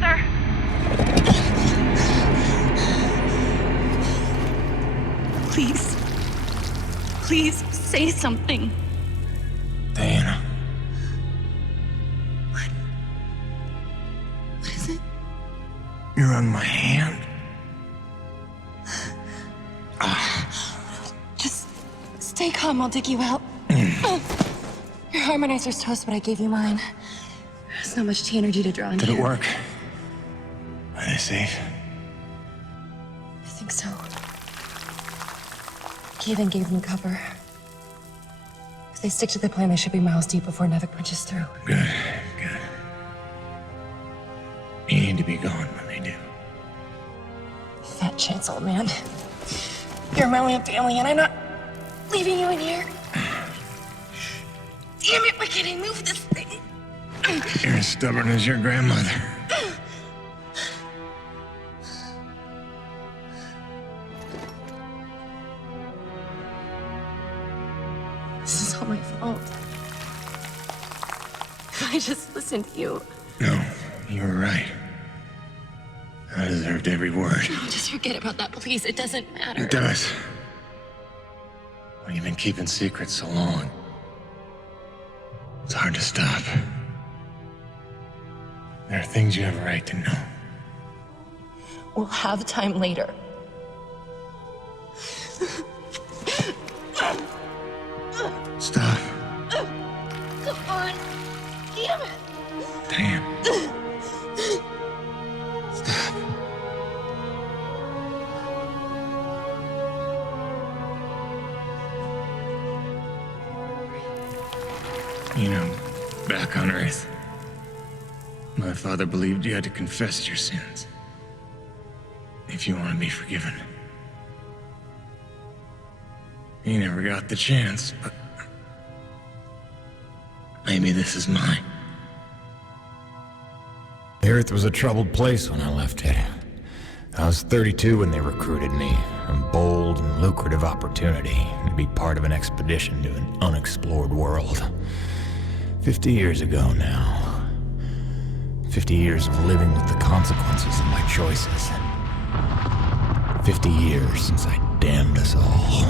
Father! Please. Please, say something. Diana. What is it? You're on my hand. Just stay calm, I'll dig you out. Your harmonizer's toast, but I gave you mine. There's not much energy to draw in Did here. it work? Are they safe? I think so. E.D.N gave them cover. If they stick to the plan, they should be miles deep before Nevik punches through. Good, good. You need to be gone when they do. Fat chance, old man. You're my only family, and I'm not leaving you in here. Damn it, why can't I move this thing? You're as stubborn as your grandmother. This is all my fault. If I just listened to you. No, you were right. I deserved every word. No, just forget about that, please. It doesn't matter. It does. When you've been keeping secrets so long, it's hard to stop. There are things you have a right to know. We'll have time later. Stop. Come on. Damn it. Damn. Stop. You know, back on Earth, my father believed you had to confess your sins if you want to be forgiven. He never got the chance, but maybe this is mine. The Earth was a troubled place when I left it. I was 32 when they recruited me. A bold and lucrative opportunity to be part of an expedition to an unexplored world. 50 years ago now. 50 years of living with the consequences of my choices. 50 years since I damned us all.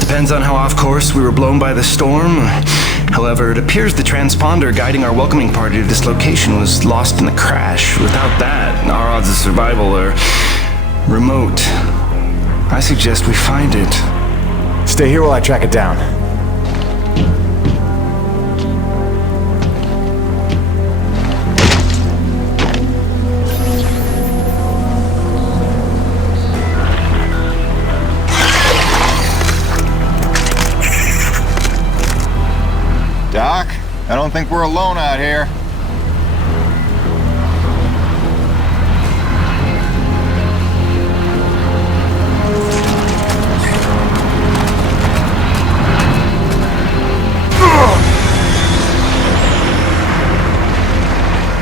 Depends on how off course we were blown by the storm. However, it appears the transponder guiding our welcoming party to this location was lost in the crash. Without that, our odds of survival are remote. I suggest we find it. Stay here while I track it down. Doc, I don't think we're alone out here.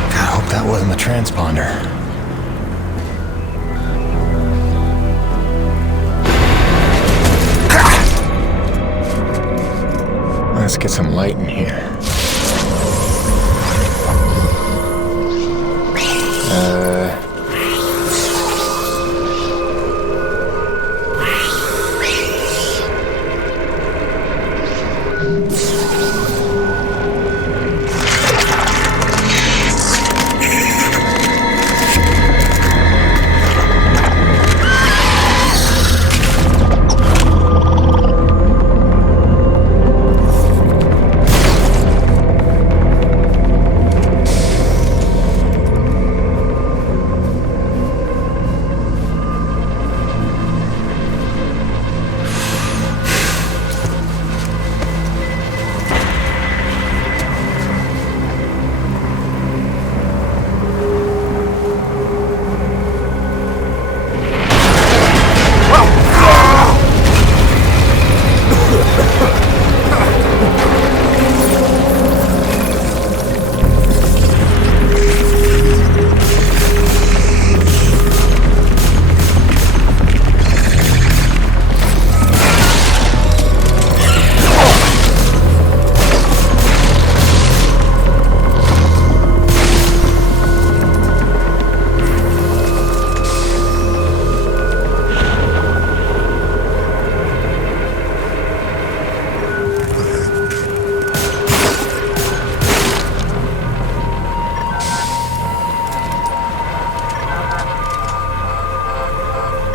God, I hope that wasn't the transponder. Let's get some light in here.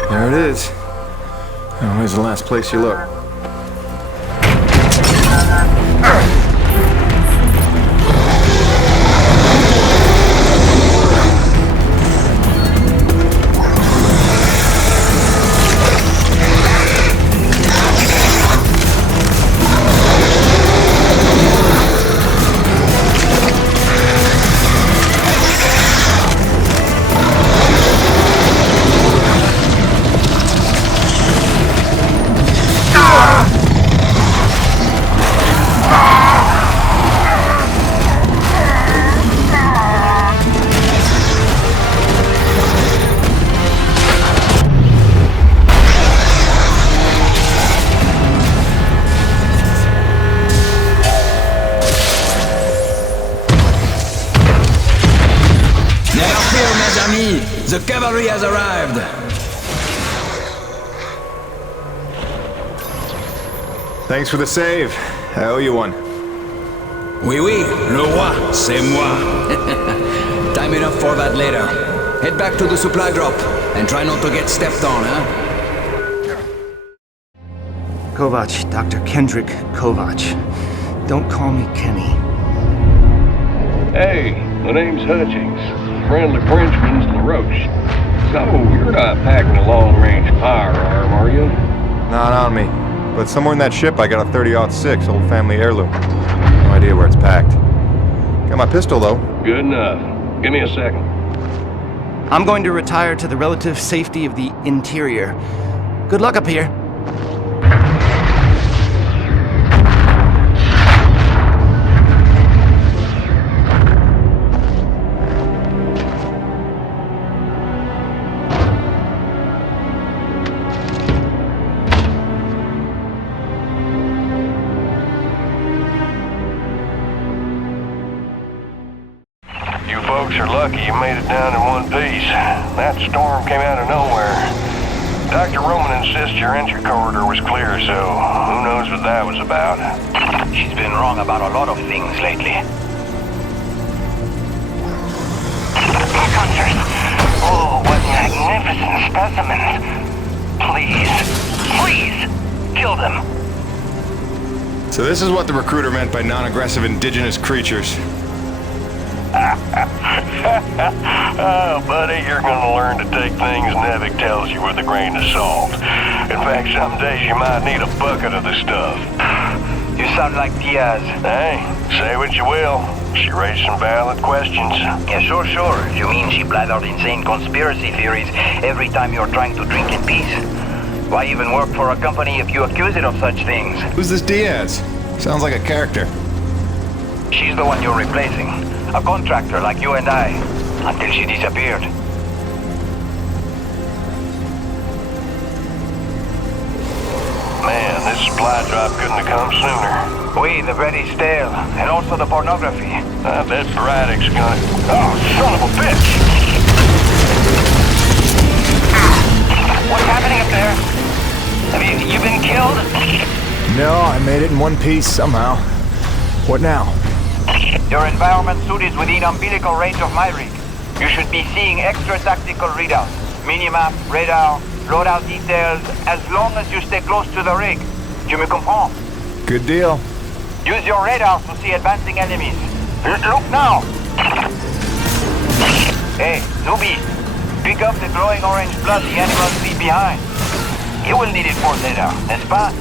There it is. Oh, where's the last place you look? The cavalry has arrived! Thanks for the save. I owe you one. Oui, oui, le roi, c'est moi. Time enough for that later. Head back to the supply drop and try not to get stepped on, huh? Kovac, Dr. Kendrick Kovac. Don't call me Kenny. Hey, my name's Hutchings. Friendly Frenchman's LaRoche. So, you're not packing a long-range firearm, are you? Not on me. But somewhere in that ship I got a 30-06 old family heirloom. No idea where it's packed. Got my pistol, though. Good enough. Give me a second. I'm going to retire to the relative safety of the interior. Good luck up here. You're lucky you made it down in one piece. That storm came out of nowhere. Dr. Roman insists your entry corridor was clear, so who knows what that was about. She's been wrong about a lot of things lately. Hunters! Oh, what magnificent specimens! Please, please, kill them! So this is what the recruiter meant by non-aggressive indigenous creatures. Oh, buddy, you're gonna learn to take things Nevik tells you with a grain of salt. In fact, some days you might need a bucket of the stuff. You sound like Diaz. Hey, say what you will. She raised some valid questions. Yeah, sure. You mean she blathered insane conspiracy theories every time you're trying to drink in peace? Why even work for a company if you accuse it of such things? Who's this Diaz? Sounds like a character. She's the one you're replacing. A contractor like you and I. Until she disappeared. Man, this supply drop couldn't have come sooner. Oui, the bread is stale, and also the pornography. I bet Braddock's gonna... Oh, son of a bitch! What's happening up there? Have you been killed? No, I made it in one piece somehow. What now? Your environment suit is within umbilical range of my rig. You should be seeing extra tactical readouts. Minimap, radar, loadout details, as long as you stay close to the rig. Tu me comprends? Good deal. Use your radar to see advancing enemies. Look now! Hey, newbie, pick up the glowing orange blood the animals leave behind. You will need it for later, n'est-ce pas?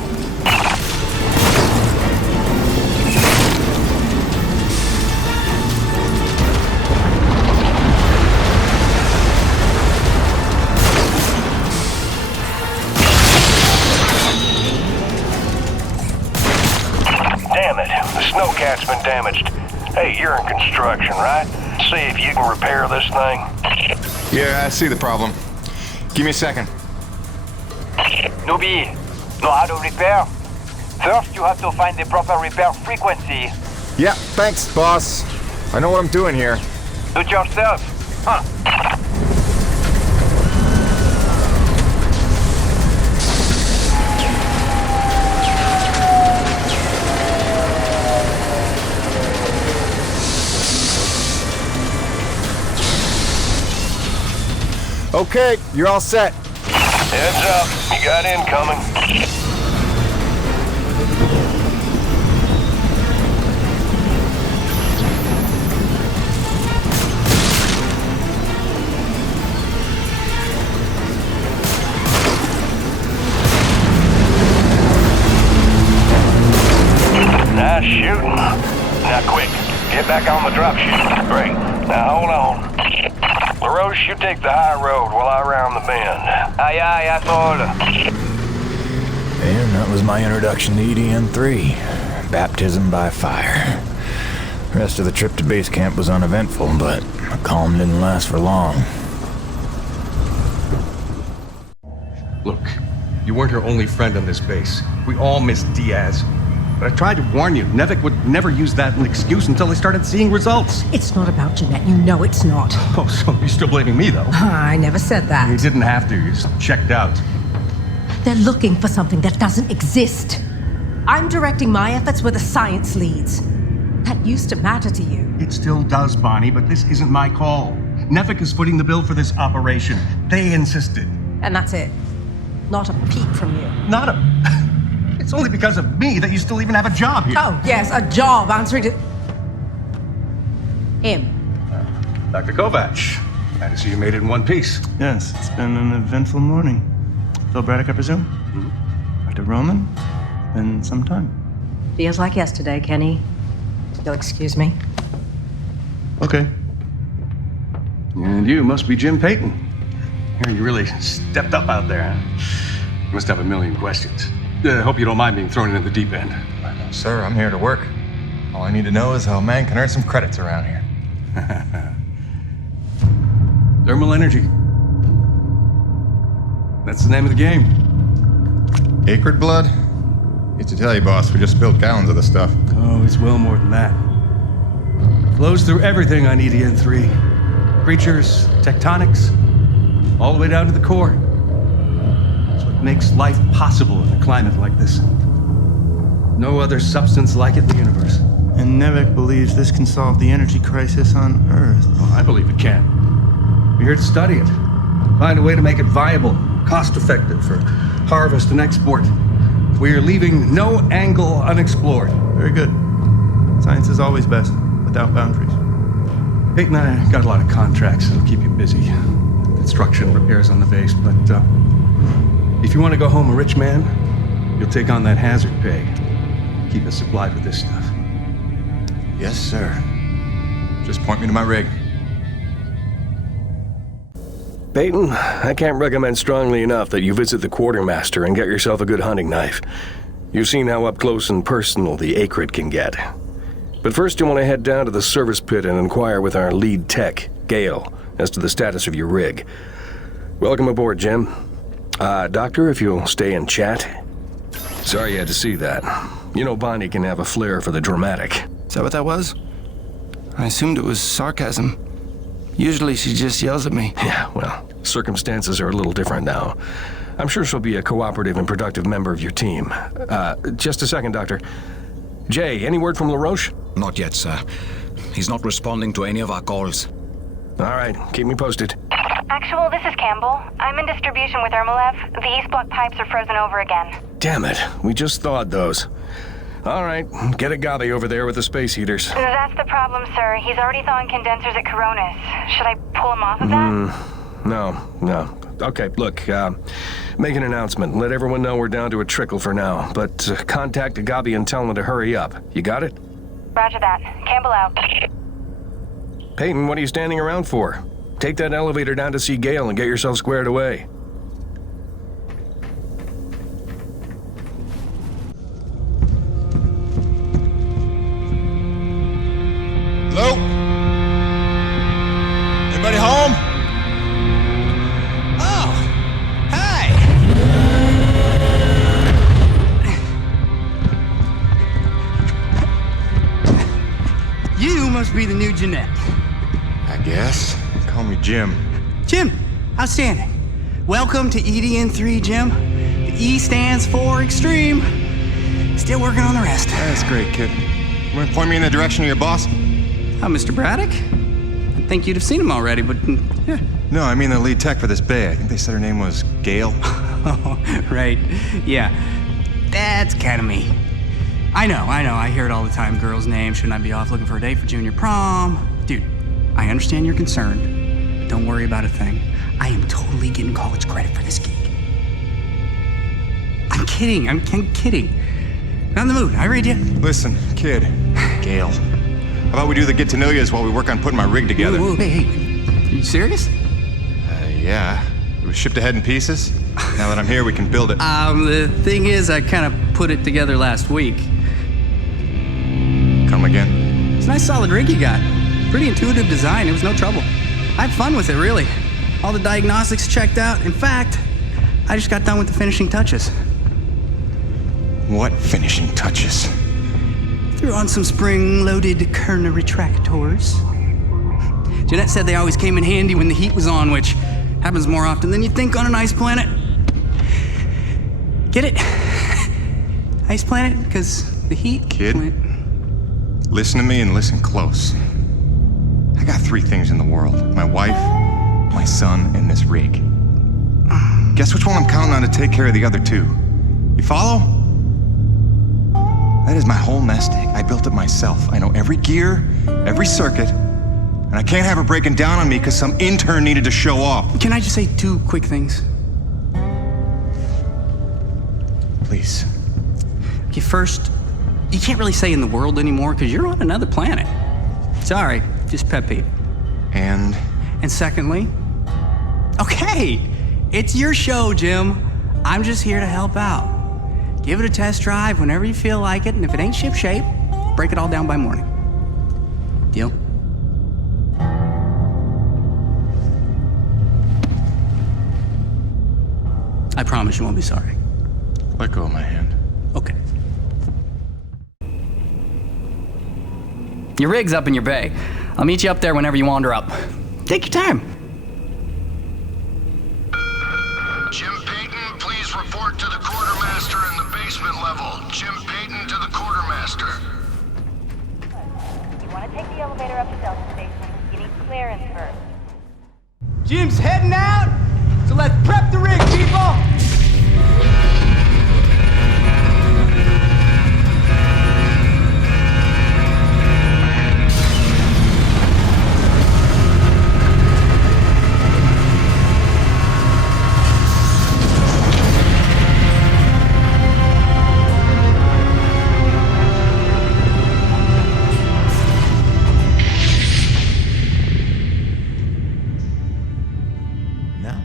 Damn it, the snowcat's been damaged. Hey, you're in construction, right? See if you can repair this thing. Yeah, I see the problem. Give me a second. Newbie, know how to repair? First, you have to find the proper repair frequency. Yeah, thanks, boss. I know what I'm doing here. Do it yourself. Huh. Okay, you're all set. Heads up, you got incoming. Nice shooting. Now quick, get back on the dropship. Great. Now hold on. LaRoche, you take the high road while I round the bend. Aye, aye, asshole. And that was my introduction to E.D.N. 3. Baptism by fire. The rest of the trip to base camp was uneventful, but the calm didn't last for long. Look, you weren't her only friend on this base. We all miss Diaz. But I tried to warn you. Nevik would never use that as an excuse until they started seeing results. It's not about Jeanette. You know it's not. Oh, so you're still blaming me, though? I never said that. You didn't have to. You just checked out. They're looking for something that doesn't exist. I'm directing my efforts where the science leads. That used to matter to you. It still does, Bonnie, but this isn't my call. Nevik is footing the bill for this operation. They insisted. And that's it. Not a peep from you. Not a... It's only because of me that you still even have a job here. Oh, yes, a job answering to... him. Dr. Kovac, glad to see you made it in one piece. Yes, it's been an eventful morning. Phil Braddock, I presume? Mm-hmm. Dr. Roman? Been some time. Feels like yesterday, Kenny. You'll excuse me. Okay. And you must be Jim Payton. Here, you really stepped up out there, huh? You must have a million questions. Hope you don't mind being thrown into the deep end. Sir, I'm here to work. All I need to know is how a man can earn some credits around here. Thermal energy. That's the name of the game. Acrid blood? Used to tell you, boss, we just spilled gallons of the stuff. Oh, it's well more than that. Flows through everything on E.D.N. 3. Creatures, tectonics, all the way down to the core. It's what makes life possible in a climate like this. No other substance like it in the universe. And Nevik believes this can solve the energy crisis on Earth. Oh, I believe it can. We're here to study it. Find a way to make it viable, cost-effective for harvest and export. We're leaving no angle unexplored. Very good. Science is always best, without boundaries. Peyton and I got a lot of contracts that'll keep you busy. Construction, repairs on the base, but if you want to go home a rich man, you'll take on that hazard pay. Keep us supplied with this stuff. Yes, sir. Just point me to my rig. Peyton, I can't recommend strongly enough that you visit the quartermaster and get yourself a good hunting knife. You've seen how up close and personal the acrid can get. But first you want to head down to the service pit and inquire with our lead tech, Gale, as to the status of your rig. Welcome aboard, Jim. Doctor, if you'll stay and chat. Sorry you had to see that. You know Bonnie can have a flair for the dramatic. Is that what that was? I assumed it was sarcasm. Usually she just yells at me. Yeah, well, circumstances are a little different now. I'm sure she'll be a cooperative and productive member of your team. Just a second, Doctor. Jay, any word from LaRoche? Not yet, sir. He's not responding to any of our calls. All right, keep me posted. Actual, this is Campbell. I'm in distribution with Ermolev. The East Block pipes are frozen over again. Damn it, we just thawed those. All right, get a Gabi over there with the space heaters. That's the problem, sir. He's already thawing condensers at Coronis. Should I pull him off of that? No. Okay, look, make an announcement. Let everyone know we're down to a trickle for now. But contact Gabi and tell them to hurry up. You got it? Roger that. Campbell out. Peyton, what are you standing around for? Take that elevator down to see Gale and get yourself squared away. Hello? Anybody home? Oh, hi! You must be the new Jeanette. I guess. Call me Jim. Jim, outstanding. Welcome to E.D.N. 3, Jim. The E stands for extreme. Still working on the rest. That's great, kid. You want to point me in the direction of your boss? Mr. Braddock? I think you'd have seen him already, but yeah. No, I mean the lead tech for this bay. I think they said her name was Gale. Oh, right. Yeah. That's kind of me. I know. I hear it all the time. Girl's name. Shouldn't I be off looking for a date for junior prom? Dude, I understand you're concerned. Don't worry about a thing. I am totally getting college credit for this gig. I'm kidding. I'm kidding. Not in the mood. I read you. Listen, kid. Gale. How about we do the get-to-know-yous while we work on putting my rig together? Whoa, hey. Are you serious? Yeah. It was shipped ahead in pieces. Now that I'm here, we can build it. The thing is, I kind of put it together last week. Come again? It's a nice solid rig you got. Pretty intuitive design. It was no trouble. I had fun with it, really. All the diagnostics checked out. In fact, I just got done with the finishing touches. What finishing touches? Threw on some spring-loaded Kerner retractors. Jeanette said they always came in handy when the heat was on, which happens more often than you'd think on an ice planet. Get it? Ice planet? Because the heat... Kid, listen to me and listen close. I got 3 things in the world. My wife, my son, and this rig. Guess which one I'm counting on to take care of the other 2? You follow? That is my whole nest egg. I built it myself. I know every gear, every circuit, and I can't have her breaking down on me because some intern needed to show off. Can I just say 2 quick things? Please. Okay, first, you can't really say in the world anymore because you're on another planet. Sorry, just pet peeve. And secondly, okay, it's your show, Jim. I'm just here to help out. Give it a test drive whenever you feel like it, and if it ain't ship-shape, break it all down by morning. Deal? I promise you won't be sorry. Let go of my hand. Okay. Your rig's up in your bay. I'll meet you up there whenever you wander up. Take your time. Jim Peyton, please report to the quartermaster in the basement level. Jim Peyton to the quartermaster. You want to take the elevator up to Delta Station. You need clearance first. Jim's heading out, so let's prep the rig, people!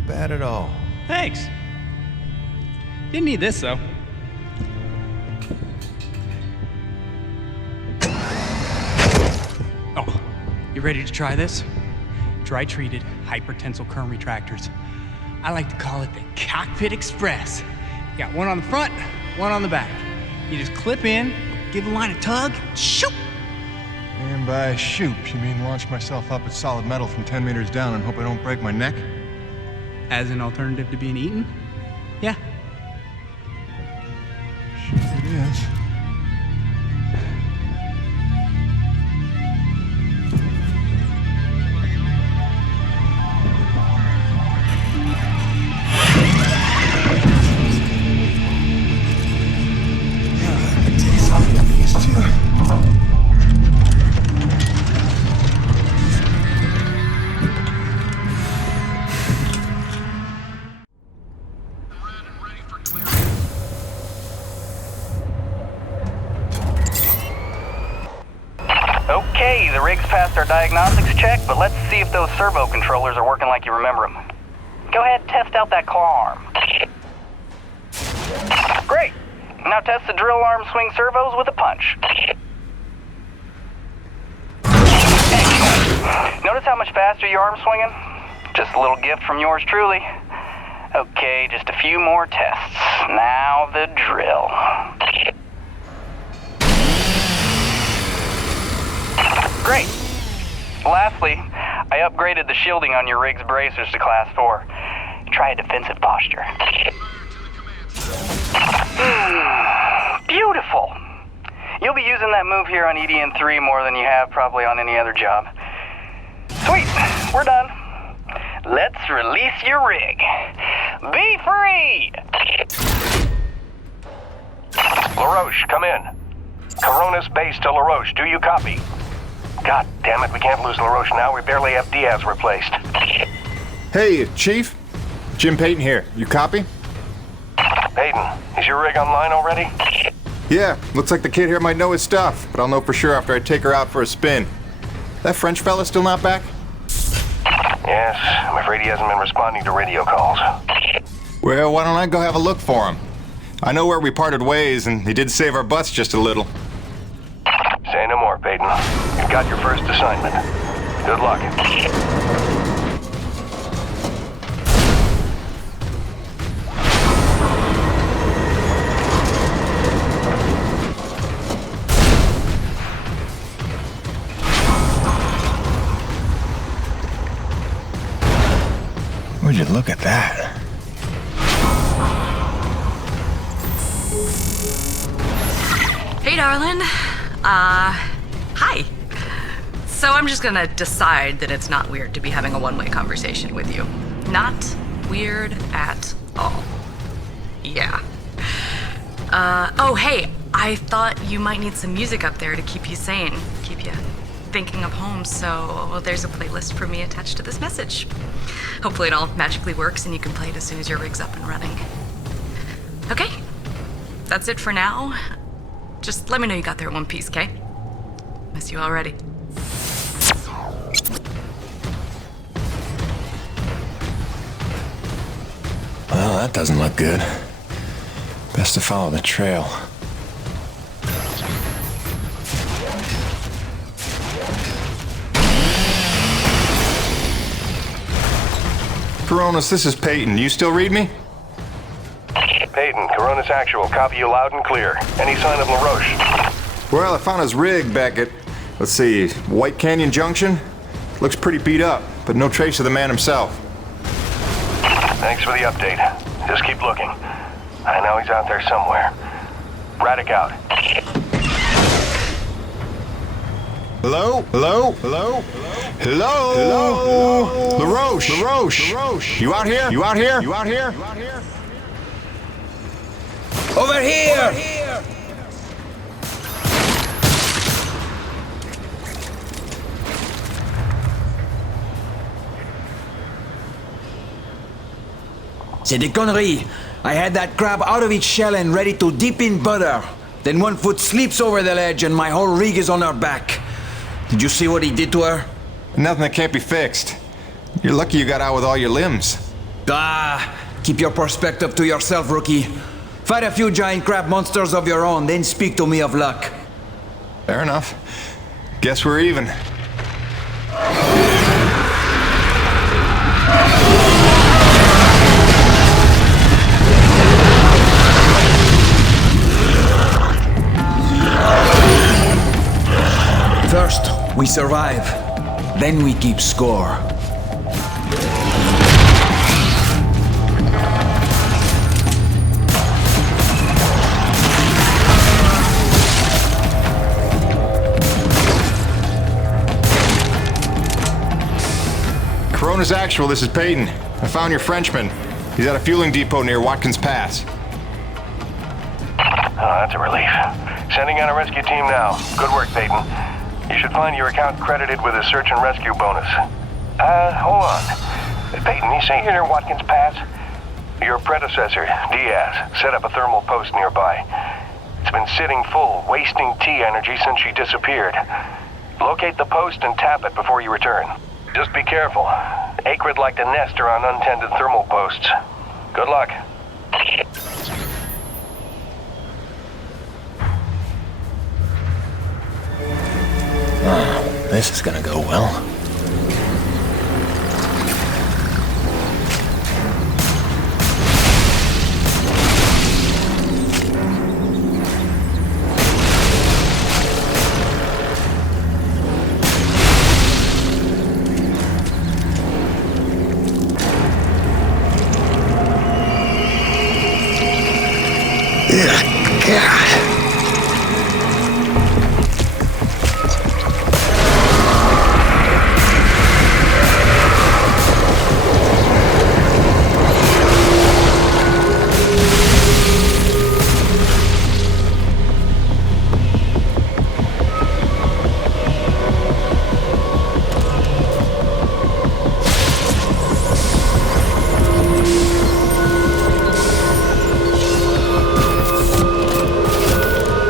Not at all. Thanks. Didn't need this, though. Oh, you ready to try this? Dry-treated hypertensile current retractors. I like to call it the Cockpit Express. You got one on the front, one on the back. You just clip in, give the line a tug, shoot! And by shoot, you mean launch myself up at solid metal from 10 meters down and hope I don't break my neck? As an alternative to being eaten? Yeah. Shoot it is. Okay, the rig's passed our diagnostics check, but let's see if those servo controllers are working like you remember them. Go ahead and test out that claw arm. Great! Now test the drill arm swing servos with a punch. Excellent. Notice how much faster your arm's swinging? Just a little gift from yours truly. Okay, just a few more tests. Now the drill. Great. Lastly, I upgraded the shielding on your rig's bracers to Class 4. Try a defensive posture. Beautiful. You'll be using that move here on E.D.N. 3 more than you have probably on any other job. Sweet, we're done. Let's release your rig. Be free! LaRoche, come in. Coronis base to LaRoche. Do you copy? God damn it, we can't lose LaRoche now. We barely have Diaz replaced. Hey, Chief. Jim Peyton here. You copy? Peyton, is your rig online already? Yeah, looks like the kid here might know his stuff, but I'll know for sure after I take her out for a spin. That French fella still not back? Yes, I'm afraid he hasn't been responding to radio calls. Well, why don't I go have a look for him? I know where we parted ways, and he did save our butts just a little. Say no more, Peyton. You've got your first assignment. Good luck. Would you look at that? Hey, darling. Hi. So I'm just gonna decide that it's not weird to be having a one-way conversation with you. Not weird at all. Yeah. Oh, hey, I thought you might need some music up there to keep you sane, keep you thinking of home, so there's a playlist for me attached to this message. Hopefully it all magically works and you can play it as soon as your rig's up and running. Okay, that's it for now. Just let me know you got there in one piece, okay? Miss you already. Well, that doesn't look good. Best to follow the trail. Coronis, this is Peyton. You still read me? Peyton, Coronis Actual. Copy you loud and clear. Any sign of LaRoche? Well, I found his rig back at, let's see, White Canyon Junction. Looks pretty beat up, but no trace of the man himself. Thanks for the update. Just keep looking. I know he's out there somewhere. Radek out. Hello? Hello? Hello? Hello? Hello? LaRoche? LaRoche? LaRoche? You out here? You out here? You out here? Over here! C'est des conneries. I had that crab out of its shell and ready to dip in butter. Then one foot slips over the ledge and my whole rig is on her back. Did you see what he did to her? Nothing that can't be fixed. You're lucky you got out with all your limbs. Ah, keep your perspective to yourself, rookie. Fight a few giant crab monsters of your own, then speak to me of luck. Fair enough. Guess we're even. We survive. Then we keep score. Corona's Actual, this is Peyton. I found your Frenchman. He's at a fueling depot near Watkins Pass. Oh, that's a relief. Sending out a rescue team now. Good work, Peyton. You should find your account credited with a search and rescue bonus. Hold on. Peyton, you say you're near Watkins Pass? Your predecessor, Diaz, set up a thermal post nearby. It's been sitting full, wasting T energy since she disappeared. Locate the post and tap it before you return. Just be careful. Acrid like to nest around untended thermal posts. Good luck. Oh, this is gonna go well.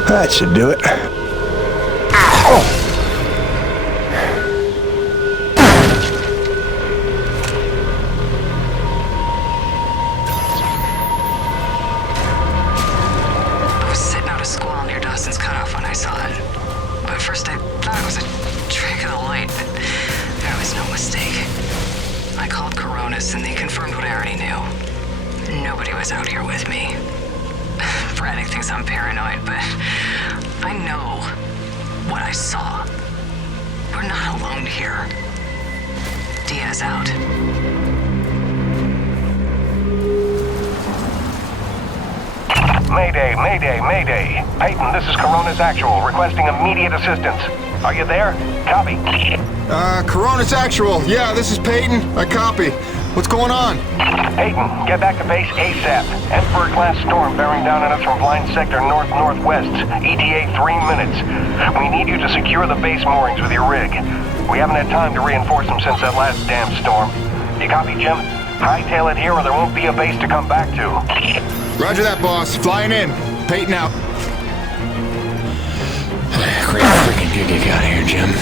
That should do it. I was sitting out a squall near Dawson's Cutoff when I saw it. At first I thought it was a trick of the light, but there was no mistake. I called Coronis and they confirmed what I already knew. Nobody was out here with me. Braddock thinks I'm paranoid, but I know what I saw. We're not alone here. Diaz out. Mayday, mayday, mayday. Peyton, this is Corona's Actual, requesting immediate assistance. Are you there? Copy. Corona's Actual. Yeah, this is Peyton. I copy. What's going on? Peyton, get back to base ASAP. Emperor-class storm bearing down on us from blind sector north-northwest. ETA 3 minutes. We need you to secure the base moorings with your rig. We haven't had time to reinforce them since that last damn storm. You copy, Jim? Hightail it here or there won't be a base to come back to. Roger that, boss. Flying in. Peyton out. Great freaking gig you got here, Jim.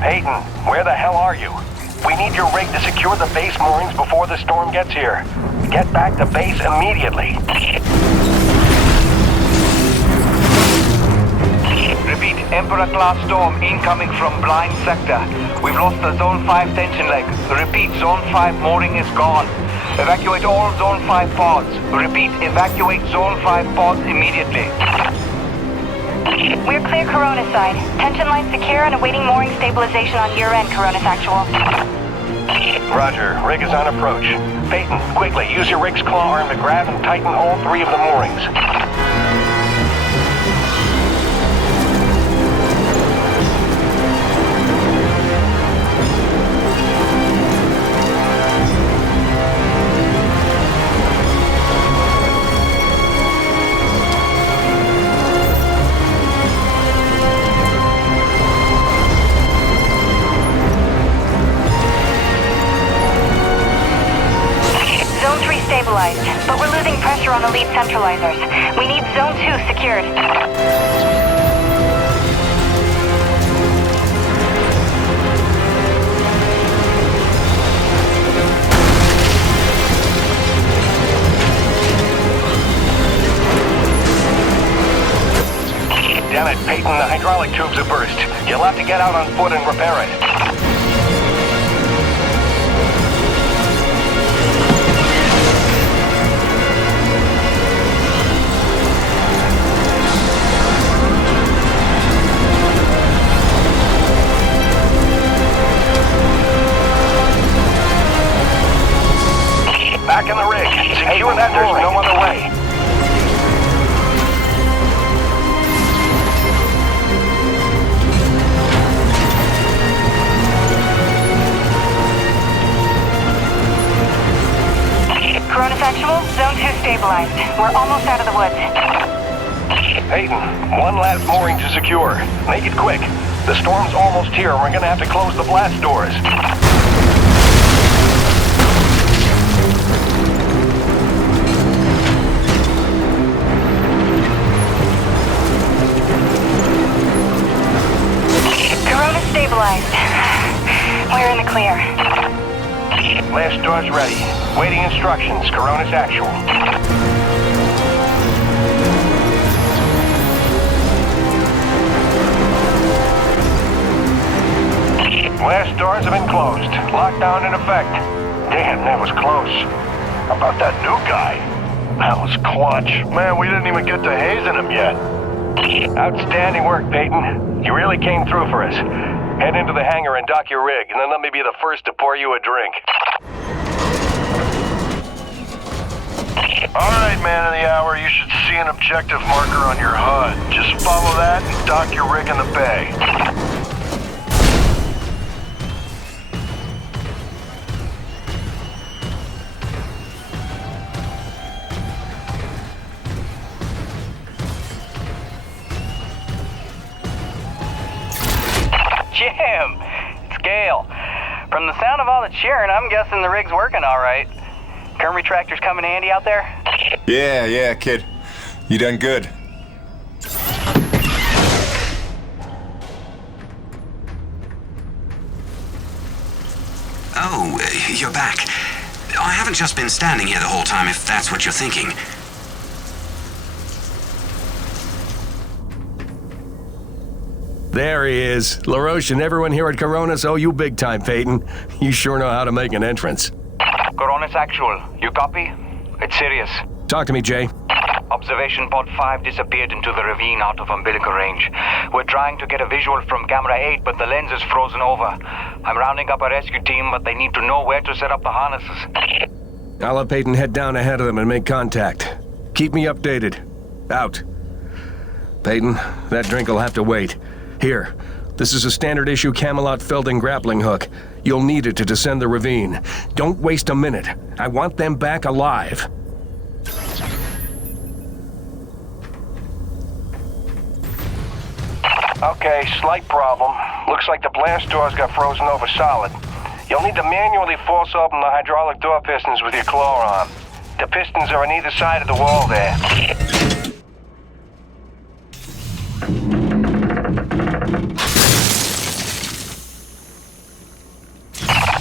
Peyton, where the hell are you? We need your rig to secure the base moorings before the storm gets here. Get back to base immediately. Repeat, Emperor-class storm incoming from blind sector. We've lost the Zone 5 tension leg. Repeat, Zone 5 mooring is gone. Evacuate all Zone 5 pods. Repeat, evacuate Zone 5 pods immediately. We're clear Corona's side. Tension line secure and awaiting mooring stabilization on your end, Corona's Actual. Roger, rig is on approach. Peyton, quickly, use your rig's claw arm to grab and tighten all 3 of the moorings. Stabilized, but we're losing pressure on the lead centralizers. We need Zone 2 secured. Damn it, Peyton, The hydraulic tubes have burst. You'll have to get out on foot and repair it. Back in the rig. Secure that. There's no other way. Coronis Actual, Zone 2 stabilized. We're almost out of the woods. Peyton, one last mooring to secure. Make it quick. The storm's almost here and we're gonna have to close the blast doors. Coronis stabilized. We're in the clear. Blast doors ready. Waiting instructions. Coronis Actual. Blast doors have been closed. Lockdown in effect. Damn, that was close. How about that new guy? That was clutch. Man, we didn't even get to hazing him yet. Outstanding work, Peyton. You really came through for us. Head into the hangar and dock your rig, and then let me be the first to pour you a drink. Alright, man of the hour, you should see an objective marker on your HUD. Just follow that and dock your rig in the bay. Jim! It's Gale. From the sound of all the cheering, I'm guessing the rig's working all right. Current retractors coming handy out there? Yeah, kid. You done good. Oh, you're back. I haven't just been standing here the whole time, if that's what you're thinking. There he is. LaRoche and everyone here at Coronis owe you big time, Peyton. You sure know how to make an entrance. Coronis Actual, you copy? It's serious. Talk to me, Jay. Observation pod 5 disappeared into the ravine out of umbilical range. We're trying to get a visual from camera 8, but the lens is frozen over. I'm rounding up a rescue team, but they need to know where to set up the harnesses. I'll have Peyton head down ahead of them and make contact. Keep me updated. Out. Peyton, that drink will have to wait. Here, this is a standard issue Camelot Felding grappling hook. You'll need it to descend the ravine. Don't waste a minute. I want them back alive. Okay, slight problem. Looks like the blast doors got frozen over solid. You'll need to manually force open the hydraulic door pistons with your claw arm. The pistons are on either side of the wall there.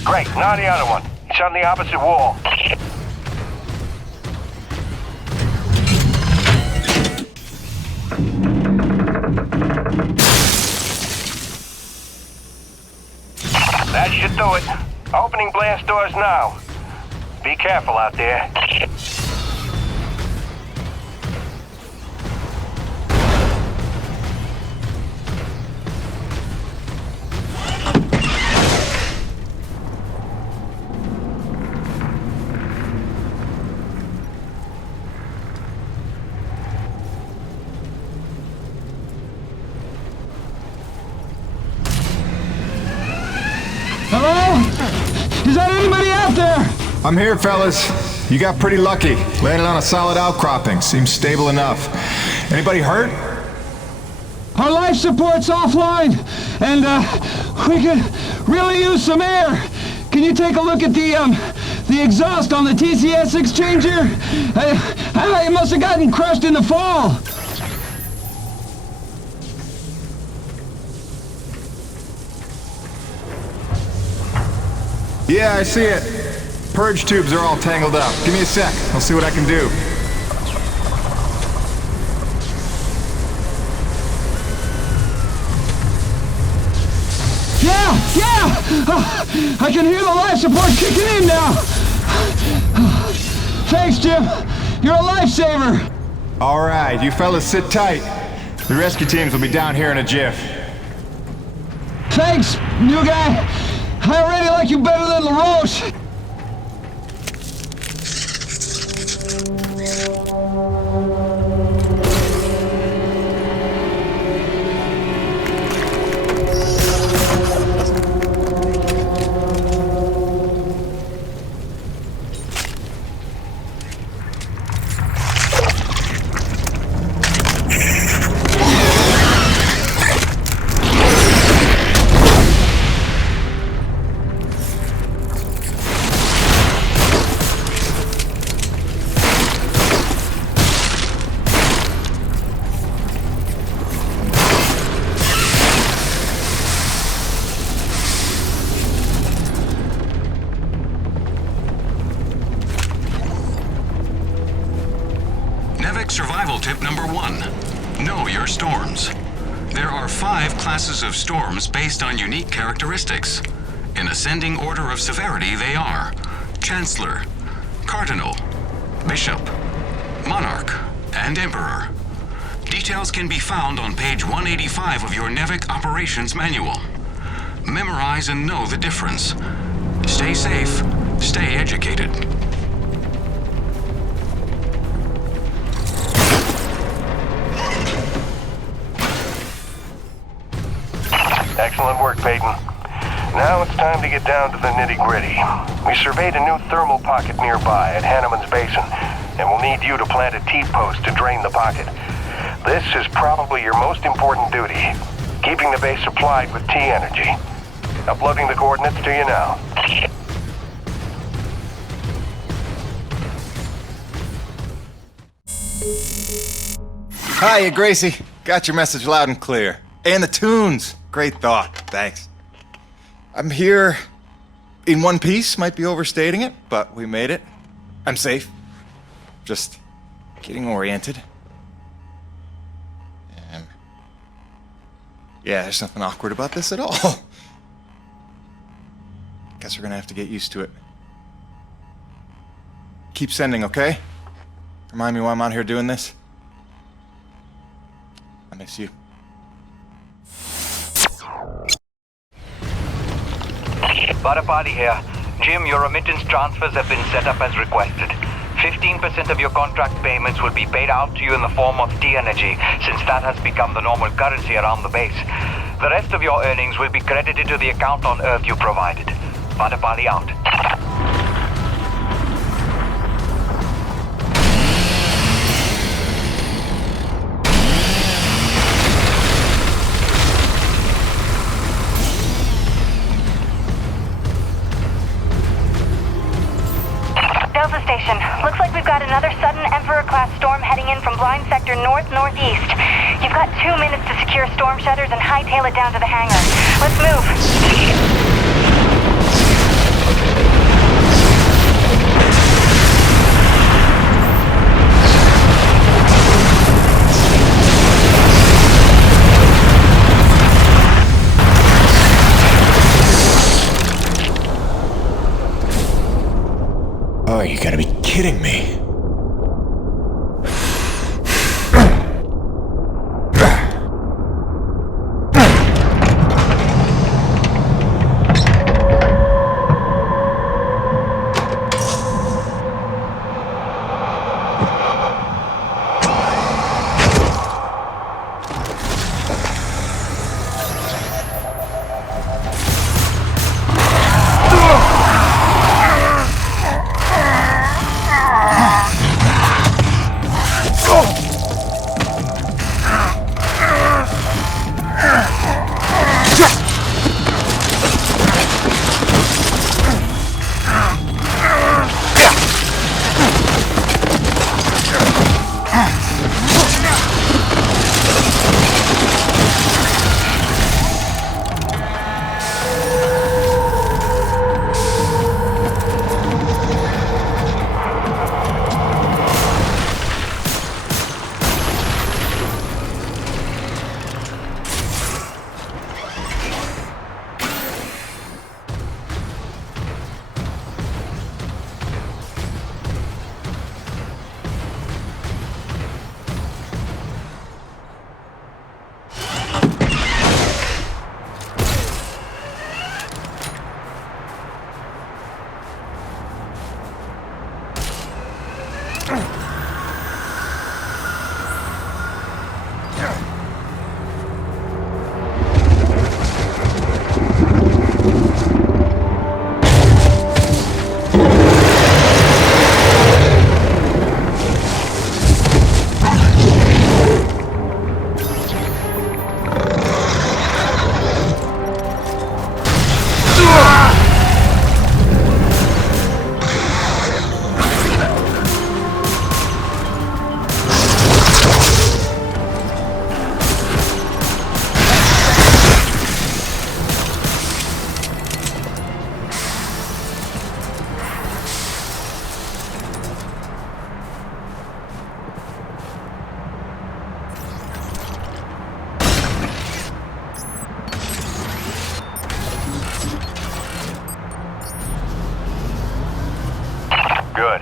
Great, now the other one. It's on the opposite wall. That should do it. Opening blast doors now. Be careful out there. Hello? Is that anybody out there? I'm here, fellas. You got pretty lucky. Landed on a solid outcropping. Seems stable enough. Anybody hurt? Our life support's offline, and we could really use some air. Can you take a look at the exhaust on the TCS exchanger? It must have gotten crushed in the fall. Yeah, I see it. Purge tubes are all tangled up. Give me a sec. I'll see what I can do. I can hear the life support kicking in now. Thanks, Jim. You're a lifesaver. All right, you fellas sit tight. The rescue teams will be down here in a jiff. Thanks, new guy. I already like you better than LaRoche. Survival tip number 1. Know your storms. There are 5 classes of storms based on unique characteristics. In ascending order of severity, they are Chancellor, Cardinal, Bishop, Monarch, and Emperor. Details can be found on page 185 of your NEVIC Operations Manual. Memorize and know the difference. Stay safe, stay educated. Excellent work, Peyton. Now it's time to get down to the nitty-gritty. We surveyed a new thermal pocket nearby at Hanneman's Basin, and we'll need you to plant a T-post to drain the pocket. This is probably your most important duty, keeping the base supplied with T-energy. Uploading the coordinates to you now. Hiya, Gracie. Got your message loud and clear. And the tunes. Great thought. Thanks. I'm here in one piece. Might be overstating it, but we made it. I'm safe. Just getting oriented. Yeah, there's nothing awkward about this at all. Guess we're gonna have to get used to it. Keep sending, okay? Remind me why I'm out here doing this. I miss you. Padapadi here. Jim, your remittance transfers have been set up as requested. 15% of your contract payments will be paid out to you in the form of T-energy, since that has become the normal currency around the base. The rest of your earnings will be credited to the account on Earth you provided. Padapadi out. Delta Station, looks like we've got another sudden Emperor-class storm heading in from blind sector north-northeast. You've got 2 minutes to secure storm shutters and hightail it down to the hangar. Let's move. Oh, you gotta be kidding me. good.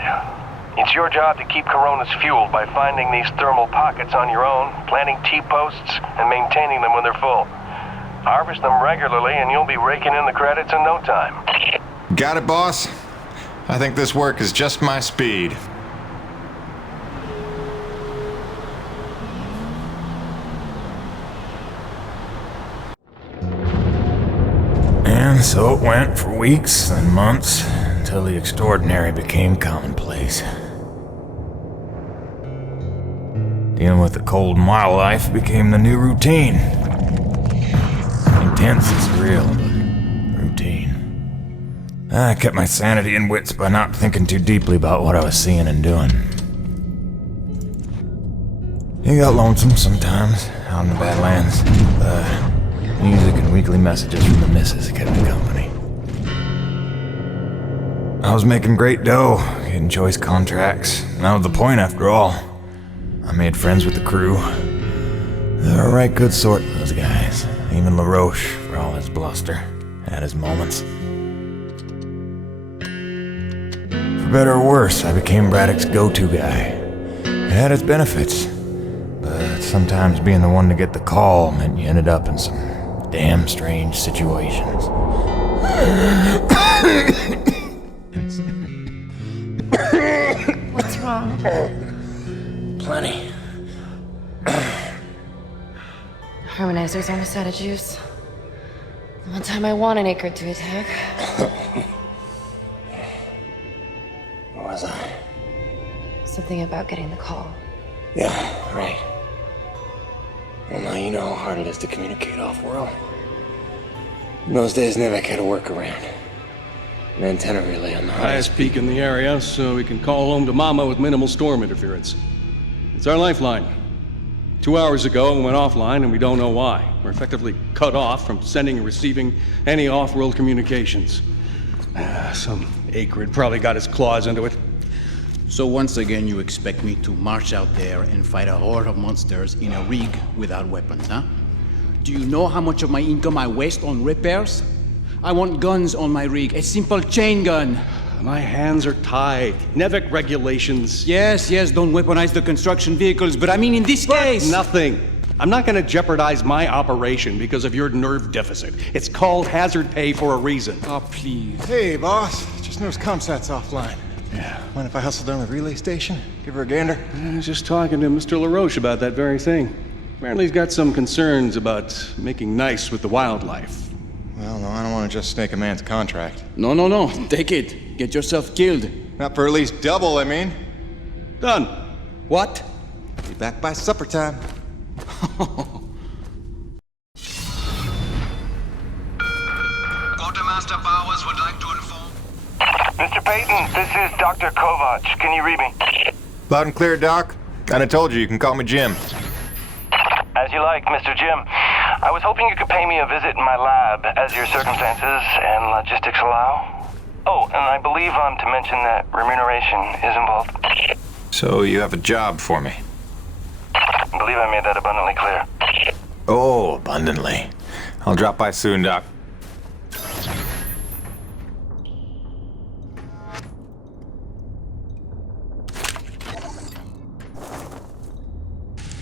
It's your job to keep Coronas fueled by finding these thermal pockets on your own, planting T-posts, and maintaining them when they're full. Harvest them regularly and you'll be raking in the credits in no time. Got it, boss? I think this work is just my speed. And so it went for weeks and months until the extraordinary became commonplace. Dealing with the cold and wild life became the new routine. Intense and surreal, but routine. I kept my sanity and wits by not thinking too deeply about what I was seeing and doing. It got lonesome sometimes, out in the Badlands. Music and weekly messages from the missus kept me company. I was making great dough, getting choice contracts, and that was the point after all. I made friends with the crew. They were a right good sort, those guys. Even LaRoche, for all his bluster, had his moments. For better or worse, I became Braddock's go-to guy. It had its benefits, but sometimes being the one to get the call meant you ended up in some damn strange situations. What's wrong? Plenty. Harmonizer's almost out of juice. The one time I want an acre to attack. Where was I? Something about getting the call. Yeah, right. Well, now you know how hard it is to communicate off-world. In those days, Nevek had a workaround. An antenna relay on the highest peak in the area, so we can call home to Mama with minimal storm interference. It's our lifeline. 2 hours ago, it went offline, and we don't know why. We're effectively cut off from sending and receiving any off-world communications. Some acrid probably got his claws into it. So once again, you expect me to march out there and fight a horde of monsters in a rig without weapons, huh? Do you know how much of my income I waste on repairs? I want guns on my rig, a simple chain gun. My hands are tied. Nevek regulations. Yes, don't weaponize the construction vehicles, but I mean in this case... Nothing. I'm not gonna jeopardize my operation because of your nerve deficit. It's called hazard pay for a reason. Oh, please. Hey, boss. Just noticed ComSat's offline. Yeah. Mind if I hustle down to the relay station? Give her a gander? I was just talking to Mr. LaRoche about that very thing. Apparently he's got some concerns about making nice with the wildlife. Well, no, I don't want to just snake a man's contract. No. Take it. Get yourself killed. Not for at least double, I mean. Done. What? Be back by supper time. Quartermaster Bowers would like to inform... Mr. Payton, this is Dr. Kovac. Can you read me? Loud and clear, Doc. Kinda told you can call me Jim. As you like, Mr. Jim. I was hoping you could pay me a visit in my lab as your circumstances and logistics allow. Oh, and I believe I'm to mention that remuneration is involved. So you have a job for me? I believe I made that abundantly clear. Oh, abundantly. I'll drop by soon, Doc.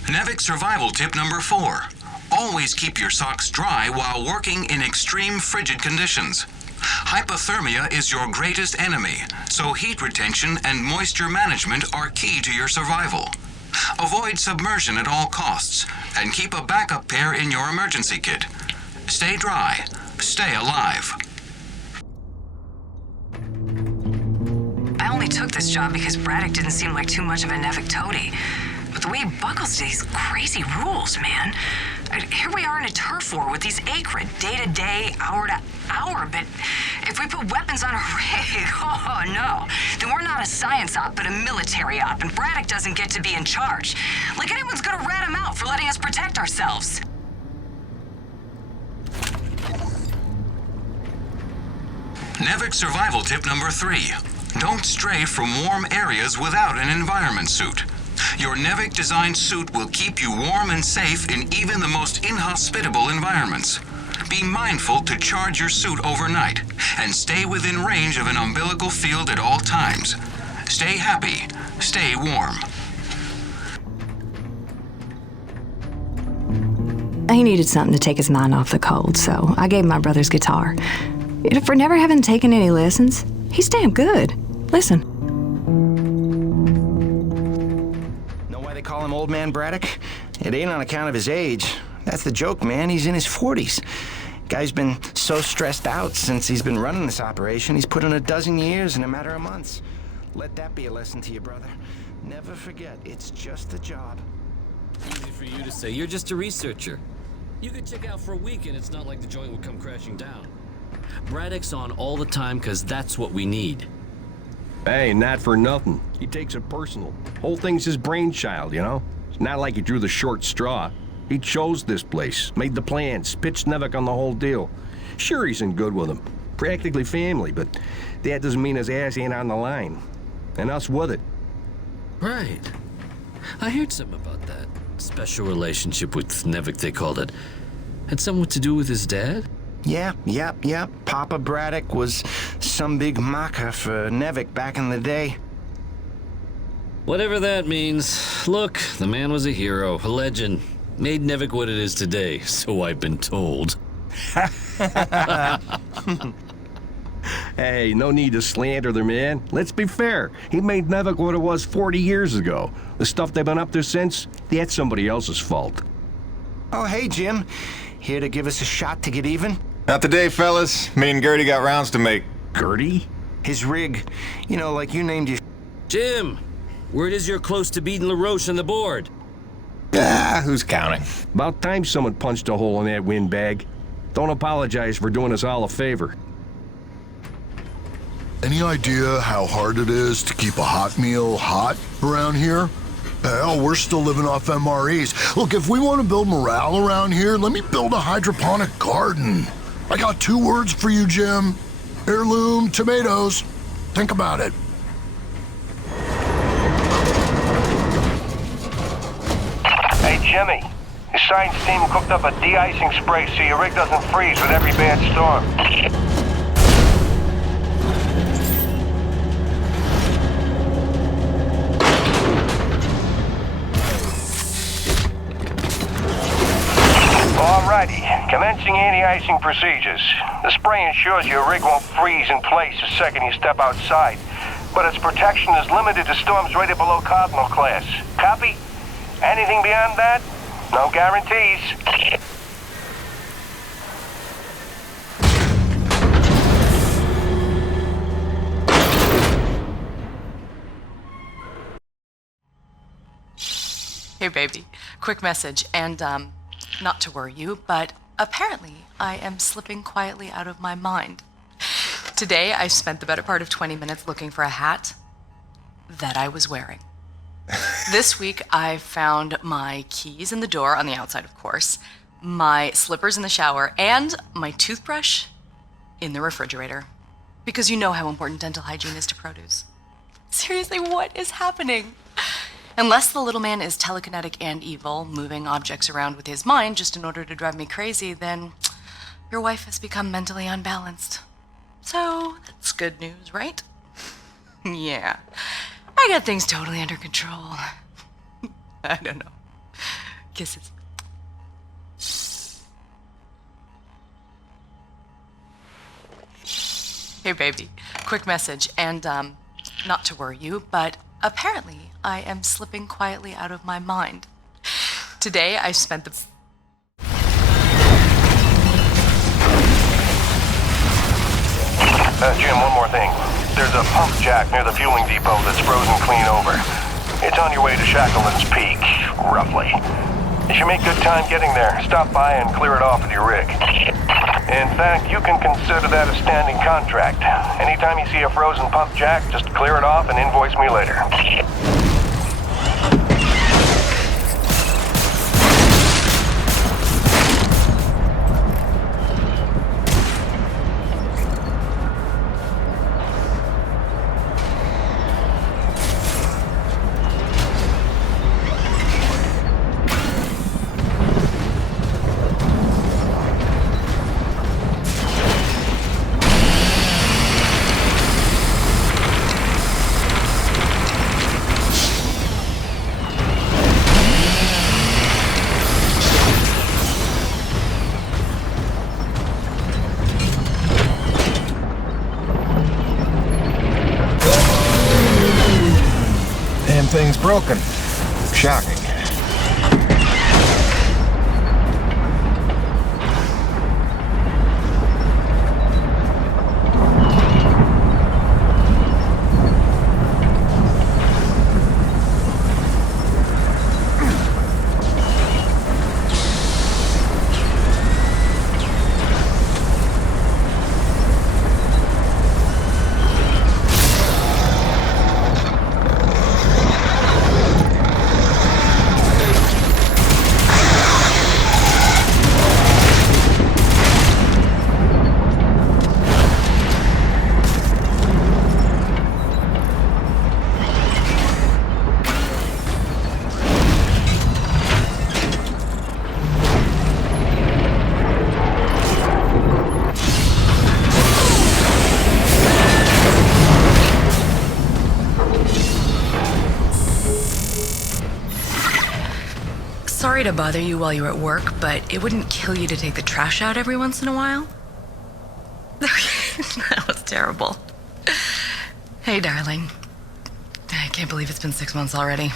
Nevik survival tip number 4. Always keep your socks dry while working in extreme frigid conditions. Hypothermia is your greatest enemy, so heat retention and moisture management are key to your survival. Avoid submersion at all costs, and keep a backup pair in your emergency kit. Stay dry. Stay alive. I only took this job because Braddock didn't seem like too much of a Nevik toady. But the way he buckles to these crazy rules, man. Here we are in a turf war with these acrid, day to day, hour to hour, but if we put weapons on a rig, oh no, then we're not a science op, but a military op, and Braddock doesn't get to be in charge. Like anyone's gonna rat him out for letting us protect ourselves. Nevik survival tip number 3. Don't stray from warm areas without an environment suit. Your Nevik designed suit will keep you warm and safe in even the most inhospitable environments. Be mindful to charge your suit overnight and stay within range of an umbilical field at all times. Stay happy. Stay warm. He needed something to take his mind off the cold, so I gave him my brother's guitar. For never having taken any lessons, he's damn good. Listen. Know why they call him Old Man Braddock? It ain't on account of his age. That's the joke, man. He's in his 40s. Guy's been so stressed out since he's been running this operation, he's put in 12 years in a matter of months. Let that be a lesson to you, brother. Never forget, it's just a job. Easy for you to say. You're just a researcher. You could check out for a week and it's not like the joint would come crashing down. Braddock's on all the time because that's what we need. Hey, not for nothing. He takes it personal. Whole thing's his brainchild, you know? It's not like he drew the short straw. He chose this place, made the plans, pitched Nevik on the whole deal. Sure, he's in good with him. Practically family, but that doesn't mean his ass ain't on the line. And us with it. Right. I heard something about that. Special relationship with Nevik, they called it. Had something to do with his dad? Yep. Papa Braddock was some big macher for Nevik back in the day. Whatever that means. Look, the man was a hero, a legend. Made Nevik what it is today, so I've been told. Hey, no need to slander the man. Let's be fair. He made Nevik what it was 40 years ago. The stuff they've been up to since, that's somebody else's fault. Oh, hey, Jim. Here to give us a shot to get even? Not today, fellas. Me and Gertie got rounds to make. Gertie? His rig. You know, like you named your... Jim! Word is you're close to beating LaRoche on the board. Who's counting? About time someone punched a hole in that windbag. Don't apologize for doing us all a favor. Any idea how hard it is to keep a hot meal hot around here? Hell, we're still living off MREs. Look, if we want to build morale around here, let me build a hydroponic garden. I got 2 words for you, Jim. Heirloom tomatoes. Think about it. Hey, Jimmy. The science team cooked up a de-icing spray so your rig doesn't freeze with every bad storm. Alrighty, commencing anti-icing procedures. The spray ensures your rig won't freeze in place the second you step outside, but its protection is limited to storms rated below Cardinal class. Copy? Anything beyond that? No guarantees. Hey, baby. Quick message, and, not to worry you, but apparently I am slipping quietly out of my mind. Today, I spent the better part of 20 minutes looking for a hat that I was wearing. This week, I found my keys in the door, on the outside, of course, my slippers in the shower, and my toothbrush in the refrigerator. Because you know how important dental hygiene is to produce. Seriously, what is happening? Unless the little man is telekinetic and evil, moving objects around with his mind just in order to drive me crazy, then your wife has become mentally unbalanced. So, that's good news, right? Yeah. I got things totally under control. I don't know. Kisses. Hey, baby. Quick message, and, not to worry you, but apparently I am slipping quietly out of my mind. Today, I spent the... Jim, one more thing. There's a pump jack near the fueling depot that's frozen clean over. It's on your way to Shackleton's Peak, roughly. You should make good time getting there. Stop by and clear it off with your rig. In fact, you can consider that a standing contract. Anytime you see a frozen pump jack, just clear it off and invoice me later. thing's broken. Shocking. Sorry to bother you while you're at work, but it wouldn't kill you to take the trash out every once in a while? That was terrible. Hey, darling. I can't believe it's been 6 months already.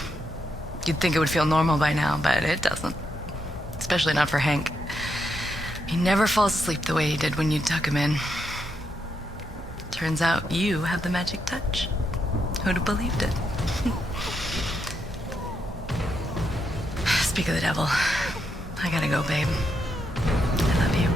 You'd think it would feel normal by now, but it doesn't. Especially not for Hank. He never falls asleep the way he did when you tuck him in. Turns out you have the magic touch. Who'd have believed it? Speak of the devil. I gotta go, babe. I love you.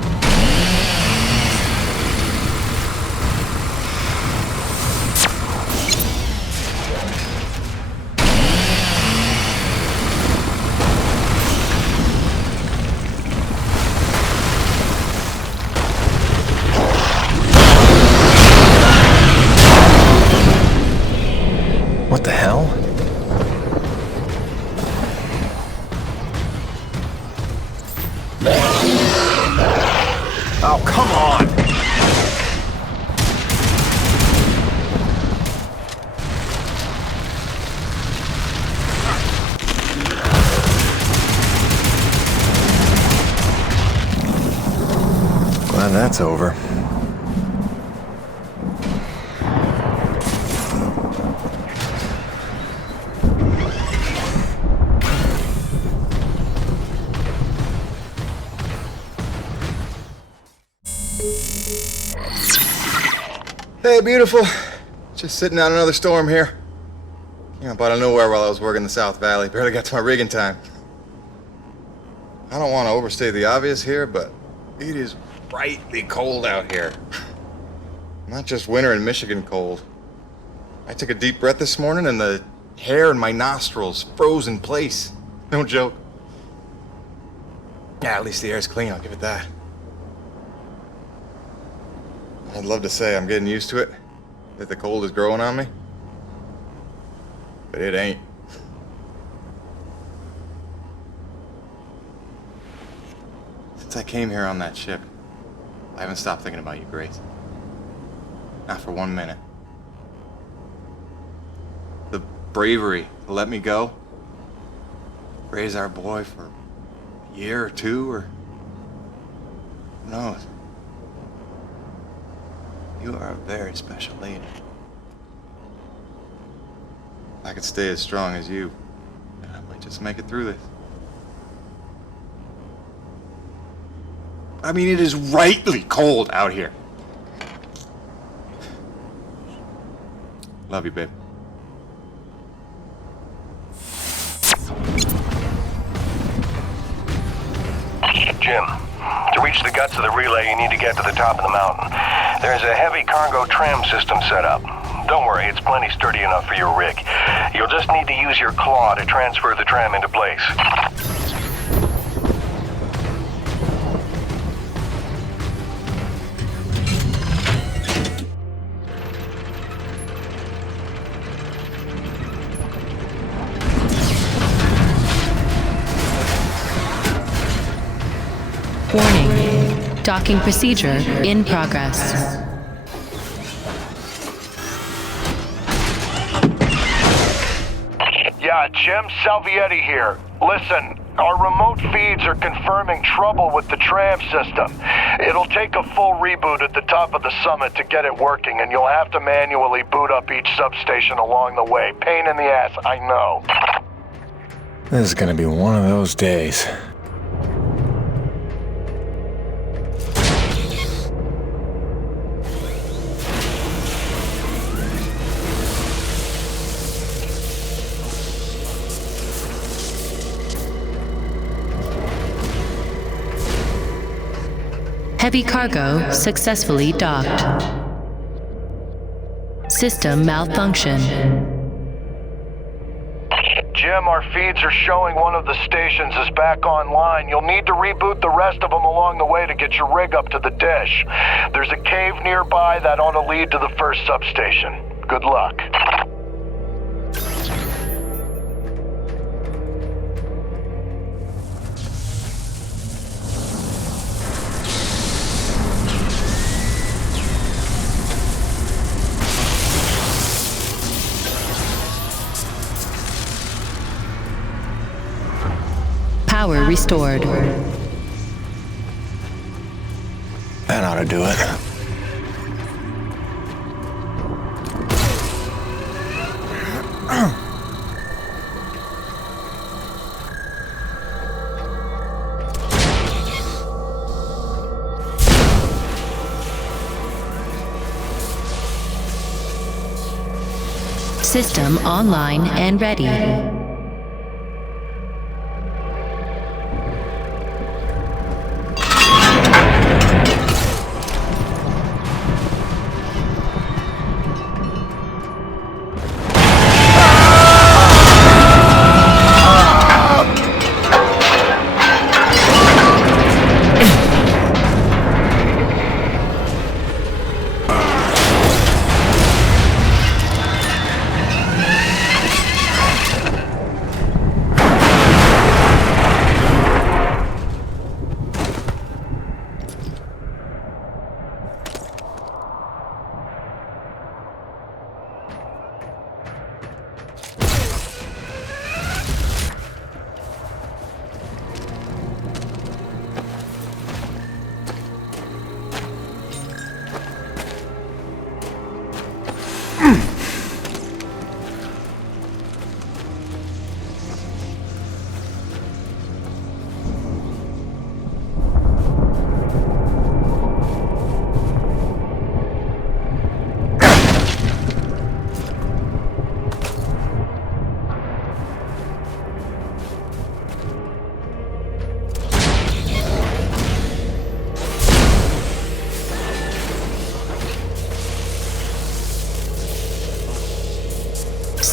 What the hell? Oh, come on! Glad that's over. Hey, beautiful. Just sitting out another storm here. Came up out of nowhere while I was working the South Valley. Barely got to my rig in time. I don't want to overstate the obvious here, but it is frightly cold out here. Not just winter in Michigan cold. I took a deep breath this morning and the hair in my nostrils froze in place. No joke. Yeah, at least the air's clean, I'll give it that. I'd love to say I'm getting used to it, that the cold is growing on me, but it ain't. Since I came here on that ship, I haven't stopped thinking about you, Grace. Not for 1 minute. The bravery to let me go, raise our boy for a year or two, or who knows. You are a very special lady. If I could stay as strong as you, I might just make it through this. I mean, it is rightly cold out here. Love you, babe. Jim, to reach the guts of the relay, you need to get to the top of the mountain. There's a heavy cargo tram system set up. Don't worry, it's plenty sturdy enough for your rig. You'll just need to use your claw to transfer the tram into place. Warning. Docking procedure in progress. Yeah, Jim Salvietti here. Listen, our remote feeds are confirming trouble with the tram system. It'll take a full reboot at the top of the summit to get it working, and you'll have to manually boot up each substation along the way. Pain in the ass, I know. This is gonna be one of those days. Heavy cargo successfully docked. System malfunction. Jim, our feeds are showing one of the stations is back online. You'll need to reboot the rest of them along the way to get your rig up to the dish. There's a cave nearby that ought to lead to the first substation. Good luck. Power restored. That ought to do it. System online and ready.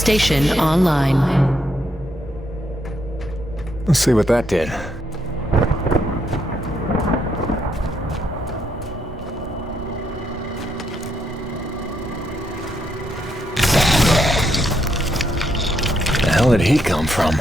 Station online. Let's see what that did. The hell did he come from?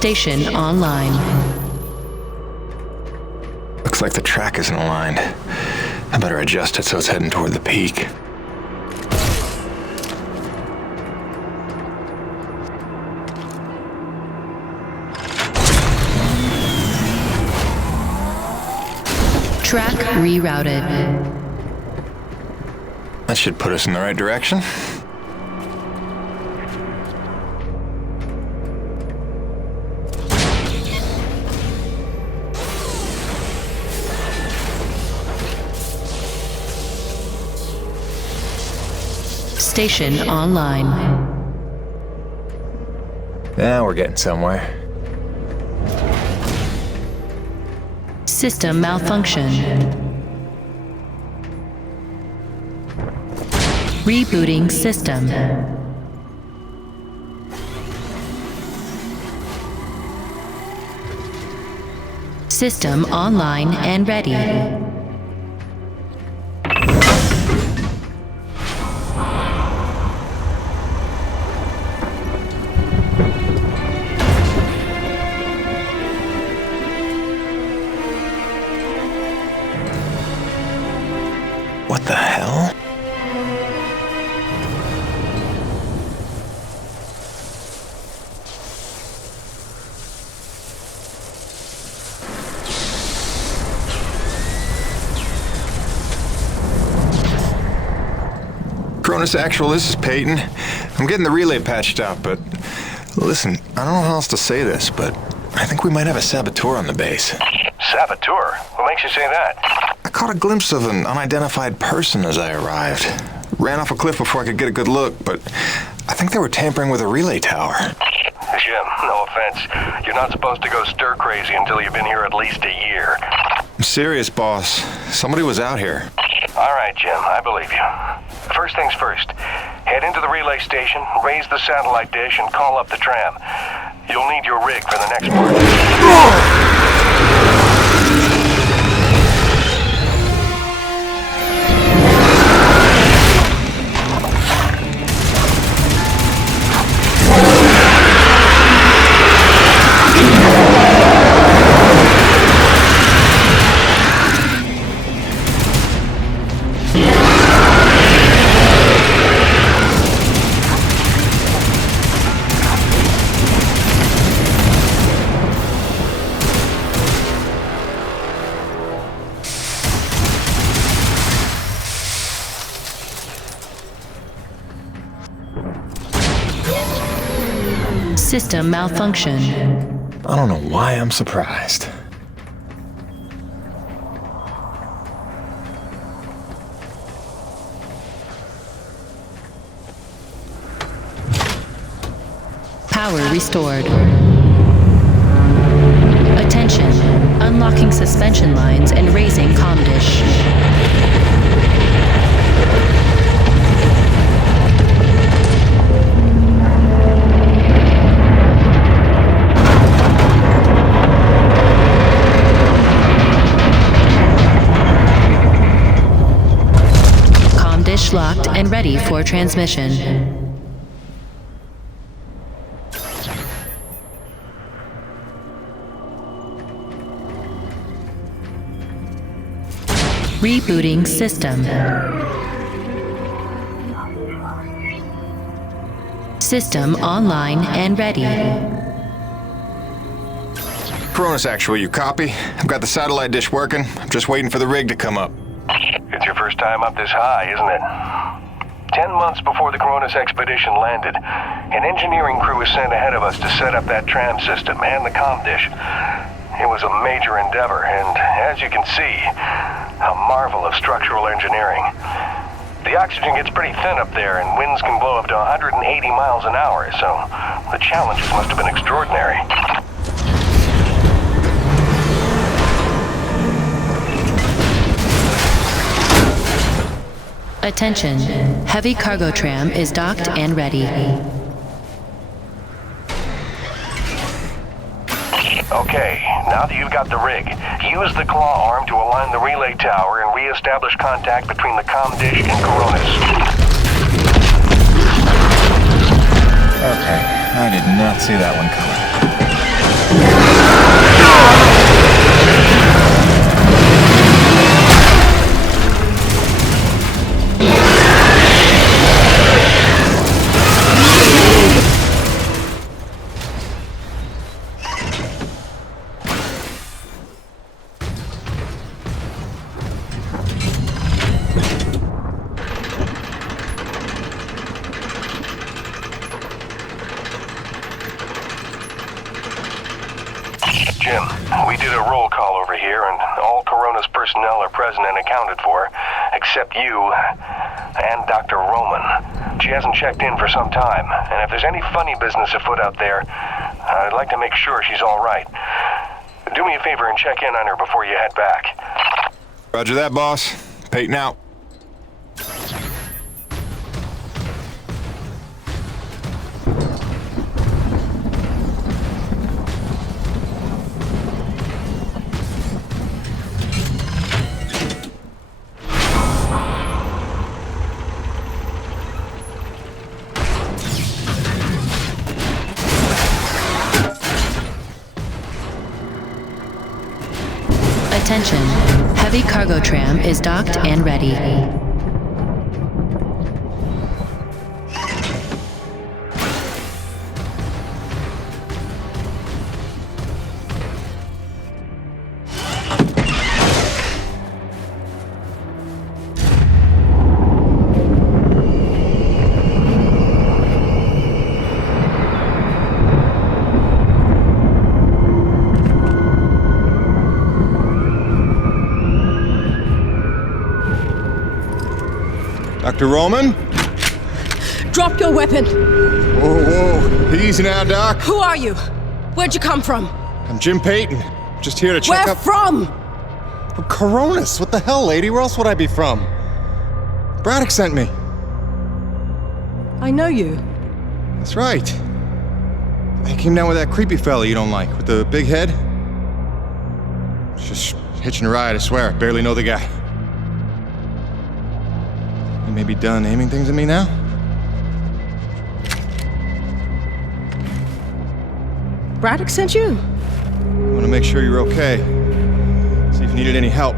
Station online. Looks like the track isn't aligned. I better adjust it so it's heading toward the peak. Track rerouted. That should put us in the right direction. Station online. Yeah, we're getting somewhere. System malfunction. Rebooting system. System online and ready. What the hell? Cronus Actual, this is Peyton. I'm getting the relay patched up, but listen, I don't know how else to say this, but I think we might have a saboteur on the base. Saboteur? What makes you say that? I caught a glimpse of an unidentified person as I arrived. Ran off a cliff before I could get a good look, but I think they were tampering with a relay tower. Jim, no offense. You're not supposed to go stir crazy until you've been here at least a year. I'm serious, boss. Somebody was out here. All right, Jim, I believe you. First things first, head into the relay station, raise the satellite dish, and call up the tram. You'll need your rig for the next part. System malfunction. I don't know why I'm surprised. Power restored. Attention. Unlocking suspension lines and raising comm dish. Locked and ready for transmission. Rebooting system. System online and ready. Cronus Actual, you copy? I've got the satellite dish working. I'm just waiting for the rig to come up. It's your first time up this high, isn't it? 10 months before the Cronus expedition landed, an engineering crew was sent ahead of us to set up that tram system and the comm dish. It was a major endeavor, and as you can see, a marvel of structural engineering. The oxygen gets pretty thin up there, and winds can blow up to 180 miles an hour, so the challenges must have been extraordinary. Attention. Heavy cargo tram is docked and ready. Okay, now that you've got the rig, use the claw arm to align the relay tower and re-establish contact between the comm dish and Cronus. Okay, I did not see that one coming. Anonymous personnel are present and accounted for, except you and Dr. Roman. She hasn't checked in for some time, and if there's any funny business afoot out there, I'd like to make sure she's all right. Do me a favor and check in on her before you head back. Roger that, boss. Peyton out. Attention, heavy cargo tram is docked and ready. Dr. Roman? Drop your weapon! Whoa. Easy now, Doc. Who are you? Where'd you come from? I'm Jim Peyton. Just here to check Where up... from? From Coronis. What the hell, lady? Where else would I be from? Braddock sent me. I know you. That's right. I came down with that creepy fella you don't like, with the big head. Just hitching a ride, I swear. Barely know the guy. You may be done aiming things at me now? Braddock sent you? I want to make sure you're okay. See if you needed any help.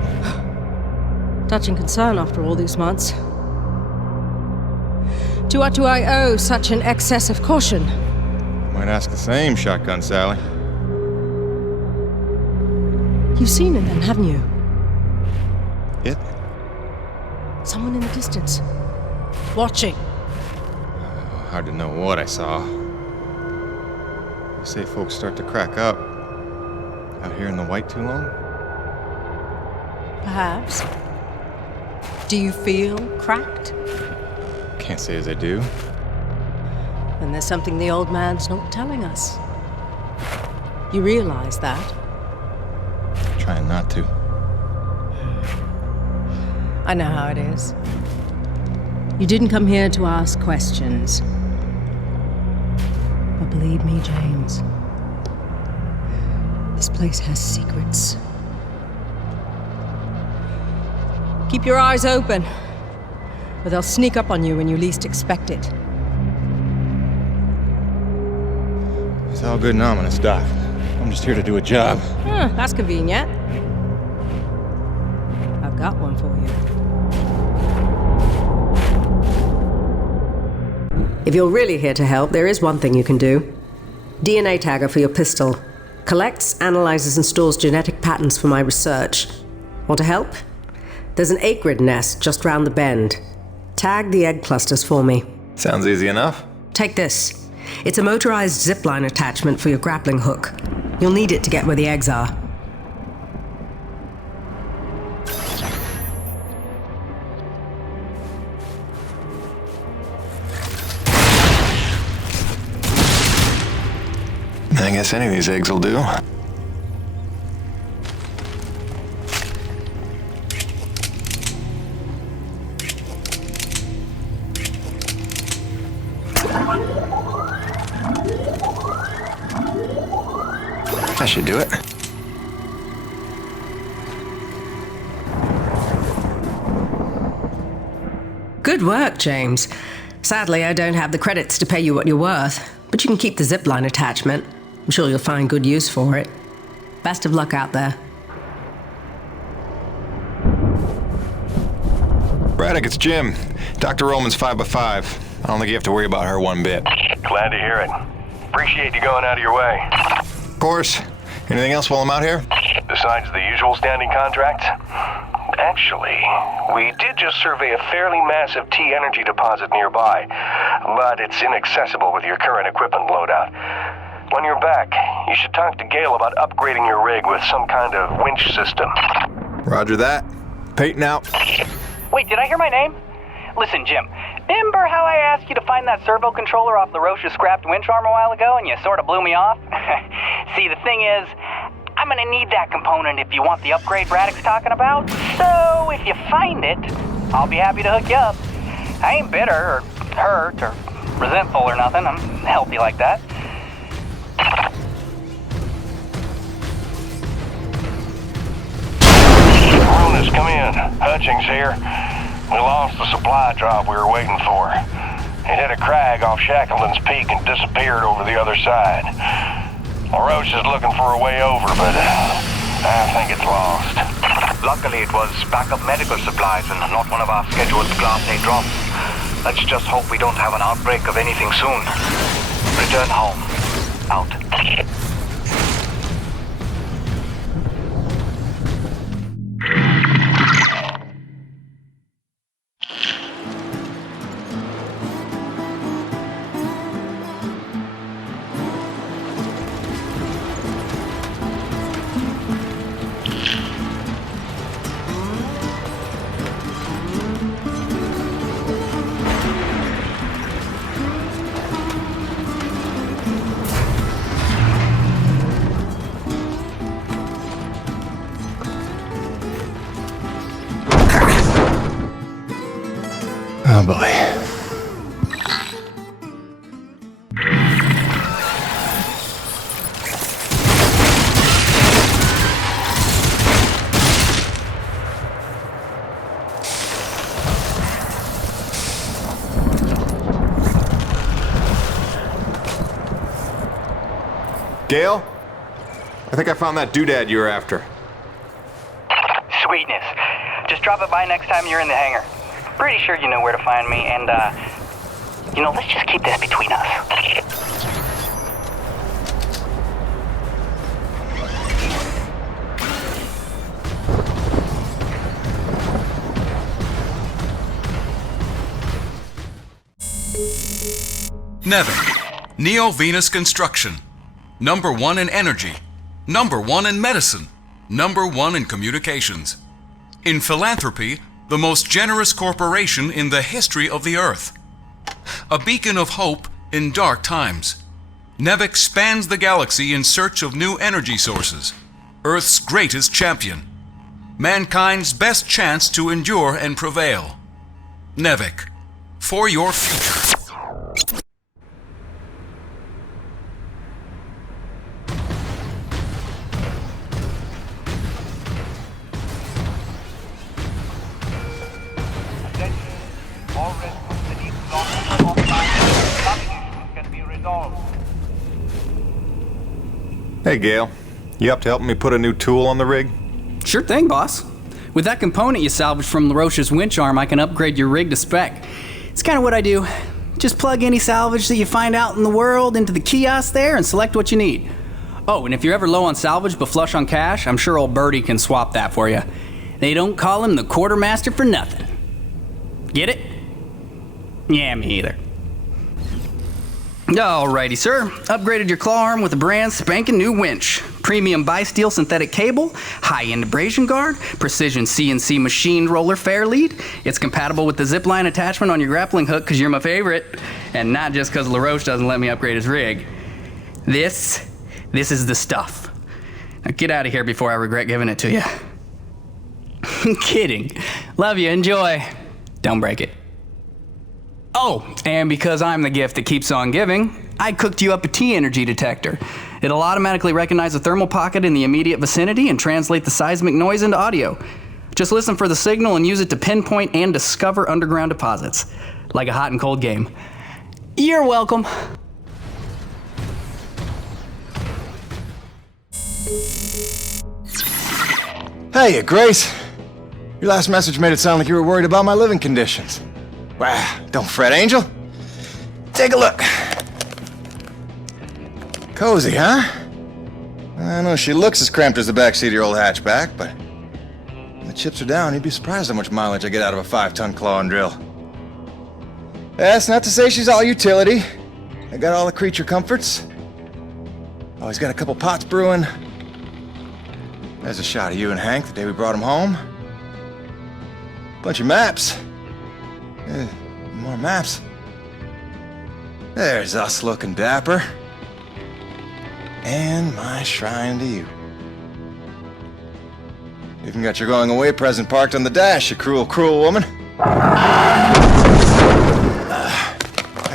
Touching concern after all these months. To what do I owe such an excess of caution? Might ask the same, Shotgun Sally. You've seen it then, haven't you? It? Someone in the distance. Watching. Hard to know what I saw. You say folks start to crack up. Out here in the white too long? Perhaps. Do you feel cracked? Can't say as I do. Then there's something the old man's not telling us. You realize that? Trying not to. I know how it is. You didn't come here to ask questions. But believe me, James, this place has secrets. Keep your eyes open, or they'll sneak up on you when you least expect it. It's all good and ominous, Doc. I'm just here to do a job. That's convenient. I've got one for you. If you're really here to help, there is one thing you can do. DNA tagger for your pistol. Collects, analyzes, and stores genetic patterns for my research. Want to help? There's an acrid nest just round the bend. Tag the egg clusters for me. Sounds easy enough. Take this. It's a motorized zipline attachment for your grappling hook. You'll need it to get where the eggs are. I guess any of these eggs will do. That should do it. Good work, James. Sadly, I don't have the credits to pay you what you're worth, but you can keep the zipline attachment. I'm sure you'll find good use for it. Best of luck out there. Braddock, it's Jim. Dr. Roman's 5x5. I don't think you have to worry about her one bit. Glad to hear it. Appreciate you going out of your way. Of course. Anything else while I'm out here? Besides the usual standing contracts? Actually, we did just survey a fairly massive T-energy deposit nearby, but it's inaccessible with your current equipment loadout. When you're back, you should talk to Gale about upgrading your rig with some kind of winch system. Roger that. Peyton out. Wait, did I hear my name? Listen, Jim, remember how I asked you to find that servo controller off LaRoche's scrapped winch arm a while ago and you sort of blew me off? See, the thing is, I'm gonna need that component if you want the upgrade Braddock's talking about. So, if you find it, I'll be happy to hook you up. I ain't bitter or hurt or resentful or nothing. I'm healthy like that. Ronas, come in. Hutchings here. We lost the supply drop we were waiting for. It hit a crag off Shackleton's Peak and disappeared over the other side. LaRoche is looking for a way over, but I think it's lost. Luckily, it was backup medical supplies and not one of our scheduled Class A drops. Let's just hope we don't have an outbreak of anything soon. Return home. Out. Oh boy. Gale? I think I found that doodad you were after. Sweetness. Just drop it by next time you're in the hangar. Pretty sure you know where to find me, and, let's just keep this between us. Nevik, Neo-Venus Construction. #1 in energy. #1 in medicine. #1 in communications. In philanthropy, the most generous corporation in the history of the Earth. A beacon of hope in dark times. Nevik spans the galaxy in search of new energy sources. Earth's greatest champion. Mankind's best chance to endure and prevail. Nevik, for your future. Hey, Gale. You up to helping me put a new tool on the rig? Sure thing, boss. With that component you salvaged from LaRoche's winch arm, I can upgrade your rig to spec. It's kind of what I do. Just plug any salvage that you find out in the world into the kiosk there and select what you need. Oh, and if you're ever low on salvage but flush on cash, I'm sure old Birdie can swap that for you. They don't call him the quartermaster for nothing. Get it? Yeah, me either. Alrighty, sir. Upgraded your claw arm with a brand spanking new winch. Premium bi-steel synthetic cable, high-end abrasion guard, precision CNC machined roller fair lead. It's compatible with the zipline attachment on your grappling hook because you're my favorite, and not just because LaRoche doesn't let me upgrade his rig. This is the stuff. Now get out of here before I regret giving it to you. Kidding. Love you, enjoy. Don't break it. Oh, and because I'm the gift that keeps on giving, I cooked you up a T-energy detector. It'll automatically recognize a thermal pocket in the immediate vicinity and translate the seismic noise into audio. Just listen for the signal and use it to pinpoint and discover underground deposits. Like a hot and cold game. You're welcome. Hey, Grace. Your last message made it sound like you were worried about my living conditions. Wow, don't fret, Angel. Take a look. Cozy, huh? I know she looks as cramped as the backseat of your old hatchback, but when the chips are down, you'd be surprised how much mileage I get out of a 5-ton claw and drill. That's not to say she's all utility. I got all the creature comforts. Always got a couple pots brewing. There's a shot of you and Hank the day we brought him home. Bunch of maps. More maps. There's us looking dapper. And my shrine to you. Even got your going away present parked on the dash, you cruel, cruel woman. I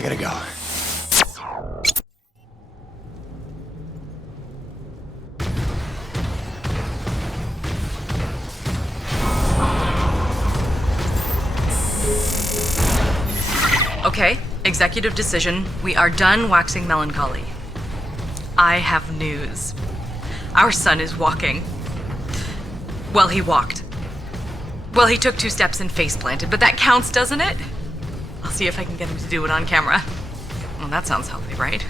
gotta go. Okay, executive decision. We are done waxing melancholy. I have news. Our son is walking. Well, he walked. Well, he took 2 steps and face planted, but that counts, doesn't it? I'll see if I can get him to do it on camera. Well, that sounds healthy, right?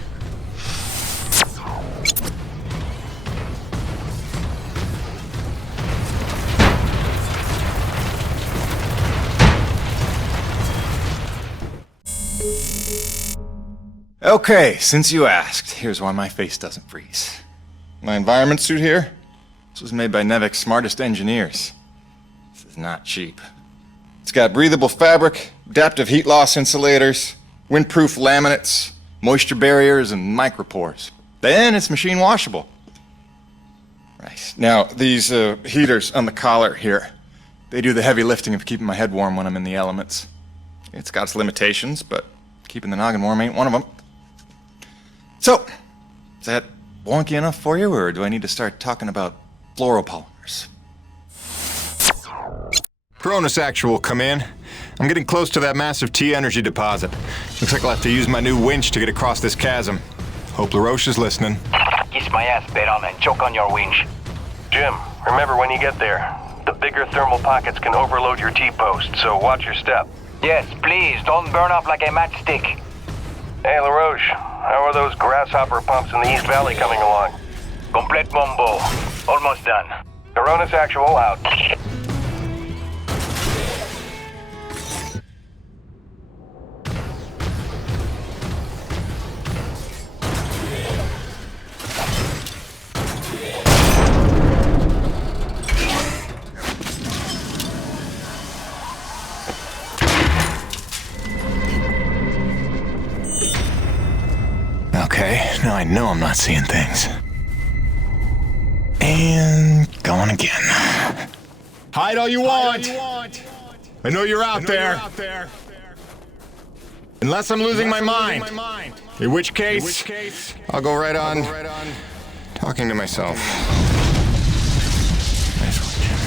Okay, since you asked, here's why my face doesn't freeze. My environment suit here, this was made by Nevik's smartest engineers. This is not cheap. It's got breathable fabric, adaptive heat loss insulators, windproof laminates, moisture barriers, and micropores. Then it's machine washable. Right. Now, these heaters on the collar here, they do the heavy lifting of keeping my head warm when I'm in the elements. It's got its limitations, but keeping the noggin warm ain't one of them. So, is that wonky enough for you, or do I need to start talking about fluoropolymers? Cronus Actual, come in. I'm getting close to that massive T energy deposit. Looks like I'll have to use my new winch to get across this chasm. Hope LaRoche is listening. Kiss my ass, Baron, and choke on your winch. Jim, remember when you get there, the bigger thermal pockets can overload your T-post, so watch your step. Yes, please, don't burn up like a matchstick. Hey, LaRoche, how are those grasshopper pumps in the East Valley coming along? Complete bombo. Almost done. Cronus Actual out. Okay, now I know I'm not seeing things. And going again. Hide all you want! I know you're out there. Unless I'm losing my mind. In which case, I'll go right on talking to myself. Nice one, Jim.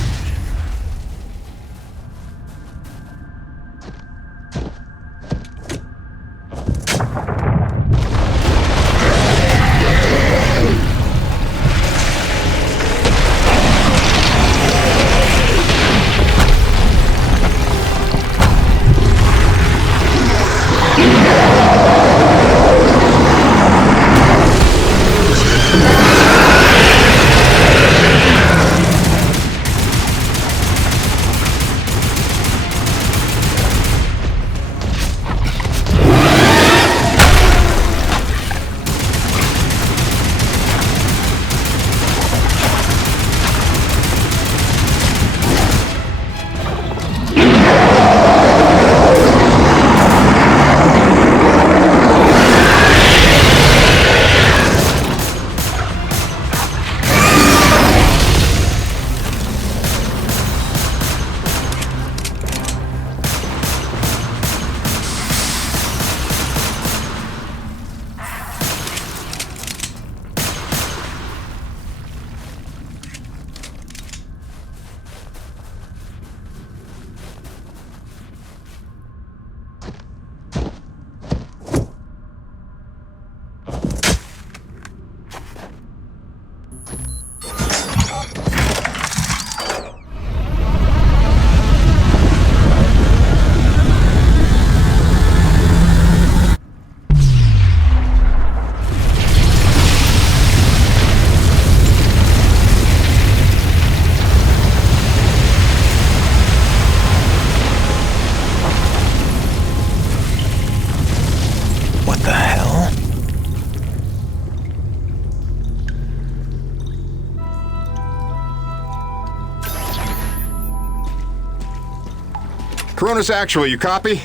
Coronis Actual, you copy?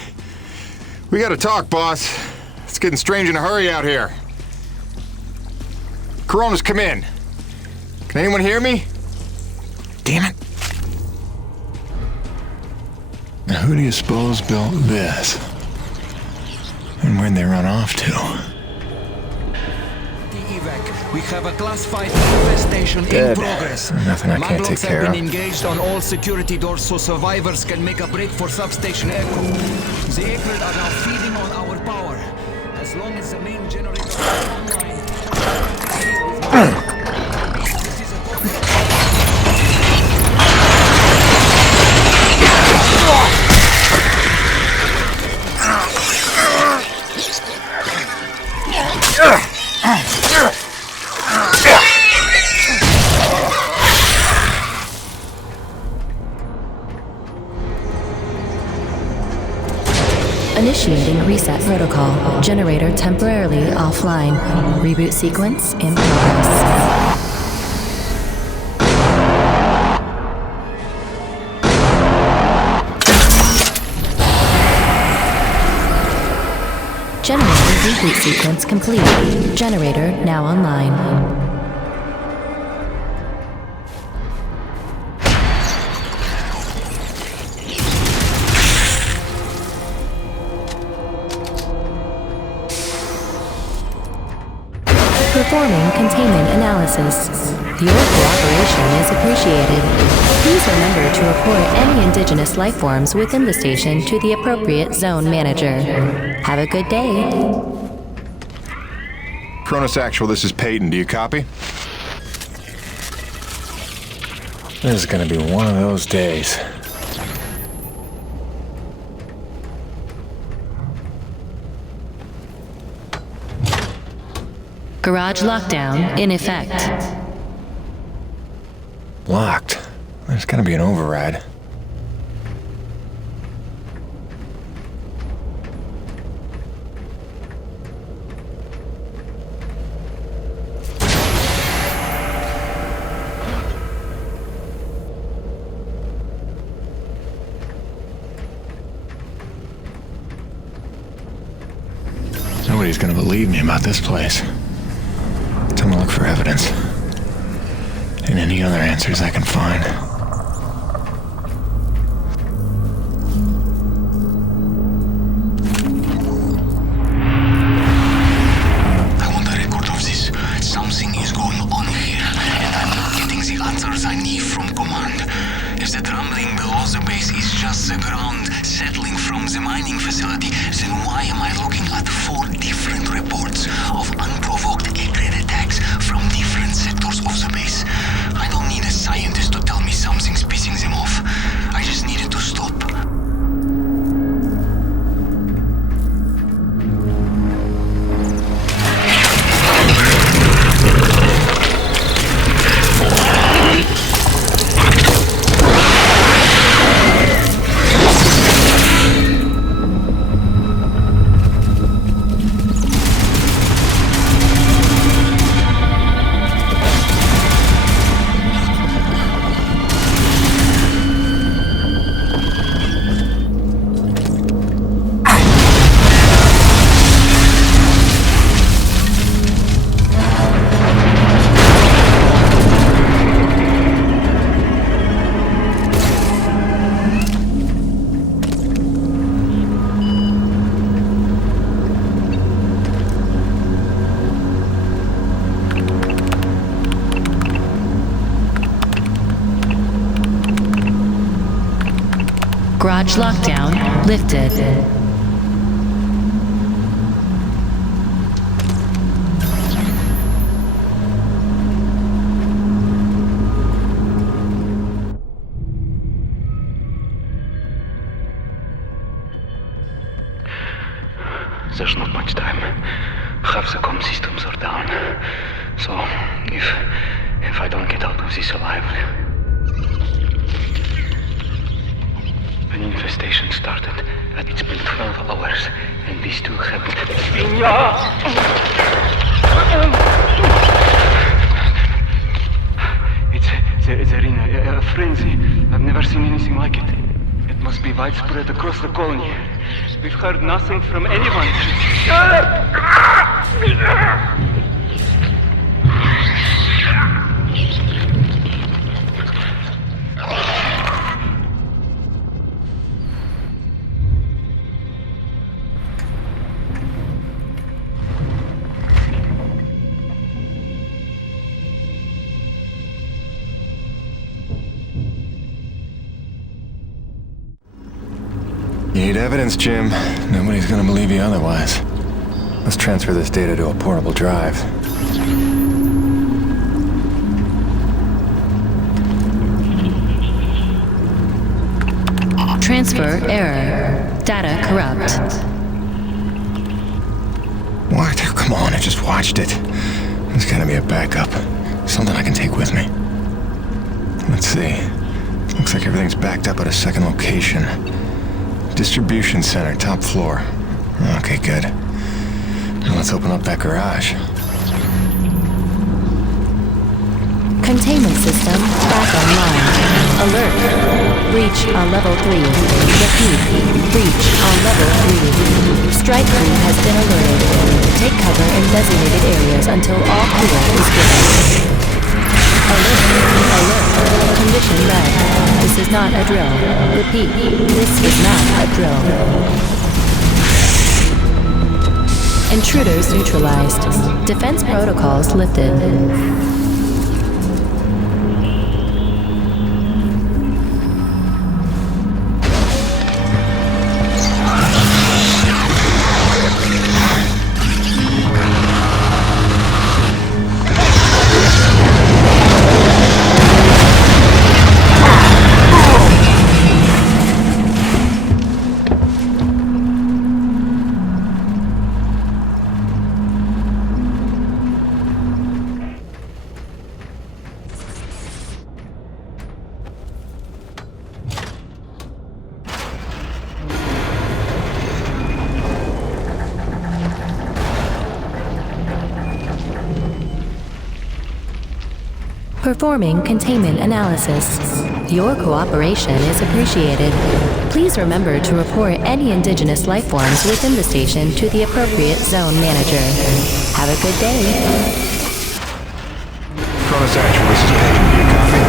We gotta talk, boss. It's getting strange in a hurry out here. Coronis, come in. Can anyone hear me? Damn it. Now who do you suppose built this? And where'd they run off to? We have a classified infestation in progress. Nothing I can't take care have of. been engaged on all security doors so survivors can make a break for substation Echo. The Acrid are now feeding on our power. As long as the main generator is online. Initiating reset protocol. Generator temporarily offline. Reboot sequence in progress. Generator reboot sequence complete. Generator now online. Performing containment analysis. Your cooperation is appreciated. Please remember to report any indigenous life forms within the station to the appropriate zone manager. Have a good day. Cronus Actual, this is Peyton. Do you copy? This is gonna be one of those days. Garage lockdown in effect. Locked. There's gonna be an override. Nobody's gonna believe me about this place. I'm gonna look for evidence. And any other answers I can find. I want a record of this. Something is going on here, and I'm not getting the answers I need from command. If the rumbling below the base is just the ground settling from the mining facility, then why am I looking at 4 different reports of unprovoked E.D.N attacks from different sectors of the base? I don't need a scientist to tell me something's pissing them off. I just needed to stop. Garage lockdown lifted. There's not much time. Half the comm systems are down. So, if I don't get out of this alive... An infestation started, and it's been 12 hours, and these two haven't... They're in a frenzy. I've never seen anything like it. It must be widespread across the colony. We've heard nothing from anyone. You need evidence, Jim. Nobody's gonna believe you otherwise. Let's transfer this data to a portable drive. Transfer error. Data corrupt. What? Come on, I just watched it. There's gotta be a backup. Something I can take with me. Let's see. Looks like everything's backed up at a second location. Distribution center, top floor. Okay, good. Now let's open up that garage. Containment system back online. Alert. Breach on level 3. Repeat. Breach on level 3. Strike crew has been alerted. Take cover in designated areas until all clear is given. Alert. Alert. Condition red. This is not a drill. Repeat. This is not a drill. Intruders neutralized. Defense protocols lifted. Performing containment analysis. Your cooperation is appreciated. Please remember to report any indigenous life forms within the station to the appropriate zone manager. Have a good day. Cronus Actual, this is Peyton. Do you copy?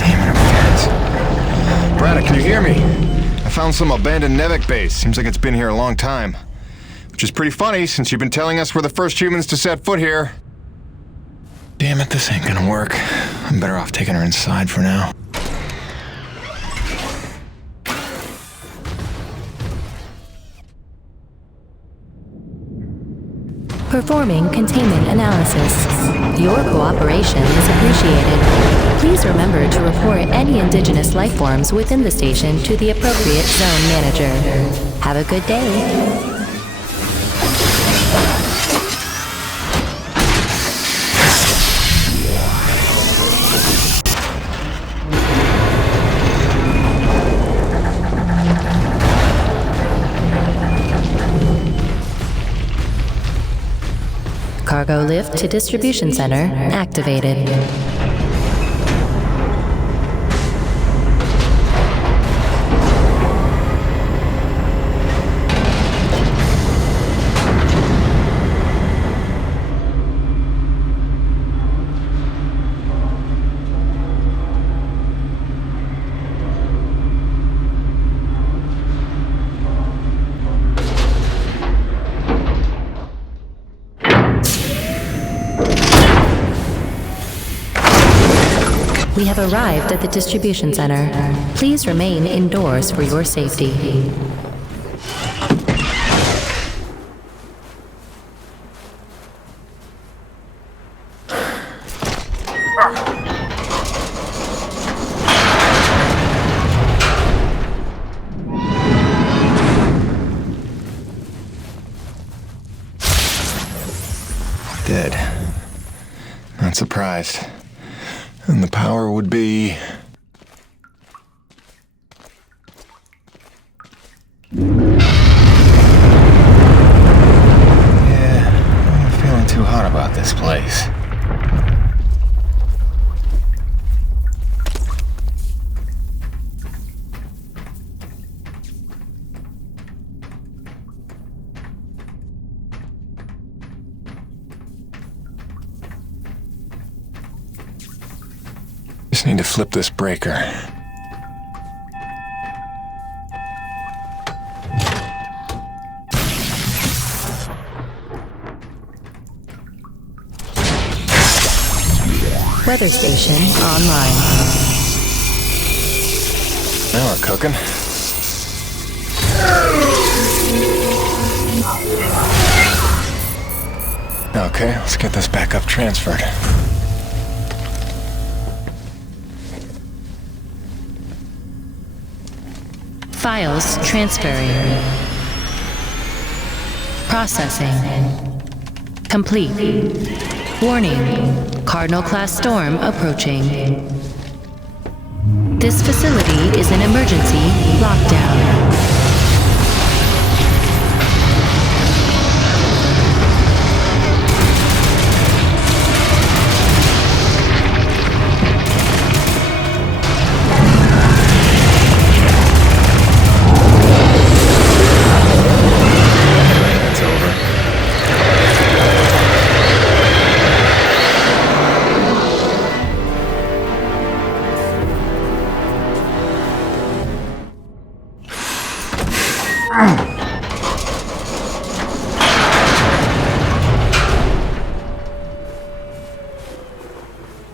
Damn interference. Braddock, can you hear me? I found some abandoned Nevek base. Seems like it's been here a long time. Which is pretty funny, since you've been telling us we're the first humans to set foot here. Damn it, this ain't gonna work. I'm better off taking her inside for now. Performing containment analysis. Your cooperation is appreciated. Please remember to report any indigenous life forms within the station to the appropriate zone manager. Have a good day. Cargo lift to distribution center activated. We have arrived at the distribution center. Please remain indoors for your safety. Dead. Not surprised. And the power would be... Yeah, I'm feeling too hot about this place. Just need to flip this breaker. Weather station online. Now we're cooking. Okay, let's get this back up transferred. Files transferring. Processing. Complete. Warning. Cardinal-class storm approaching. This facility is an emergency lockdown.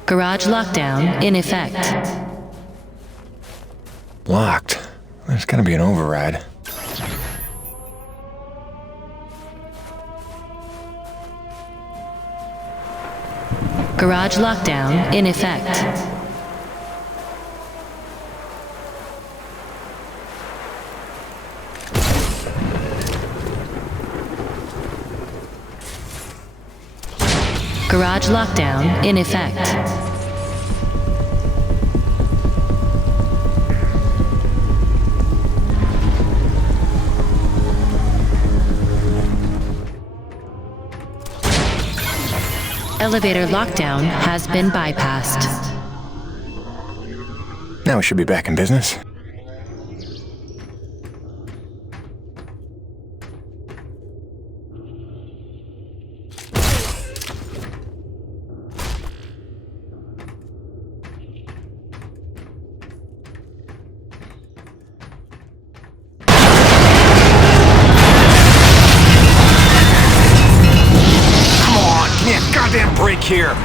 Garage lockdown in effect. Locked. There's gotta be an override. Garage lockdown in effect. Garage lockdown in effect. Elevator lockdown has been bypassed. Now we should be back in business. Break here.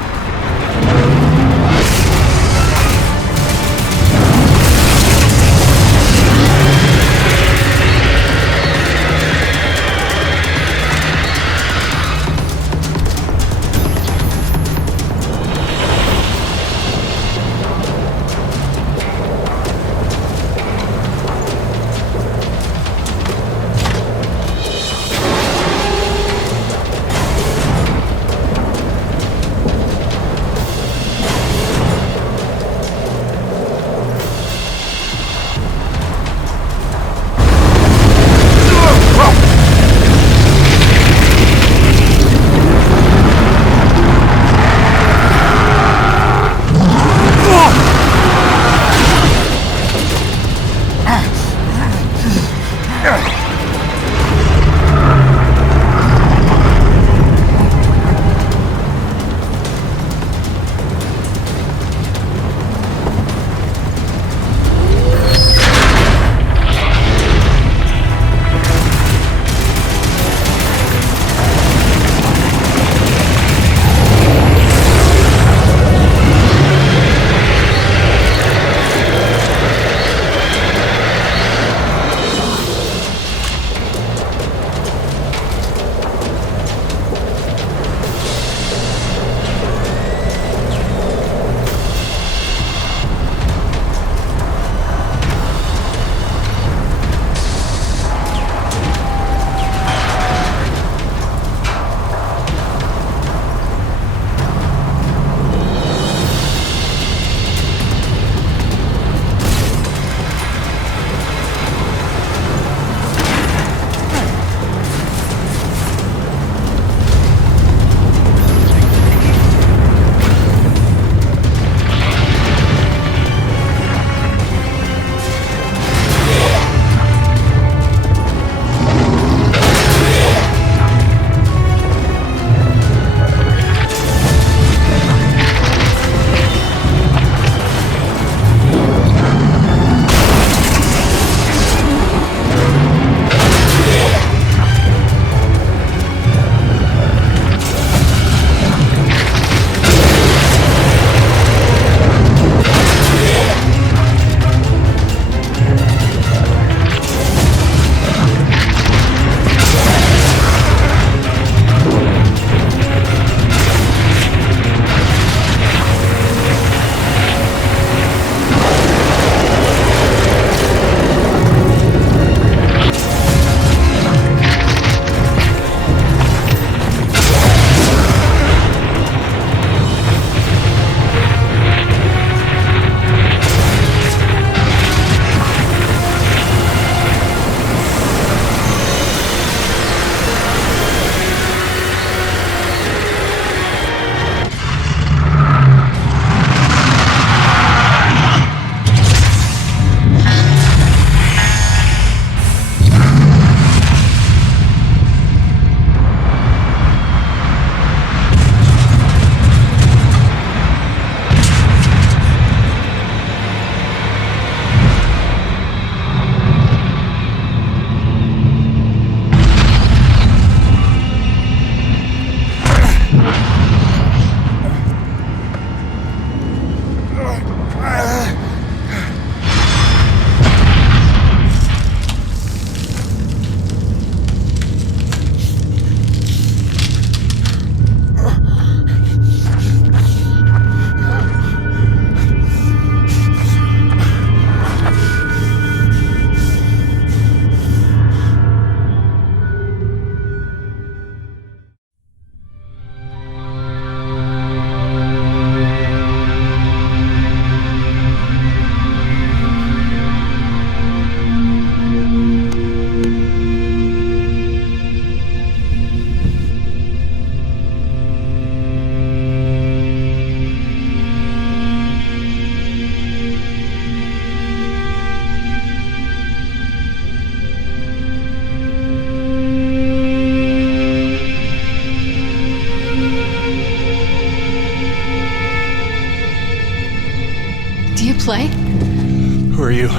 are you?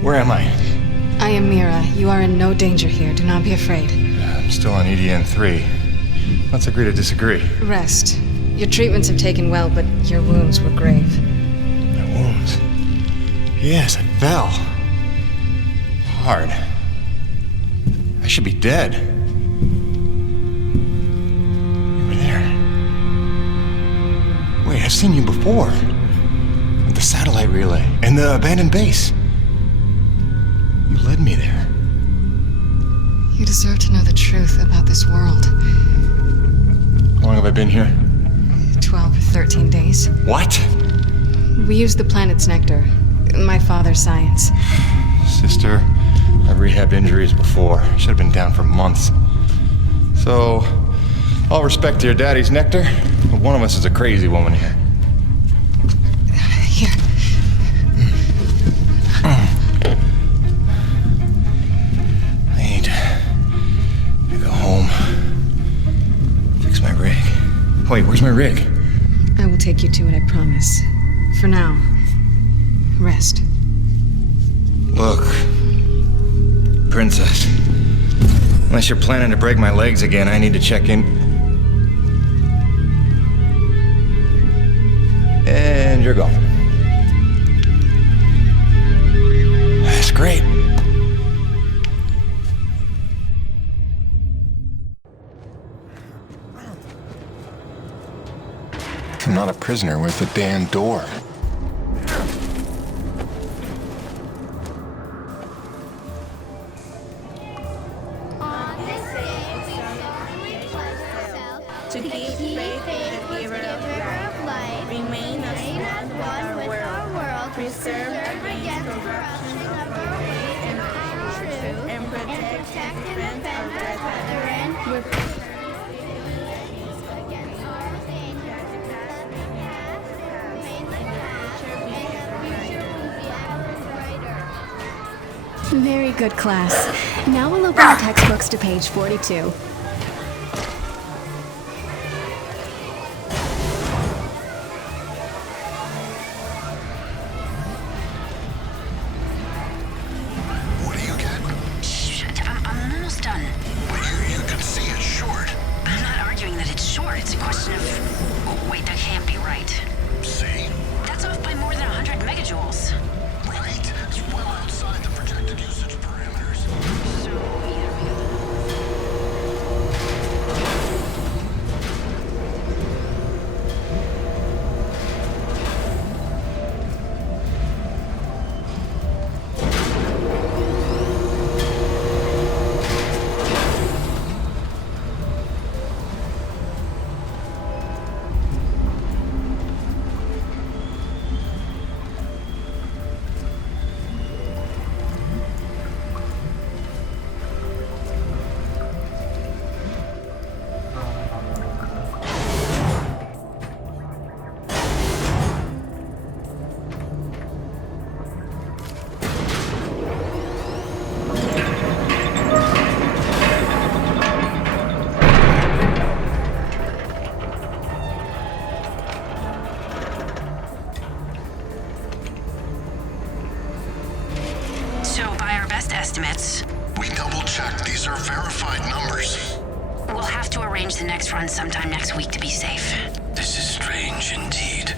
Where am I? I am Mira. You are in no danger here. Do not be afraid. I'm still on E.D.N. 3. Let's agree to disagree. Rest. Your treatments have taken well, but your wounds were grave. My wounds? Yes, I fell. Hard. I should be dead. You were there. Wait, I've seen you before. With the satellite relay and the abandoned base. You led me there. You deserve to know the truth about this world. How long have I been here? 12 or 13 days. What? We used the planet's nectar. My father's science. Sister, I've rehabbed injuries before. Should have been down for months. So, all respect to your daddy's nectar, but one of us is a crazy woman here. Here. I need to go home. Fix my rig. Wait, where's my rig? I will take you to it, I promise. For now, rest. Look, Princess. Unless you're planning to break my legs again, I need to check in. And you're gone. That's great. I'm not a prisoner with a damn door. To keep faith in the giver of life, remain as one with our world, preserve against corruption of our faith and truth, and protect and defend our brethren with Very good, class. Now we'll open the textbooks to page 42. What do you get? Shh, I'm almost done. But you can see it's short. I'm not arguing that it's short. It's a question of... Oh, wait, that can't be right. See? That's off by more than 100 megajoules. Right. It's well outside the projected usage parameters. So, either estimates. We double-checked. These are verified numbers. We'll have to arrange the next run sometime next week to be safe. This is strange indeed.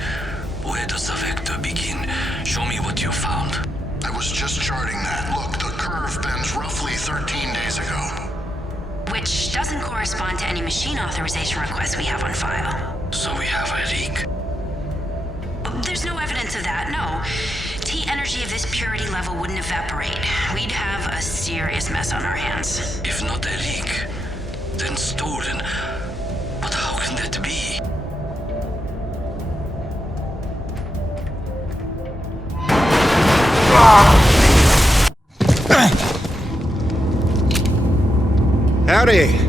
Where does the vector begin? Show me what you found. I was just charting that. Look, the curve bends roughly 13 days ago. Which doesn't correspond to any machine authorization requests we have on file. So we have a leak. There's no evidence of that, no. T-energy of this purity level wouldn't evaporate. We'd have a serious mess on our hands. If not a leak, then stolen. But how can that be? Howdy!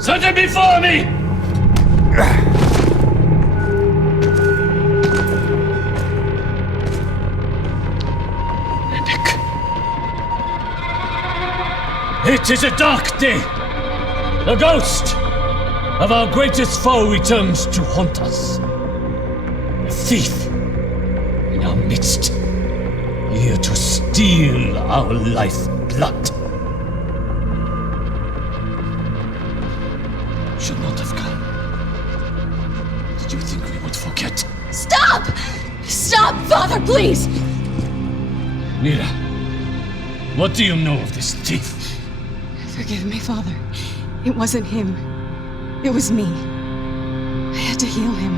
Something before me! It is a dark day. The ghost of our greatest foe returns to haunt us. A thief in our midst, here to steal our lifeblood. Should not have come. Did you think we would forget? Stop! Stop, Father, please! Mira, what do you know of this thief? Forgive me, Father. It wasn't him. It was me. I had to heal him.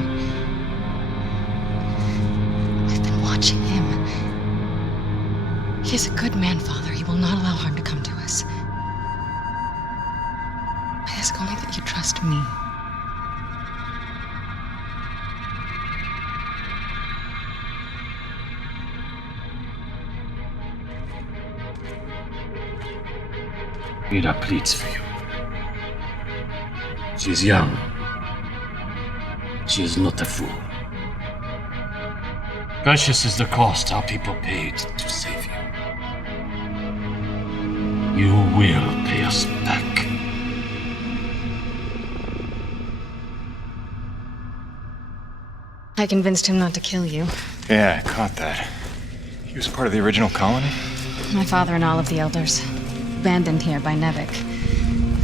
I've been watching him. He is a good man, Father. He will not allow harm to come to us. I ask only that you trust me. Mira pleads for you. She is young. She is not a fool. Precious is the cost our people paid to save you. You will pay us back. I convinced him not to kill you. Yeah, I caught that. He was part of the original colony? My father and all of the elders. Abandoned here by Nevik.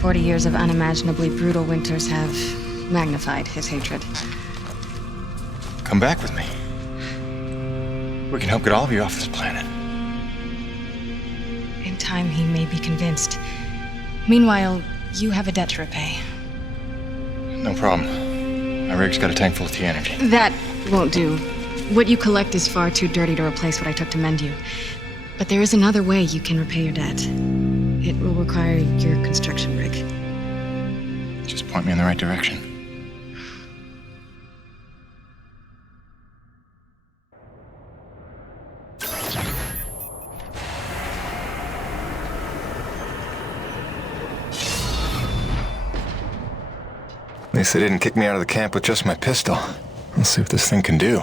40 years of unimaginably brutal winters have magnified his hatred. Come back with me. We can help get all of you off this planet. In time, he may be convinced. Meanwhile, you have a debt to repay. No problem. My rig's got a tank full of T-energy. That won't do. What you collect is far too dirty to replace what I took to mend you. But there is another way you can repay your debt. It will require your construction rig. Just point me in the right direction. At least they didn't kick me out of the camp with just my pistol. Let's see what this thing can do.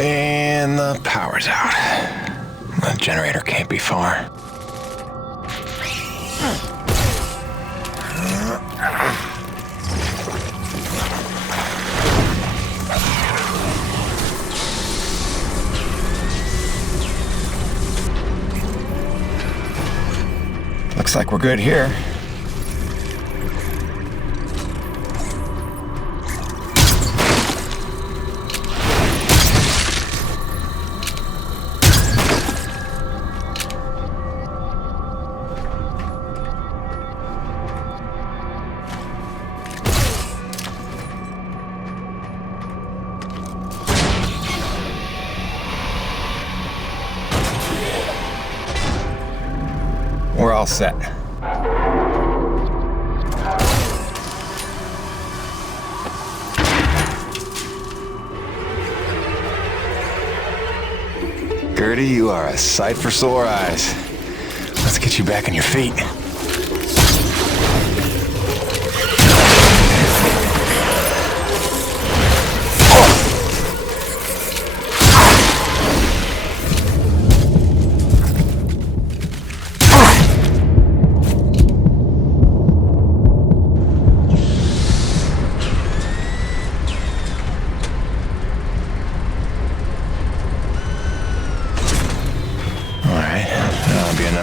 And the power's out. The generator can't be far. Looks like we're good here. We're all set. Gertie, you are a sight for sore eyes. Let's get you back on your feet.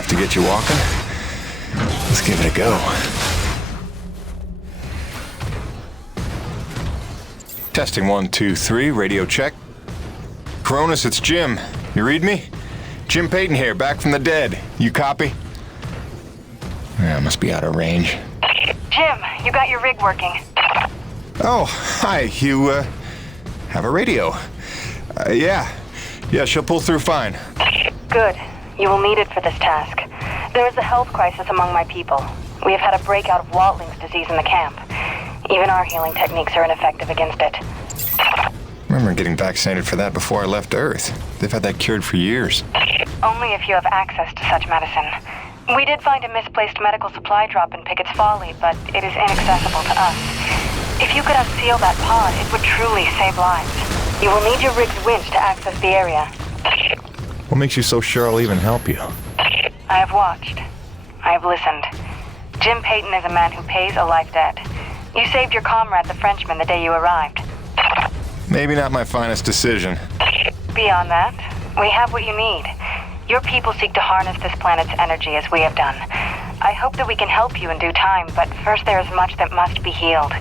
To get you walking. Let's give it a go. Testing 1, 2, 3, radio check. Cronus, it's Jim. You read me? Jim Payton here, back from the dead. You copy? Yeah, must be out of range. Jim, you got your rig working. Oh, hi. You, have a radio. Yeah, she'll pull through fine. Good. You will need it for this task. There is a health crisis among my people. We have had a breakout of Watling's disease in the camp. Even our healing techniques are ineffective against it. I remember getting vaccinated for that before I left Earth. They've had that cured for years. Only if you have access to such medicine. We did find a misplaced medical supply drop in Pickett's Folly, but it is inaccessible to us. If you could unseal that pod, it would truly save lives. You will need your rig's winch to access the area. What makes you so sure I'll even help you? I have watched. I have listened. Jim Payton is a man who pays a life debt. You saved your comrade, the Frenchman, the day you arrived. Maybe not my finest decision. Beyond that, we have what you need. Your people seek to harness this planet's energy as we have done. I hope that we can help you in due time, but first there is much that must be healed.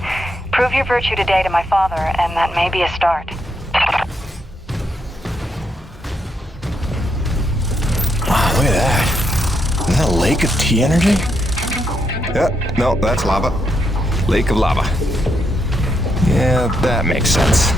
Prove your virtue today to my father, and that may be a start. Wow, look at that. Isn't that a lake of T energy? Yep, no, that's lava. Lake of lava. Yeah, that makes sense.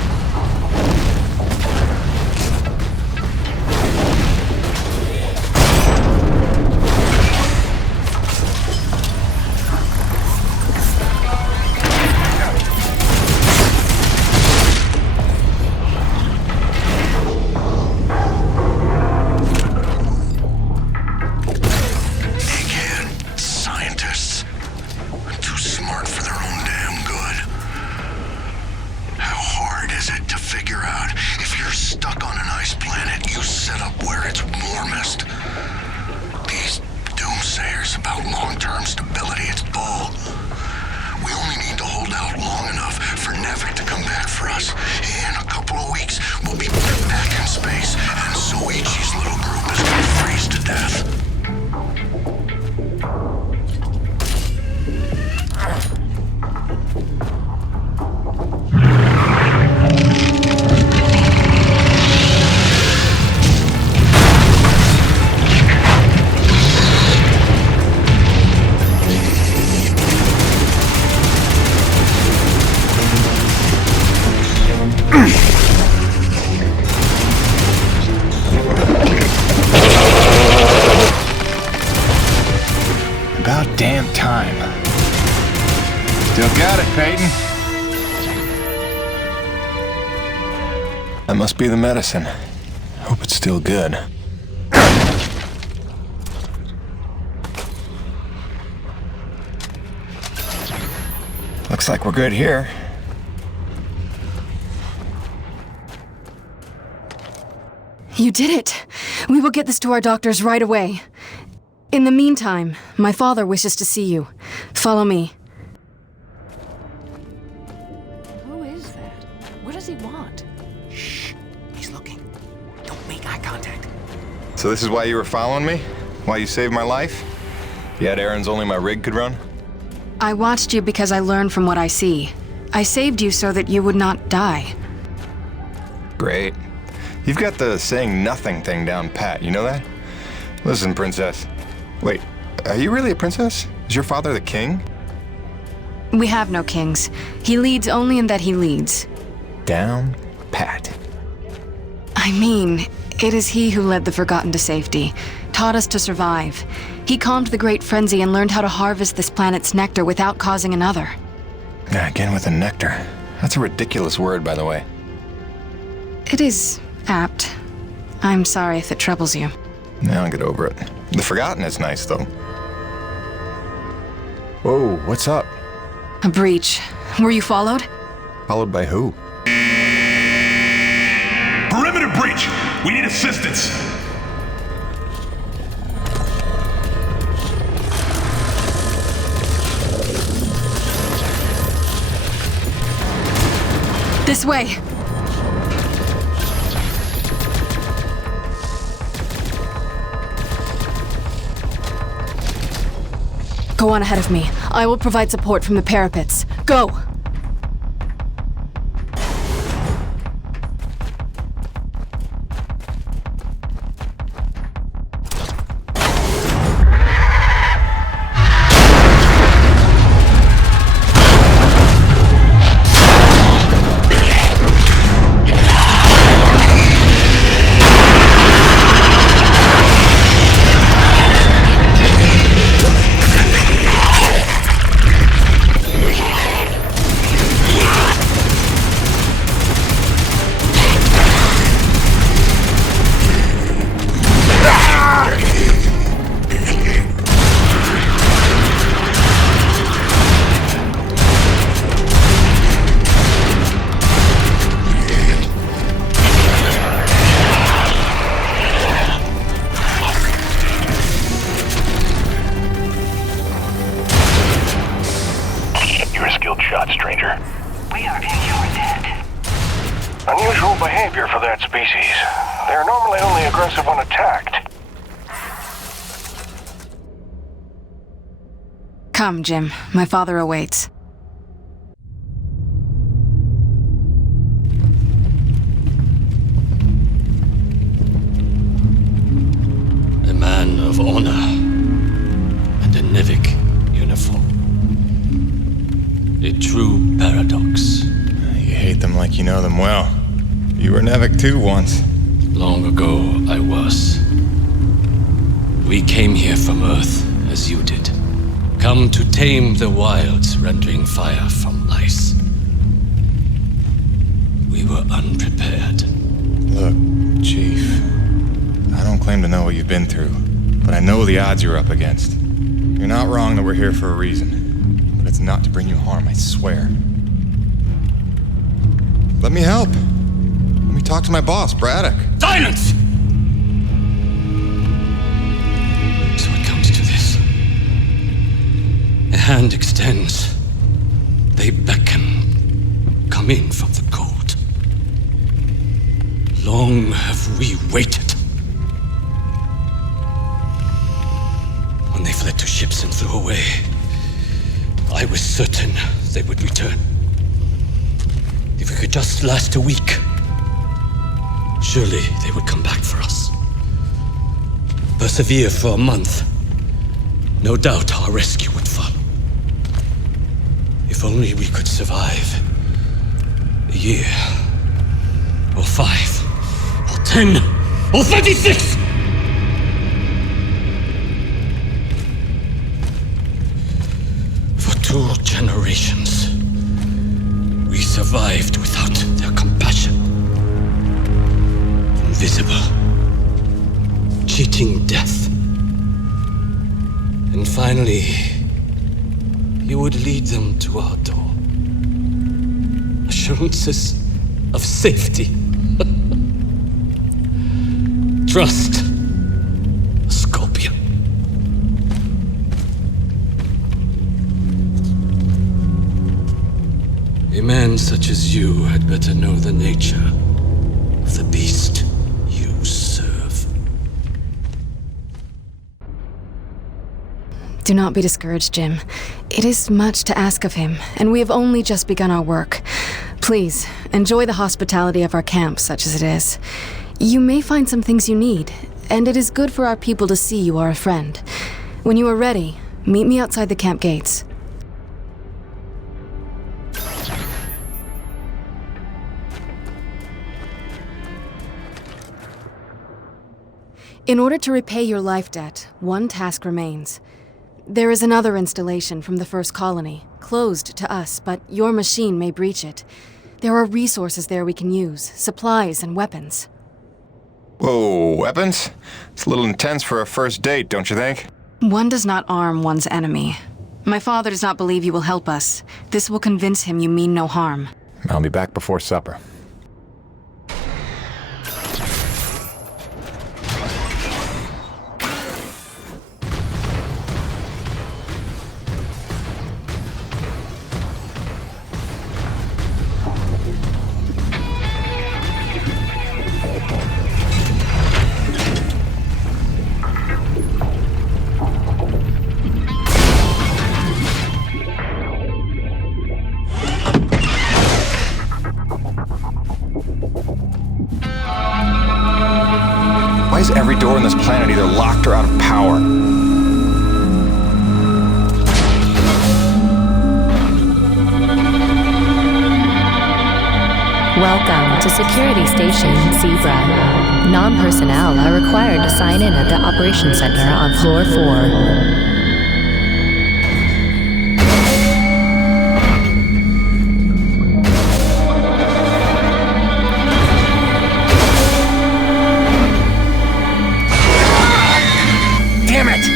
About damn time. Still got it, Peyton. That must be the medicine. Hope it's still good. Looks like we're good here. You did it! We will get this to our doctors right away. In the meantime, my father wishes to see you. Follow me. Who is that? What does he want? Shh. He's looking. Don't make eye contact. So this is why you were following me? Why you saved my life? You had errands only my rig could run? I watched you because I learned from what I see. I saved you so that you would not die. Great. You've got the saying nothing thing down pat, you know that? Listen, princess. Wait, are you really a princess? Is your father the king? We have no kings. He leads only in that he leads. Down pat. I mean, it is he who led the Forgotten to safety, taught us to survive. He calmed the Great Frenzy and learned how to harvest this planet's nectar without causing another. Again with the nectar. That's a ridiculous word, by the way. It is apt. I'm sorry if it troubles you. Now I'll get over it. The Forgotten is nice, though. Whoa, what's up? A breach. Were you followed? Followed by who? Perimeter breach! We need assistance! This way! Go on ahead of me. I will provide support from the parapets. Go! Unusual behavior for that species. They're normally only aggressive when attacked. Come, Jim. My father awaits. A man of honor and a Nivik uniform. A true paradox. You hate them like you know them well. You were Nevik too once. Long ago, I was. We came here from Earth, as you did. Come to tame the wilds, rendering fire from ice. We were unprepared. Look, Chief, I don't claim to know what you've been through, but I know the odds you're up against. You're not wrong that we're here for a reason, but it's not to bring you harm, I swear. Let me help. Let me talk to my boss, Braddock. Silence! So it comes to this. A hand extends. They beckon. Come in from the cold. Long have we waited. When they fled to ships and flew away, I was certain they would return. If we could just last a week, surely they would come back for us. Persevere for a month. No doubt our rescue would follow. If only we could survive a year, or 5, or 10, or 36! For 2 generations, we survived without their compassion. Invisible, cheating death. And finally, you would lead them to our door. Assurances of safety. Trust. A scorpion. A man such as you had better know the nature of the beast you serve. Do not be discouraged, Jim. It is much to ask of him, and we have only just begun our work. Please, enjoy the hospitality of our camp, such as it is. You may find some things you need, and it is good for our people to see you are a friend. When you are ready, meet me outside the camp gates. In order to repay your life debt, one task remains. There is another installation from the first colony, closed to us, but your machine may breach it. There are resources there we can use, supplies and weapons. Whoa, weapons? It's a little intense for a first date, don't you think? One does not arm one's enemy. My father does not believe you will help us. This will convince him you mean no harm. I'll be back before supper. Why is every door on this planet either locked or out of power? Welcome to Security Station Zebra. Non-personnel are required to sign in at the Operations Center on Floor 4. Damn it!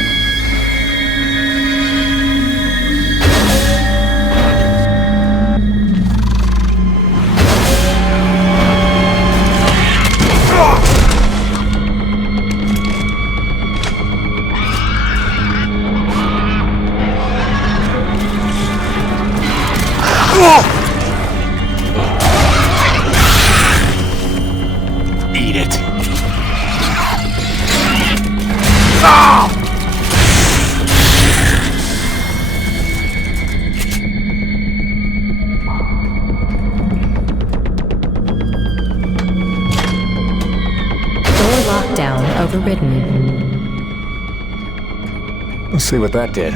overridden. Let's see what that did.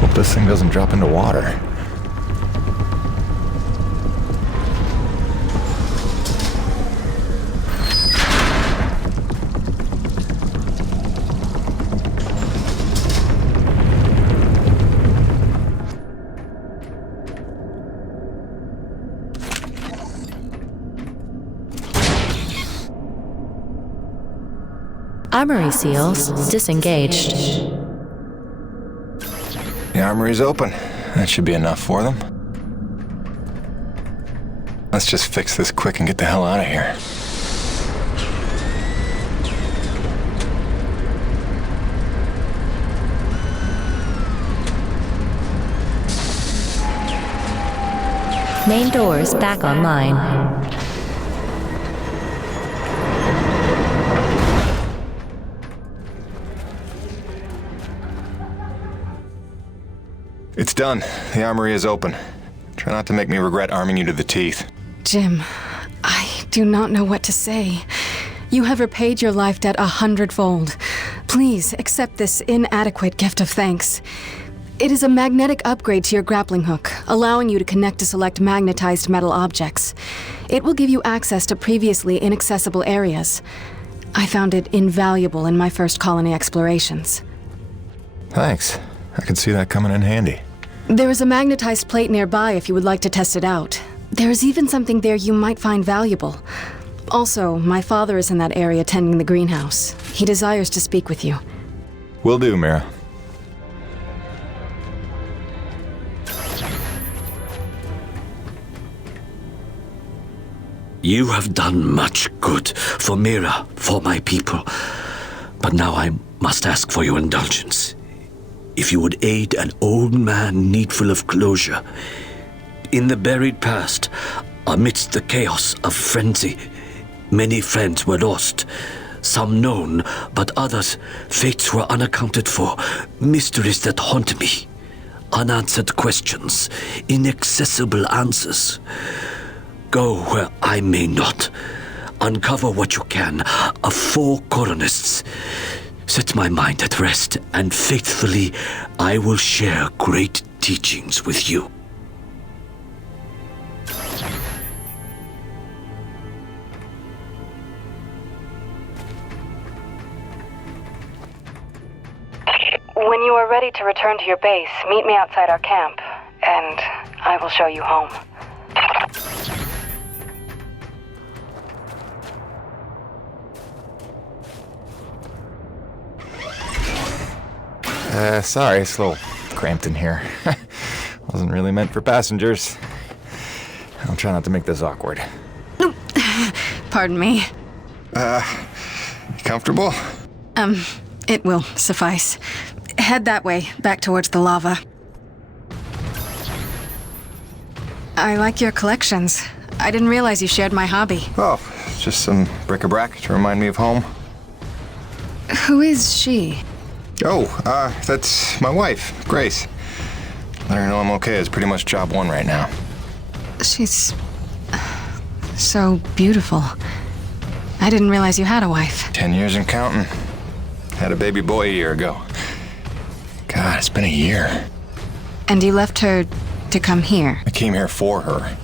Hope this thing doesn't drop into water. Armory seals disengaged. The armory's open. That should be enough for them. Let's just fix this quick and get the hell out of here. Main doors back online. It's done. The armory is open. Try not to make me regret arming you to the teeth. Jim, I do not know what to say. You have repaid your life debt 100-fold. Please accept this inadequate gift of thanks. It is a magnetic upgrade to your grappling hook, allowing you to connect to select magnetized metal objects. It will give you access to previously inaccessible areas. I found it invaluable in my first colony explorations. Thanks. I could see that coming in handy. There is a magnetized plate nearby if you would like to test it out. There is even something there you might find valuable. Also, my father is in that area tending the greenhouse. He desires to speak with you. Will do, Mira. You have done much good for Mira, for my people. But now I must ask for your indulgence. If you would aid an old man needful of closure. In the buried past, amidst the chaos of frenzy, many friends were lost. Some known, but others, fates were unaccounted for. Mysteries that haunt me. Unanswered questions, inaccessible answers. Go where I may not. Uncover what you can of 4 colonists. Set my mind at rest, and faithfully I will share great teachings with you. When you are ready to return to your base, meet me outside our camp, and I will show you home. Sorry, it's a little cramped in here. Wasn't really meant for passengers. I'll try not to make this awkward. Pardon me. Comfortable? It will suffice. Head that way, back towards the lava. I like your collections. I didn't realize you shared my hobby. Oh, just some bric-a-brac to remind me of home. Who is she? Oh, that's my wife, Grace. Let her know I'm okay. It's pretty much job 1 right now. She's so beautiful. I didn't realize you had a wife. 10 years and counting. Had a baby boy a year ago. God, it's been a year. And you left her to come here? I came here for her.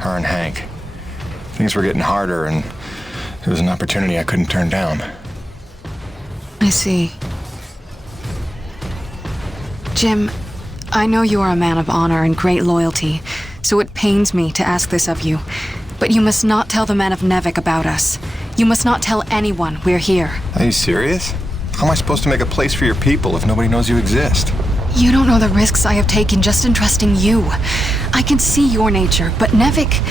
Her and Hank. Things were getting harder, and it was an opportunity I couldn't turn down. I see. Jim, I know you are a man of honor and great loyalty, so it pains me to ask this of you. But you must not tell the men of Nevik about us. You must not tell anyone we're here. Are you serious? How am I supposed to make a place for your people if nobody knows you exist? You don't know the risks I have taken just in trusting you. I can see your nature, but Nevik...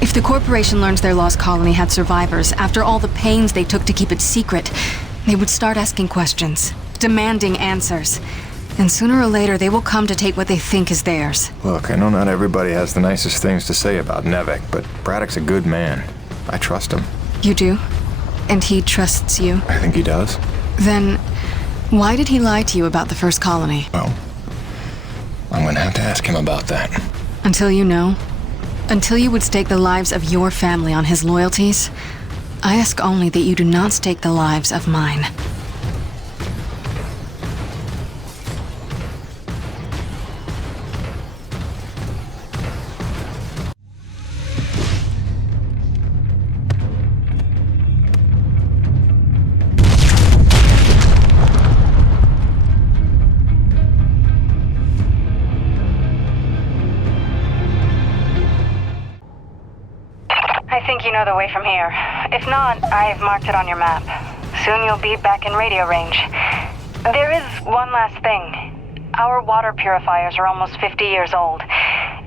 If the corporation learns their lost colony had survivors, after all the pains they took to keep it secret, they would start asking questions, demanding answers. And sooner or later, they will come to take what they think is theirs. Look, I know not everybody has the nicest things to say about Nevik, but Braddock's a good man. I trust him. You do? And he trusts you? I think he does. Then, Why did he lie to you about the first colony? Well, I'm gonna have to ask him about that. Until you know, until you would stake the lives of your family on his loyalties, I ask only that you do not stake the lives of mine. I think you know the way from here. If not, I have marked it on your map. Soon you'll be back in radio range. There is one last thing. Our water purifiers are almost 50 years old.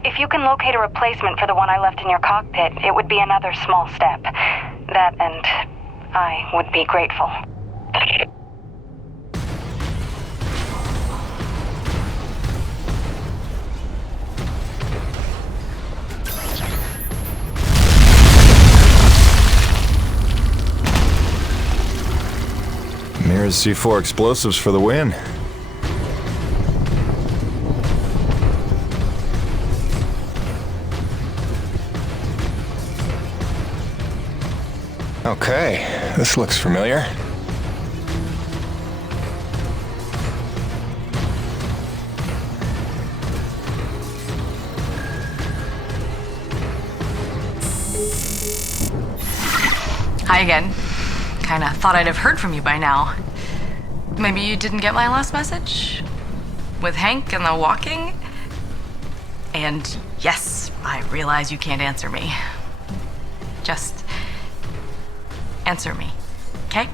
If you can locate a replacement for the one I left in your cockpit, it would be another small step. That and I would be grateful. Here's C4 explosives for the win. Okay, this looks familiar. Hi again. Kinda thought I'd have heard from you by now. Maybe you didn't get my last message? With Hank and the walking? And yes, I realize you can't answer me. Just answer me, okay?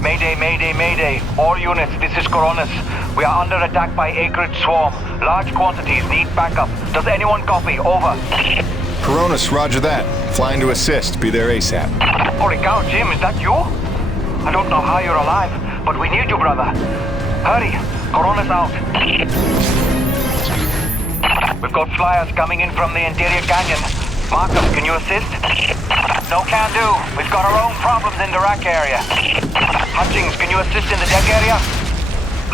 Mayday, mayday, mayday. All units, this is Coronis. We are under attack by acreage swarm. Large quantities need backup. Does anyone copy? Over. Coronis, roger that. Flying to assist. Be there ASAP. Holy cow, Jim, is that you? I don't know how you're alive, but we need you, brother. Hurry. Coronis out. We've got flyers coming in from the interior canyon. Markham, can you assist? No can do. We've got our own problems in the rack area. Hutchings, can you assist in the deck area?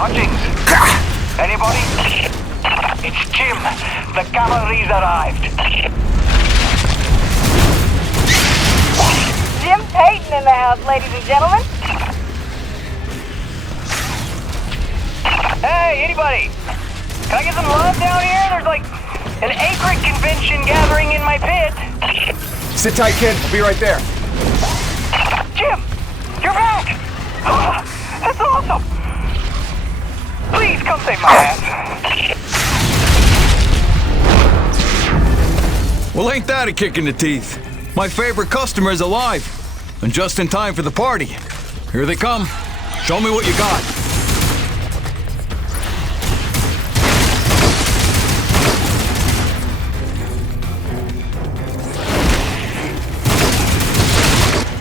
Hutchings? Anybody? It's Jim. The cavalry's arrived. Jim Payton in the house, ladies and gentlemen. Hey, anybody? Can I get some love down here? There's like an acreage convention gathering in my pit. Sit tight, kid. I'll be right there. Jim, you're back. That's awesome. Please come save my ass. Well, ain't that a kick in the teeth? My favorite customer's alive. And just in time for the party. Here they come. Show me what you got.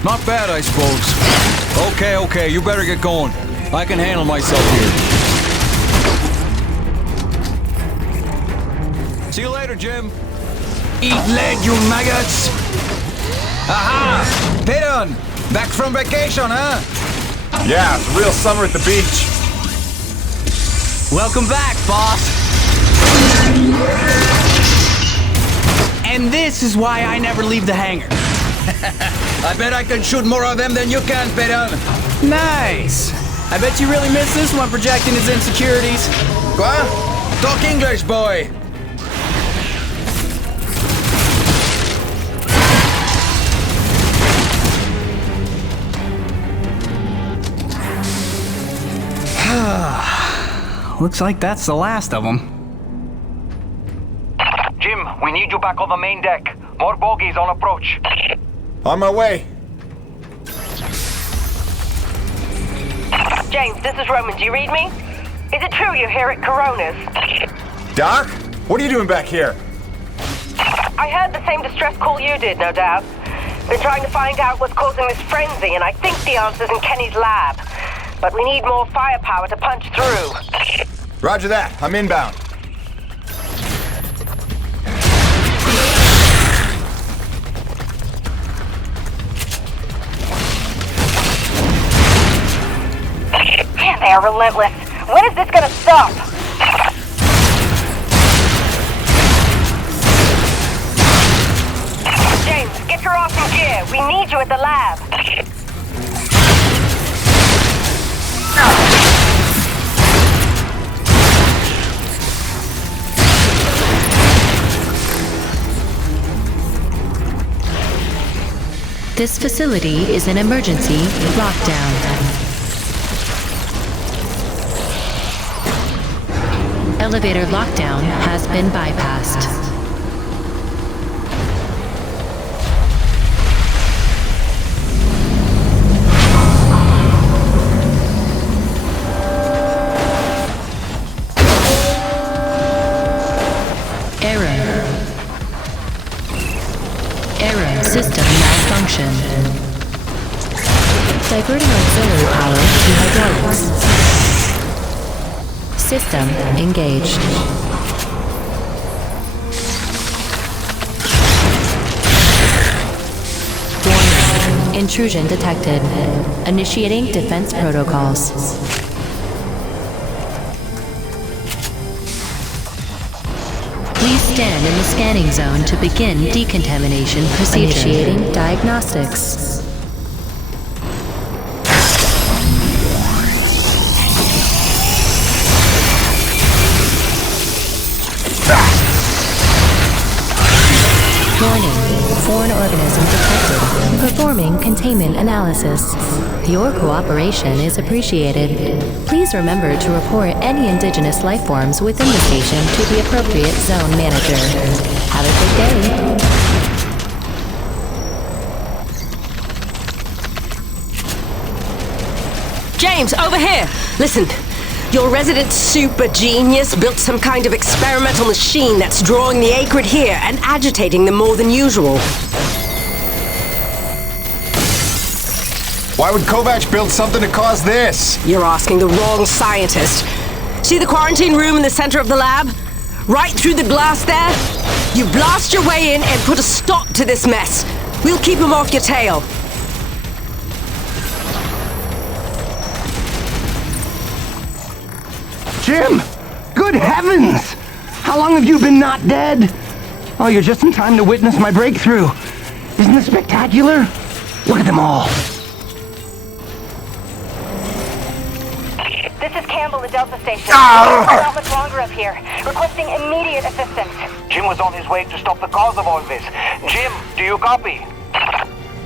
Not bad, I suppose. Okay, you better get going. I can handle myself here. See you later, Jim. Eat lead, you maggots! Aha! Pidon! Back from vacation, huh? Yeah, it's a real summer at the beach. Welcome back, boss. And this is why I never leave the hangar. I bet I can shoot more of them than you can, Pidon. Nice. I bet you really miss this one projecting his insecurities. What? Talk English, boy. Looks like that's the last of them. Jim, we need you back on the main deck. More bogies on approach. On my way. James, this is Roman. Do you read me? Is it true you're here at Coronis? Doc? What are you doing back here? I heard the same distress call you did, no doubt. Been trying to find out what's causing this frenzy, and I think the answer's in Kenny's lab. But we need more firepower to punch through. Roger that. I'm inbound. relentless. When is this gonna stop? James, get your awesome gear. We need you at the lab. This facility is an emergency lockdown. Elevator lockdown has been bypassed. System malfunction. Diverting auxiliary power to hydraulics. System engaged. Warning. Intrusion detected. Initiating defense protocols. Please stand in the scanning zone to begin decontamination procedure. Initiating diagnostics. Warning. Foreign organism detected. Performing containment analysis. Your cooperation is appreciated. Please remember to report any indigenous life forms within the station to the appropriate zone manager. Have a good day. James, over here! Listen, your resident super genius built some kind of experimental machine that's drawing the acrid here and agitating them more than usual. Why would Kovac build something to cause this? You're asking the wrong scientist. See the quarantine room in the center of the lab? Right through the glass there? You blast your way in and put a stop to this mess. We'll keep him off your tail. Jim! Good heavens! How long have you been not dead? Oh, you're just in time to witness my breakthrough. Isn't this spectacular? Look at them all. This is Campbell at Delta Station. Not much longer up here. Requesting immediate assistance. Jim was on his way to stop the cause of all this. Jim, do you copy?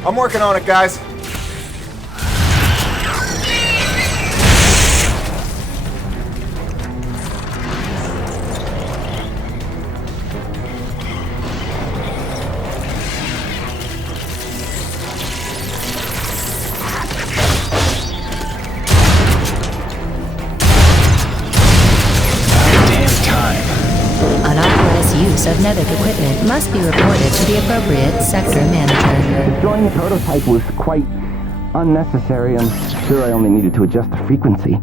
I'm working on it, guys. Of Nevic equipment must be reported to the appropriate sector manager. Destroying the prototype was quite unnecessary. I'm sure I only needed to adjust the frequency.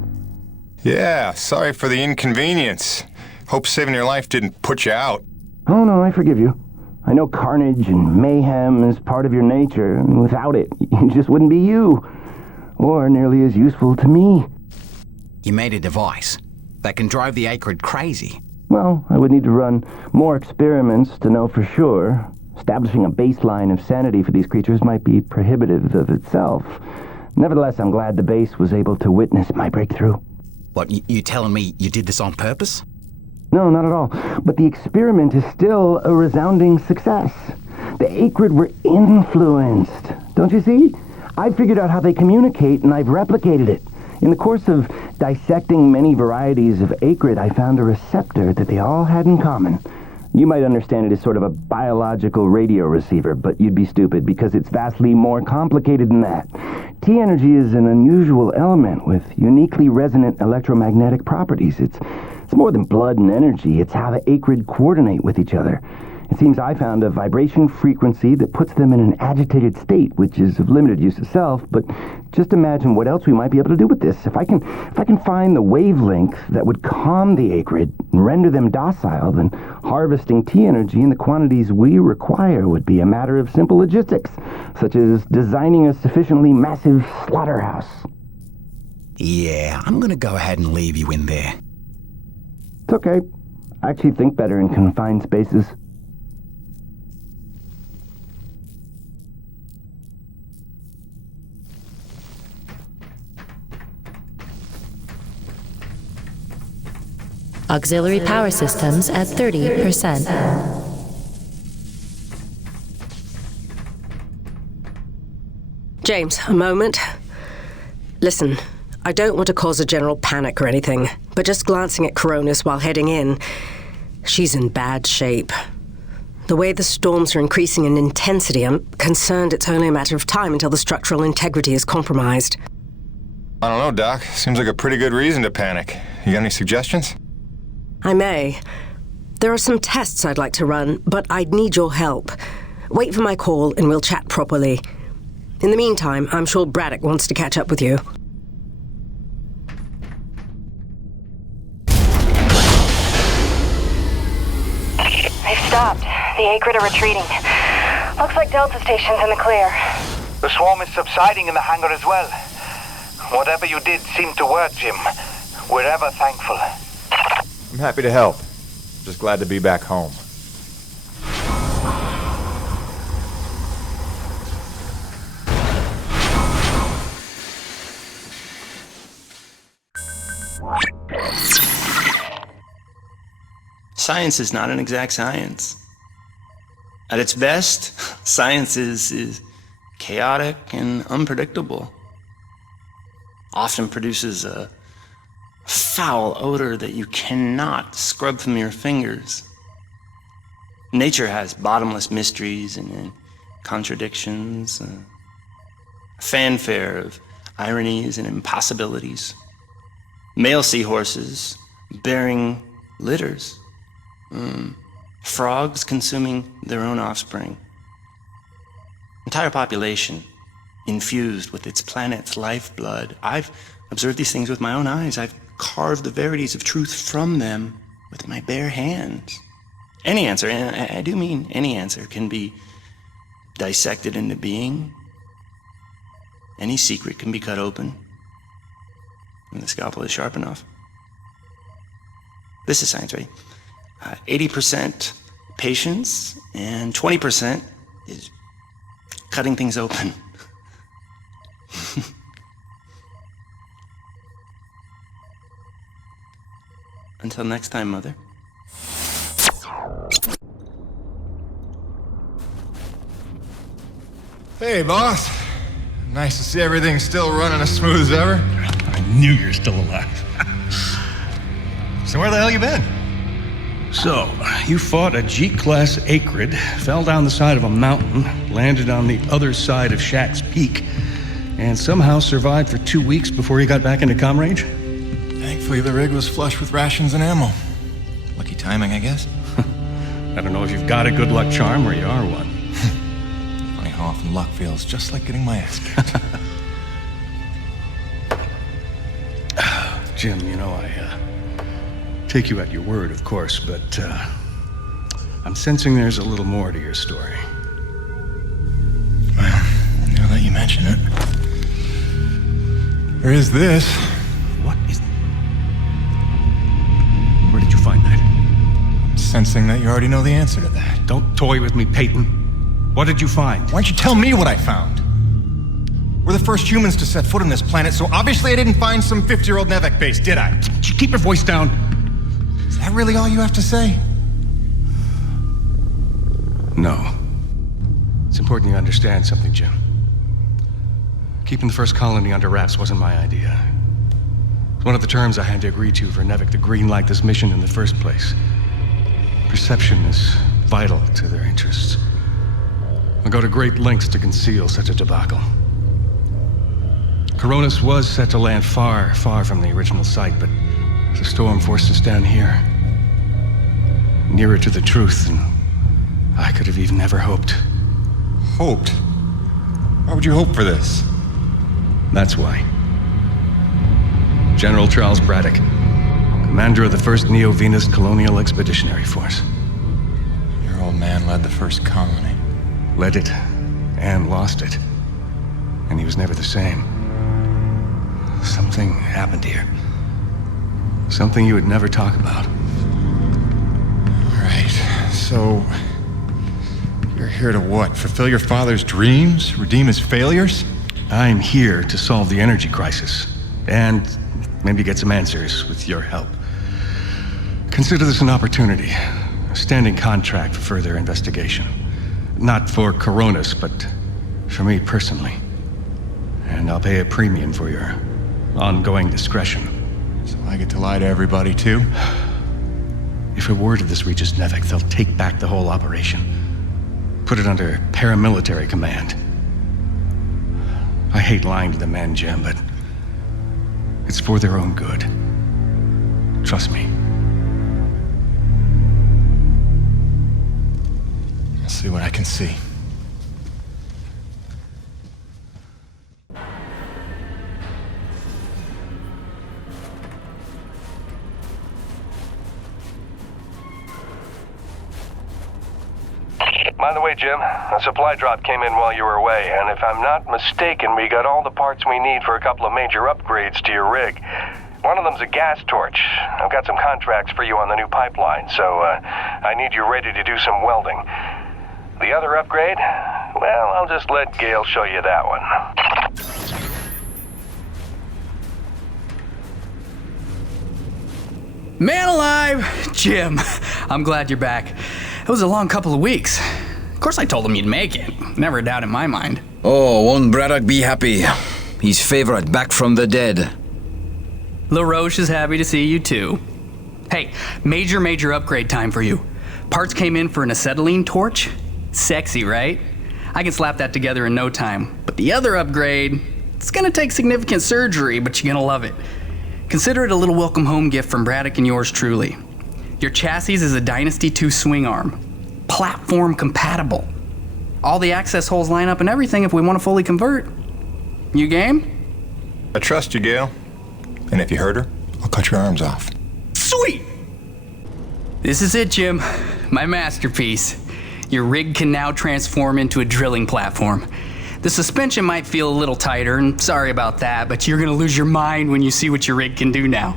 Yeah, sorry for the inconvenience. Hope saving your life didn't put you out. Oh no, I forgive you. I know carnage and mayhem is part of your nature, and without it, you just wouldn't be you. Or nearly as useful to me. You made a device that can drive the acrid crazy. Well, I would need to run more experiments to know for sure. Establishing a baseline of sanity for these creatures might be prohibitive of itself. Nevertheless, I'm glad the base was able to witness my breakthrough. What, you telling me you did this on purpose? No, not at all. But the experiment is still a resounding success. The acrid were influenced. Don't you see? I figured out how they communicate, and I've replicated it. In the course of dissecting many varieties of acrid, I found a receptor that they all had in common. You might understand it as sort of a biological radio receiver, but you'd be stupid because it's vastly more complicated than that. T-energy is an unusual element with uniquely resonant electromagnetic properties. It's more than blood and energy. It's how the acrid coordinate with each other. It seems I found a vibration frequency that puts them in an agitated state, which is of limited use itself, but just imagine what else we might be able to do with this. If I can find the wavelength that would calm the acrid and render them docile, then harvesting T-energy in the quantities we require would be a matter of simple logistics, such as designing a sufficiently massive slaughterhouse. Yeah, I'm gonna go ahead and leave you in there. It's okay. I actually think better in confined spaces. Auxiliary power systems at 30%. James, a moment. Listen, I don't want to cause a general panic or anything, but just glancing at Coronis while heading in, she's in bad shape. The way the storms are increasing in intensity, I'm concerned it's only a matter of time until the structural integrity is compromised. I don't know, Doc. Seems like a pretty good reason to panic. You got any suggestions? I may. There are some tests I'd like to run, but I'd need your help. Wait for my call and we'll chat properly. In the meantime, I'm sure Braddock wants to catch up with you. They've stopped. The A-Grid are retreating. Looks like Delta Station's in the clear. The swarm is subsiding in the hangar as well. Whatever you did seemed to work, Jim. We're ever thankful. I'm happy to help. Just glad to be back home. Science is not an exact science. At its best, science is chaotic and unpredictable. Often produces a foul odor that you cannot scrub from your fingers. Nature has bottomless mysteries and contradictions, a fanfare of ironies and impossibilities. Male seahorses bearing litters. Frogs consuming their own offspring. Entire population infused with its planet's lifeblood. I've observed these things with my own eyes. I've carved the verities of truth from them with my bare hands. Any answer, and I do mean any answer, can be dissected into being. Any secret can be cut open when the scalpel is sharp enough. This is science, right? 80% patience and 20% is cutting things open. Until next time, Mother. Hey, boss. Nice to see everything still running as smooth as ever. I knew you were still alive. So where the hell you been? So, you fought a G-class acrid, fell down the side of a mountain, landed on the other side of Shack's Peak, and somehow survived for 2 weeks before you got back into comm range? Thankfully, the rig was flush with rations and ammo. Lucky timing, I guess. I don't know if you've got a good luck charm or you are one. Funny how often luck feels just like getting my ass kicked. Jim, you know, I take you at your word, of course, but I'm sensing there's a little more to your story. Well, now that you mention it, there is this. What is... Where did you find that? I'm sensing that you already know the answer to that. Don't toy with me, Peyton. What did you find? Why don't you tell me what I found? We're the first humans to set foot on this planet, so obviously I didn't find some 50-year-old Nevek base, did I? Keep your voice down. Is that really all you have to say? No. It's important you understand something, Jim. Keeping the first colony under wraps wasn't my idea. It's one of the terms I had to agree to for Nevek to greenlight this mission in the first place. Perception is vital to their interests. I'll go to great lengths to conceal such a debacle. Coronis was set to land far, far from the original site, but the storm forced us down here. Nearer to the truth than I could have even ever hoped. Hoped? Why would you hope for this? That's why. General Charles Braddock, commander of the 1st Neo-Venus Colonial Expeditionary Force. Your old man led the first colony. Led it, and lost it. And he was never the same. Something happened here. Something you would never talk about. Right, so... You're here to what? Fulfill your father's dreams? Redeem his failures? I'm here to solve the energy crisis. And maybe get some answers with your help. Consider this an opportunity. A standing contract for further investigation. Not for Coronas, but for me personally. And I'll pay a premium for your ongoing discretion. So I get to lie to everybody too? If a word of this reaches Nevik, they'll take back the whole operation. Put it under paramilitary command. I hate lying to the men, Jim, but it's for their own good. Trust me. I'll see what I can see. By the way, Jim, a supply drop came in while you were away, and if I'm not mistaken, we got all the parts we need for a couple of major upgrades to your rig. One of them's a gas torch. I've got some contracts for you on the new pipeline, so I need you ready to do some welding. The other upgrade? Well, I'll just let Gail show you that one. Man alive! Jim, I'm glad you're back. It was a long couple of weeks. Of course I told him you'd make it. Never a doubt in my mind. Oh, won't Braddock be happy? His favorite back from the dead. LaRoche is happy to see you too. Hey, major upgrade time for you. Parts came in for an acetylene torch. Sexy, right? I can slap that together in no time. But the other upgrade, it's gonna take significant surgery, but you're gonna love it. Consider it a little welcome home gift from Braddock and yours truly. Your chassis is a Dynasty 2 swing arm. Platform compatible. All the access holes line up and everything if we want to fully convert. You game? I trust you, Gail. And if you hurt her, I'll cut your arms off. Sweet! This is it, Jim. My masterpiece. Your rig can now transform into a drilling platform. The suspension might feel a little tighter, and sorry about that, but you're gonna lose your mind when you see what your rig can do now.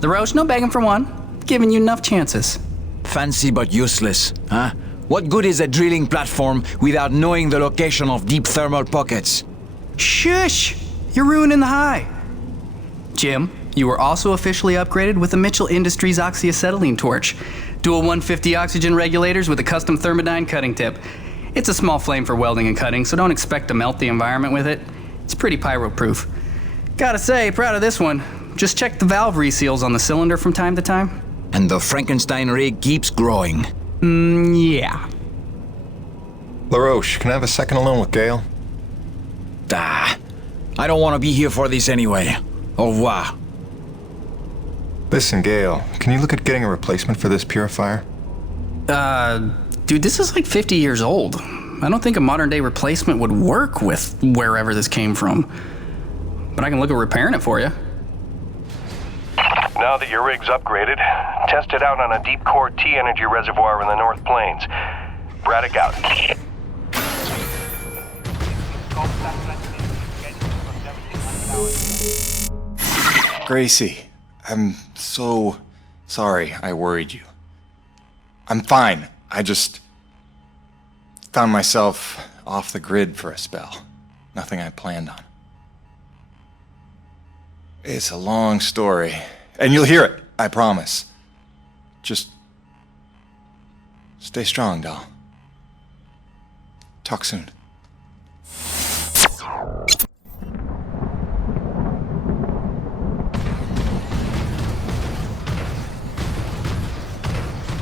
LaRoche, no begging for one. Giving you enough chances. Fancy but useless, huh? What good is a drilling platform without knowing the location of deep thermal pockets? Shush! You're ruining the high. Jim, you were also officially upgraded with the Mitchell Industries oxyacetylene torch. Dual 150 oxygen regulators with a custom thermodyne cutting tip. It's a small flame for welding and cutting, so don't expect to melt the environment with it. It's pretty pyro-proof. Gotta say, proud of this one. Just check the valve reseals on the cylinder from time to time. And the Frankenstein rig keeps growing. Yeah. LaRoche, can I have a second alone with Gail? I don't want to be here for this anyway. Au revoir. Listen, Gail, can you look at getting a replacement for this purifier? Dude, this is like 50 years old. I don't think a modern-day replacement would work with wherever this came from. But I can look at repairing it for you. Now that your rig's upgraded, test it out on a deep core T-energy reservoir in the North Plains. Braddock out. Gracie, I'm so sorry I worried you. I'm fine. I just found myself off the grid for a spell. Nothing I planned on. It's a long story. And you'll hear it, I promise. Just stay strong, doll. Talk soon.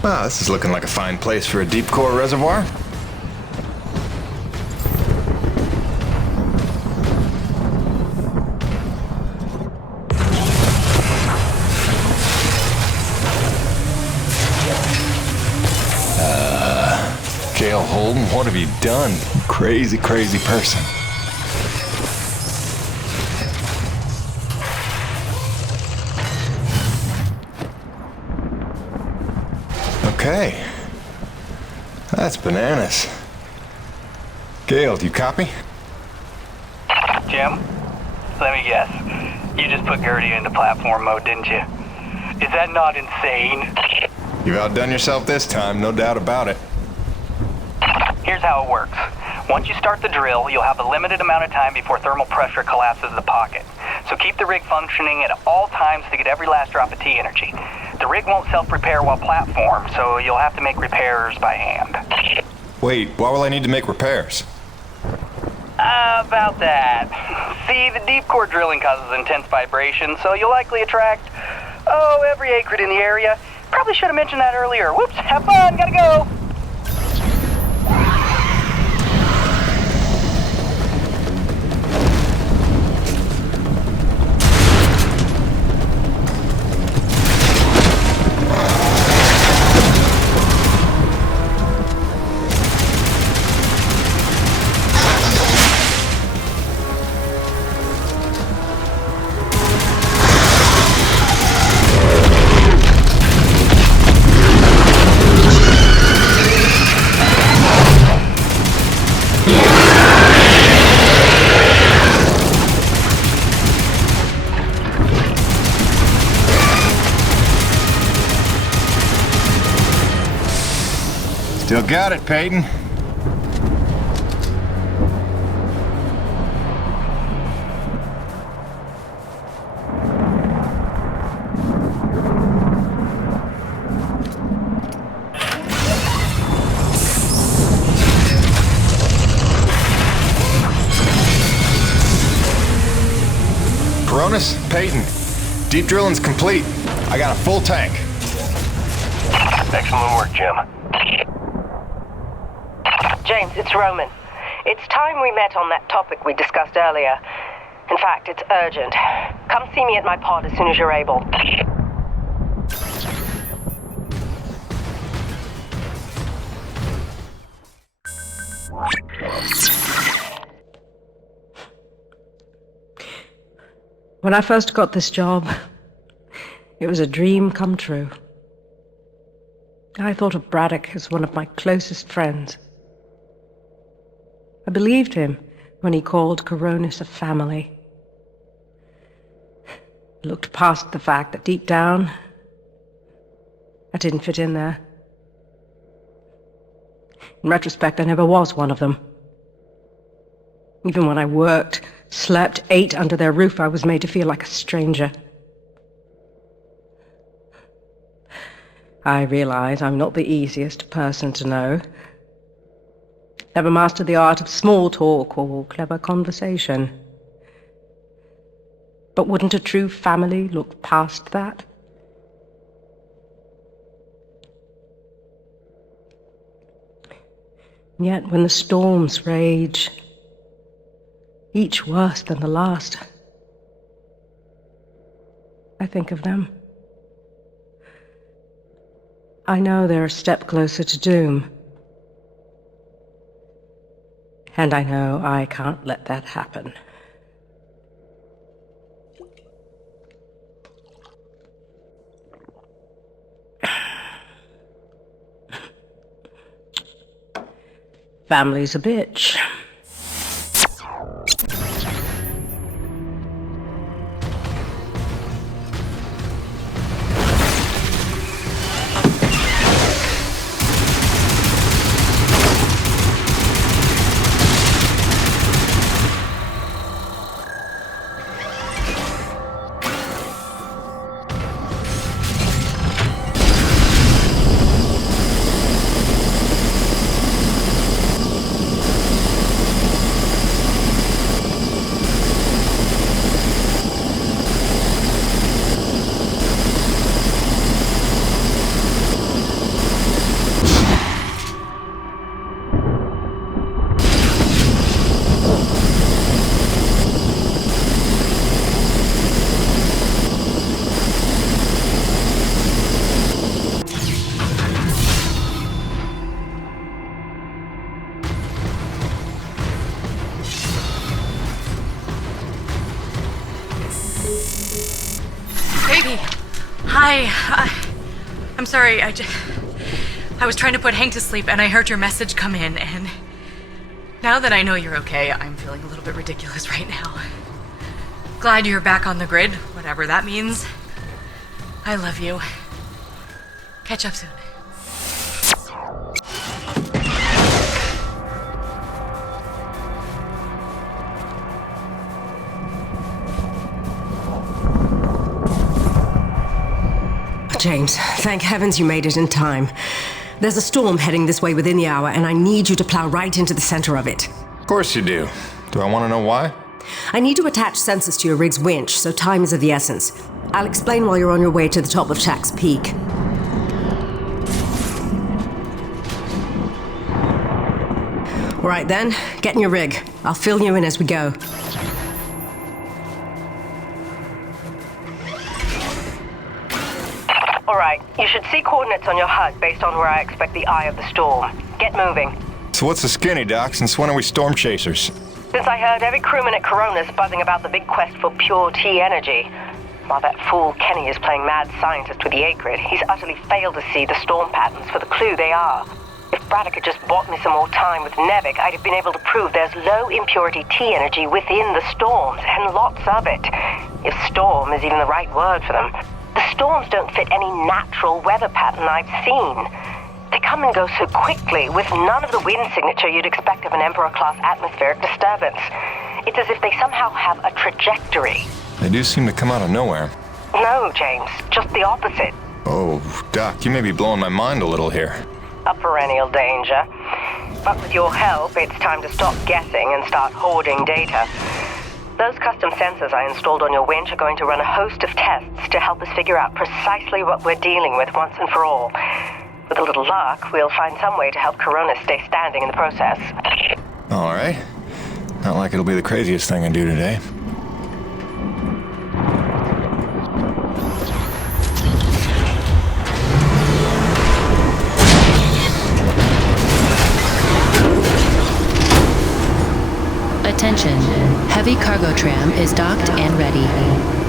Wow, this is looking like a fine place for a deep core reservoir. Gail Holden, what have you done? Crazy, crazy person. Okay. That's bananas. Gail, do you copy? Jim, let me guess. You just put Gertie into platform mode, didn't you? Is that not insane? You've outdone yourself this time, no doubt about it. Here's how it works. Once you start the drill, you'll have a limited amount of time before thermal pressure collapses the pocket. So keep the rig functioning at all times to get every last drop of T energy. The rig won't self-repair while platformed, so you'll have to make repairs by hand. Wait, why will I need to make repairs? About that. See, the deep core drilling causes intense vibration, so you'll likely attract, every acrid in the area. Probably should have mentioned that earlier. Whoops, have fun, gotta go! Still got it, Peyton. Cronus, Peyton. Deep drilling's complete. I got a full tank. Excellent work, Jim. James, it's Roman. It's time we met on that topic we discussed earlier. In fact, it's urgent. Come see me at my pod as soon as you're able. When I first got this job, it was a dream come true. I thought of Braddock as one of my closest friends. I believed him when he called Coronis a family. I looked past the fact that deep down, I didn't fit in there. In retrospect, I never was one of them. Even when I worked, slept, ate under their roof, I was made to feel like a stranger. I realize I'm not the easiest person to know. Never mastered the art of small talk or clever conversation. But wouldn't a true family look past that? And yet, when the storms rage, each worse than the last, I think of them. I know they're a step closer to doom. And I know I can't let that happen. Family's a bitch. Hi. I'm sorry, I was trying to put Hank to sleep and I heard your message come in, and now that I know you're okay, I'm feeling a little bit ridiculous right now. Glad you're back on the grid, whatever that means. I love you. Catch up soon. James, thank heavens you made it in time. There's a storm heading this way within the hour, and I need you to plow right into the center of it. Of course you do. Do I want to know why? I need to attach sensors to your rig's winch, so time is of the essence. I'll explain while you're on your way to the top of Shack's Peak. All right then, get in your rig. I'll fill you in as we go. All right, you should see coordinates on your HUD based on where I expect the eye of the storm. Get moving. So what's the skinny, Doc? Since when are we storm chasers? Since I heard every crewman at Corona's buzzing about the big quest for pure T energy. While that fool Kenny is playing mad scientist with the A-grid, he's utterly failed to see the storm patterns for the clue they are. If Braddock had just bought me some more time with Nevik, I'd have been able to prove there's low impurity T energy within the storms, and lots of it. If storm is even the right word for them. The storms don't fit any natural weather pattern I've seen. They come and go so quickly, with none of the wind signature you'd expect of an Emperor-class atmospheric disturbance. It's as if they somehow have a trajectory. They do seem to come out of nowhere. No, James, just the opposite. Oh, Doc, you may be blowing my mind a little here. A perennial danger. But with your help, it's time to stop guessing and start hoarding data. Those custom sensors I installed on your winch are going to run a host of tests to help us figure out precisely what we're dealing with once and for all. With a little luck, we'll find some way to help Corona stay standing in the process. All right. Not like it'll be the craziest thing I do today. Attention, heavy cargo tram is docked and ready.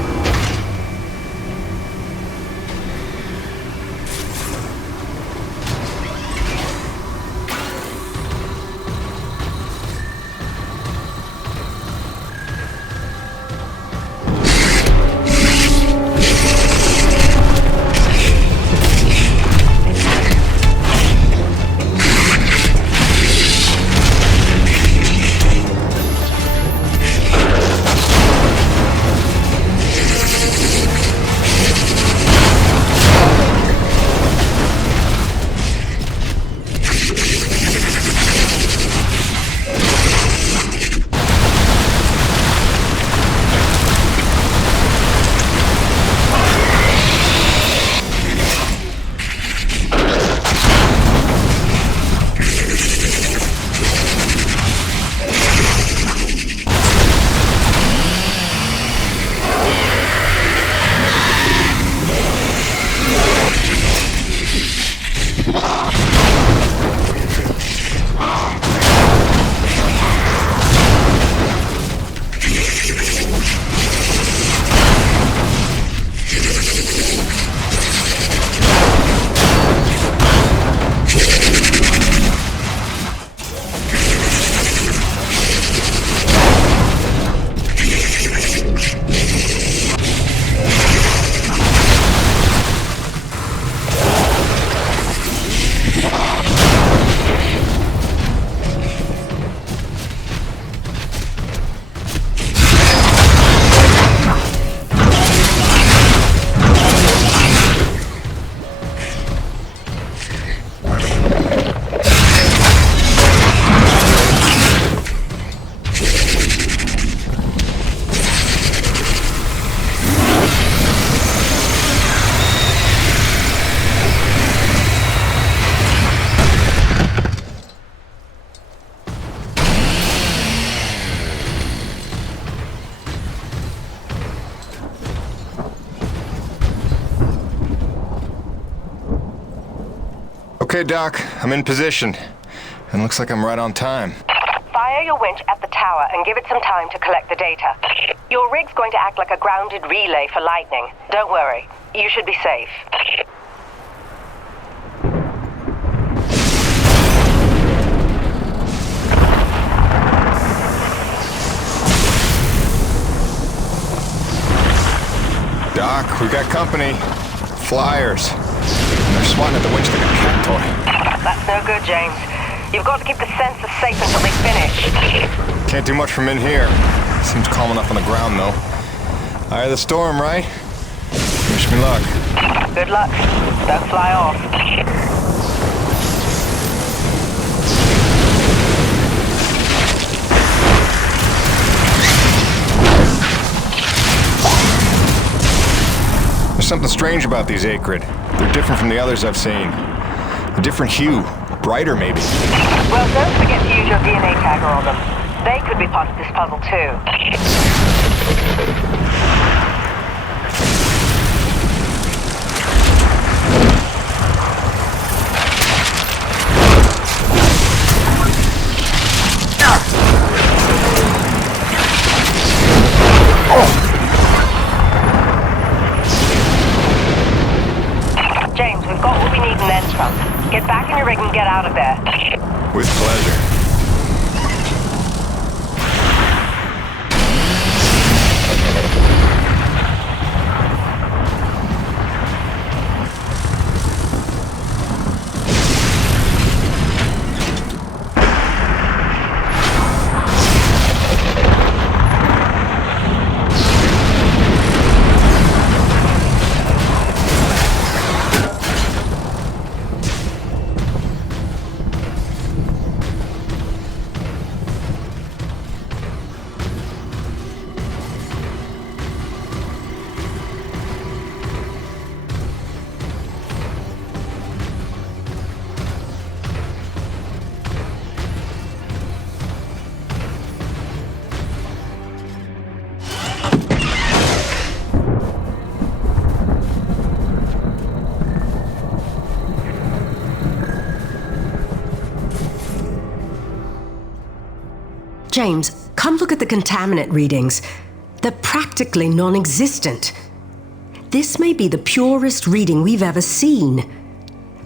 Okay, Doc, I'm in position. And looks like I'm right on time. Fire your winch at the tower and give it some time to collect the data. Your rig's going to act like a grounded relay for lightning. Don't worry, you should be safe. Doc, we got company. Flyers. They're swatting at the winch like a cat toy. That's no good, James. You've got to keep the sensors safe until they finish. Can't do much from in here. Seems calm enough on the ground, though. Eye of the storm, right? Wish me luck. Good luck. Don't fly off. There's something strange about these Acrid. They're different from the others I've seen. A different hue. Brighter, maybe. Well, don't forget to use your DNA tagger on them. They could be part of this puzzle, too. James, we've got what we need and then some. Get back in your rig and get out of there. With pleasure. James, come look at the contaminant readings. They're practically non-existent. This may be the purest reading we've ever seen.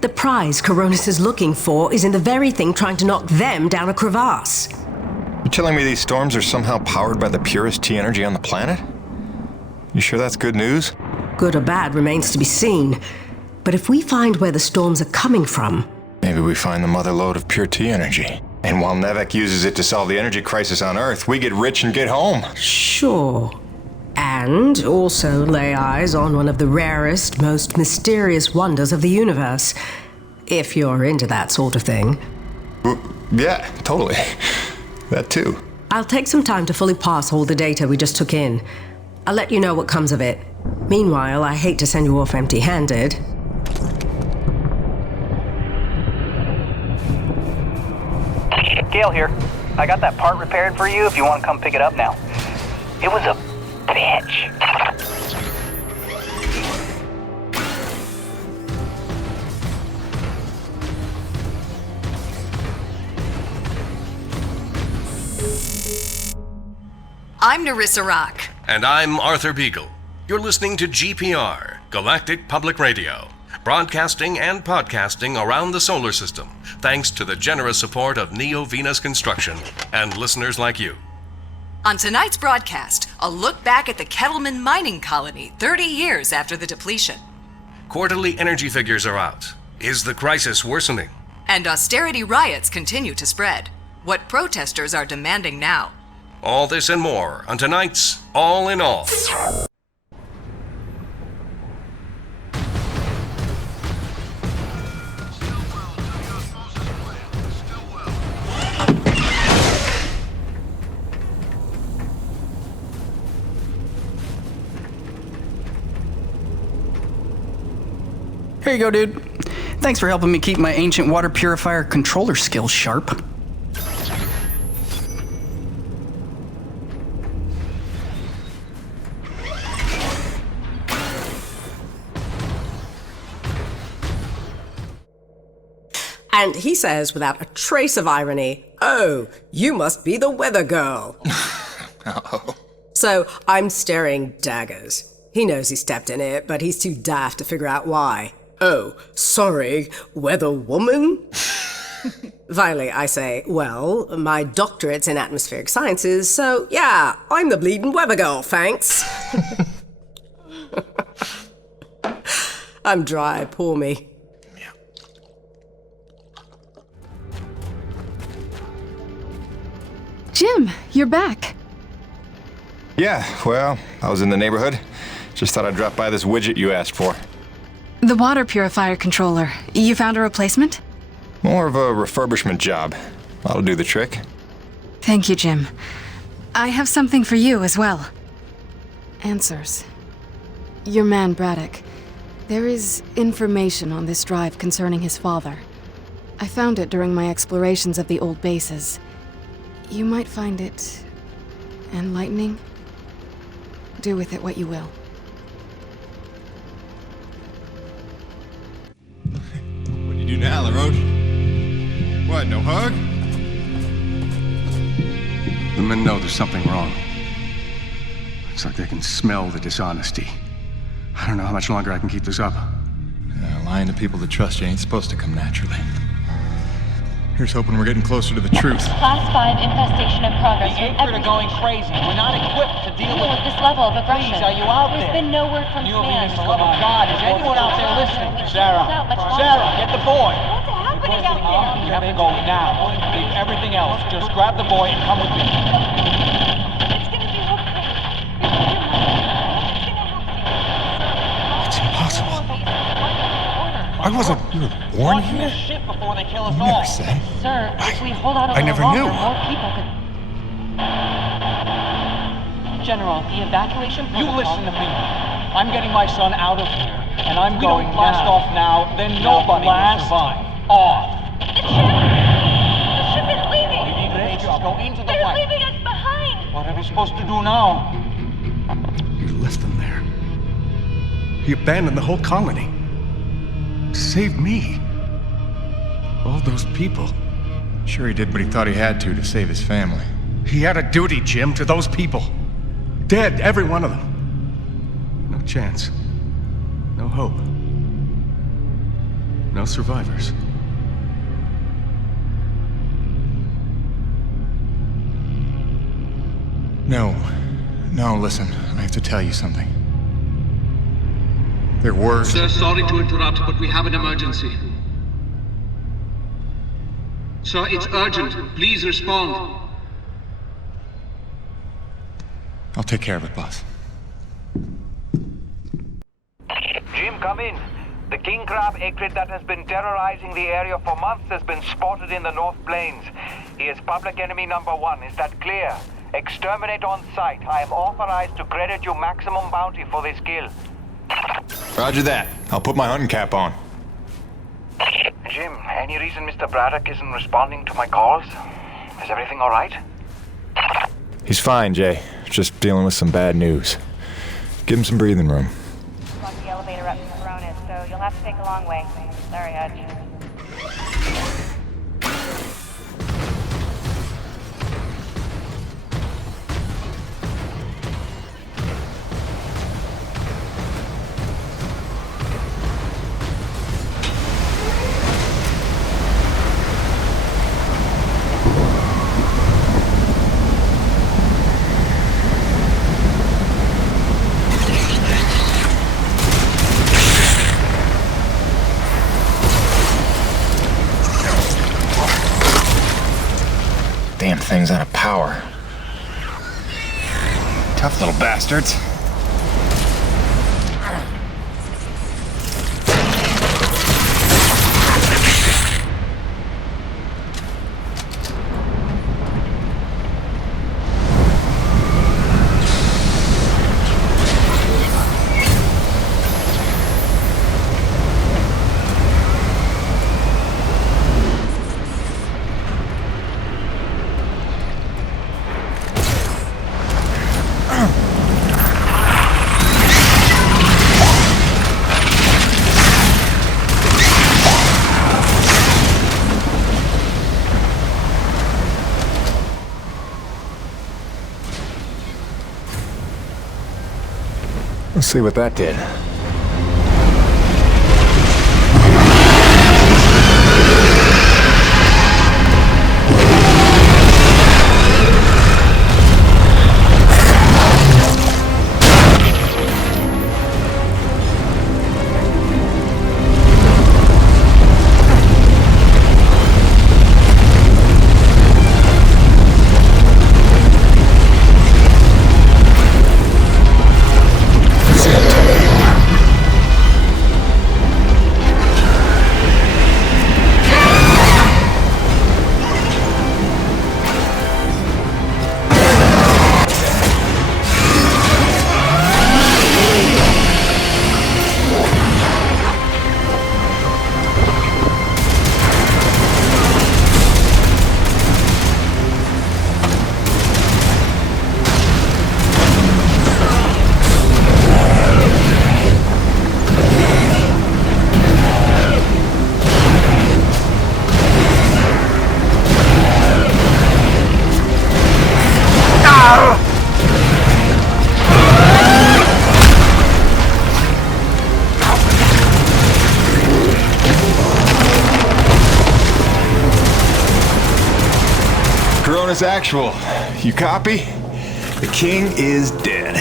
The prize Coronis is looking for is in the very thing trying to knock them down a crevasse. You're telling me these storms are somehow powered by the purest T energy on the planet? You sure that's good news? Good or bad remains to be seen. But if we find where the storms are coming from... Maybe we find the mother lode of pure T energy. And while Nevek uses it to solve the energy crisis on Earth, we get rich and get home. Sure. And also lay eyes on one of the rarest, most mysterious wonders of the universe. If you're into that sort of thing. Yeah, totally. That too. I'll take some time to fully parse all the data we just took in. I'll let you know what comes of it. Meanwhile, I hate to send you off empty-handed. Gail here. I got that part repaired for you if you want to come pick it up now. It was a bitch. I'm Narissa Rock. And I'm Arthur Beagle. You're listening to GPR, Galactic Public Radio, broadcasting and podcasting around the solar system, thanks to the generous support of Neo-Venus Construction and listeners like you. On tonight's broadcast, a look back at the Kettleman mining colony 30 years after the depletion. Quarterly energy figures are out. Is the crisis worsening? And austerity riots continue to spread. What protesters are demanding now. All this and more on tonight's All in All. Here you go, dude. Thanks for helping me keep my ancient water purifier controller skills sharp. And he says, without a trace of irony, "Oh, you must be the weather girl." Oh. So I'm staring daggers. He knows he stepped in it, but he's too daft to figure out why. "Oh, sorry, weather woman?" Finally, I say, "Well, my doctorate's in atmospheric sciences, so yeah, I'm the bleeding weather girl, thanks." I'm dry, pour me. Jim, you're back. Yeah, well, I was in the neighborhood. Just thought I'd drop by this widget you asked for. The water purifier controller. You found a replacement? More of a refurbishment job. That'll do the trick. Thank you, Jim. I have something for you as well. Answers. Your man, Braddock. There is information on this drive concerning his father. I found it during my explorations of the old bases. You might find it enlightening. Do with it what you will. What do you do now, LaRoche? What, no hug? The men know there's something wrong. It's like they can smell the dishonesty. I don't know how much longer I can keep this up. Lying to people that trust you ain't supposed to come naturally. Here's hoping we're getting closer to the truth. Class 5 infestation in progress. The Icrid are going crazy. We're not equipped to deal with this level of aggression. Please, are you out There's there? been no word from command. For the love of God, is anyone out there listening? Sarah, get the boy. What's happening out there? You have to go now. Leave everything else. Just grab the boy and come with me. It's gonna be okay. It's impossible. I wasn't born here. Shit before they kill us You all. never said. Sir, if we hold out a I little never longer, knew. more people could... General, the evacuation You protocol... listen to me. I'm getting my son out of here, and I'm going don't blast now. off now, then nobody will survive. Off. The ship is leaving! Go into the They're white. leaving us behind! What are we supposed to do now? You left them there. He abandoned the whole colony. Saved me. All those people. Sure, he did what he thought he had to save his family. He had a duty, Jim, to those people. Dead, every one of them. No chance. No hope. No survivors. No, listen, I have to tell you something. There were... Sir, sorry to interrupt, but we have an emergency. Sir, it's urgent. Please respond. I'll take care of it, boss. Jim, come in. The king crab icrid that has been terrorizing the area for months has been spotted in the North Plains. He is public enemy #1. Is that clear? Exterminate on sight. I am authorized to credit you maximum bounty for this kill. Roger that. I'll put my hunting cap on. Jim, any reason Mr. Braddock isn't responding to my calls? Is everything all right? He's fine, Jay. Just dealing with some bad news. Give him some breathing room. Lock the elevator up to Coronis, so you'll have to take a long way. Sorry, Hutch. Damn thing's out of power. Tough little bastards. Let's see what that did. Corona's actual. You copy? The king is dead.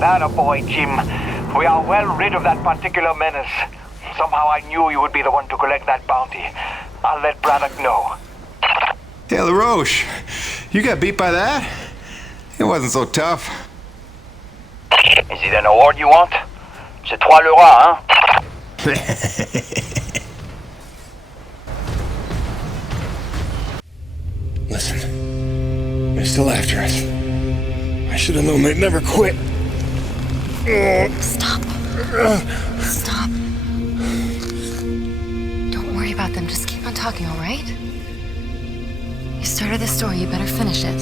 Attaboy, Jim. We are well rid of that particular menace. Somehow I knew you would be the one to collect that bounty. I'll let Braddock know. Hey, LaRoche, you got beat by that? It wasn't so tough. Is it an award you want? C'est toi le roi, hein? Listen, they're still after us. I should have known they'd never quit. Stop. Stop. Don't worry about them. Just keep on talking, all right? You started this story. You better finish it.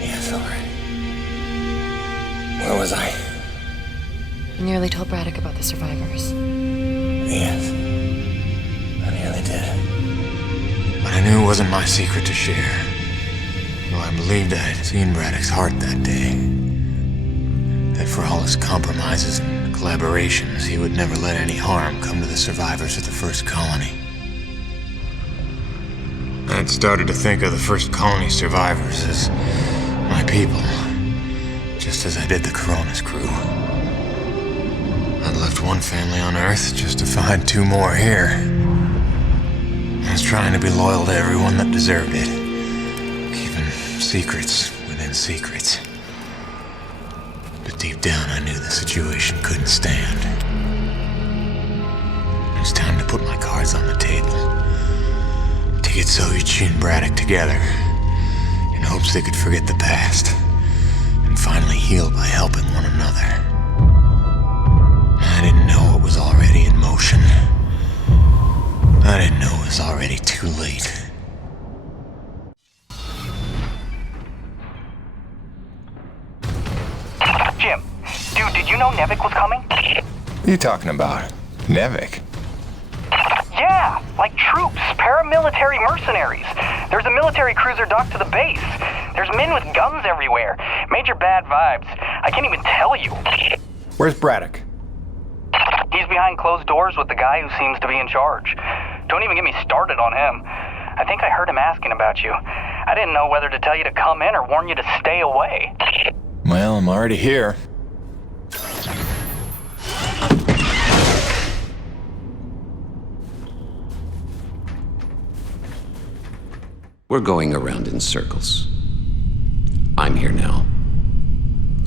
Yes, all right. Where was I? You nearly told Braddock about the survivors. Yes. I nearly did. But I knew it wasn't my secret to share. Though I believed I had seen Braddock's heart that day. That for all his compromises and collaborations, he would never let any harm come to the survivors of the first colony. I'd started to think of the first colony survivors as my people, just as I did the Corona's crew. I'd left one family on Earth just to find two more here. I was trying to be loyal to everyone that deserved it, keeping secrets within secrets. But deep down, I knew the situation couldn't stand. It was time to put my cards on the table. To get Soichi and Braddock together, in hopes they could forget the past, and finally heal by helping one another. I didn't know it was already in motion. I didn't know it was already too late. Jim, dude, did you know Nevik was coming? What are you talking about? Nevik? Yeah, like troops, paramilitary mercenaries. There's a military cruiser docked to the base. There's men with guns everywhere. Major bad vibes. I can't even tell you. Where's Braddock? He's behind closed doors with the guy who seems to be in charge. Don't even get me started on him. I think I heard him asking about you. I didn't know whether to tell you to come in or warn you to stay away. Well, I'm already here. We're going around in circles. I'm here now.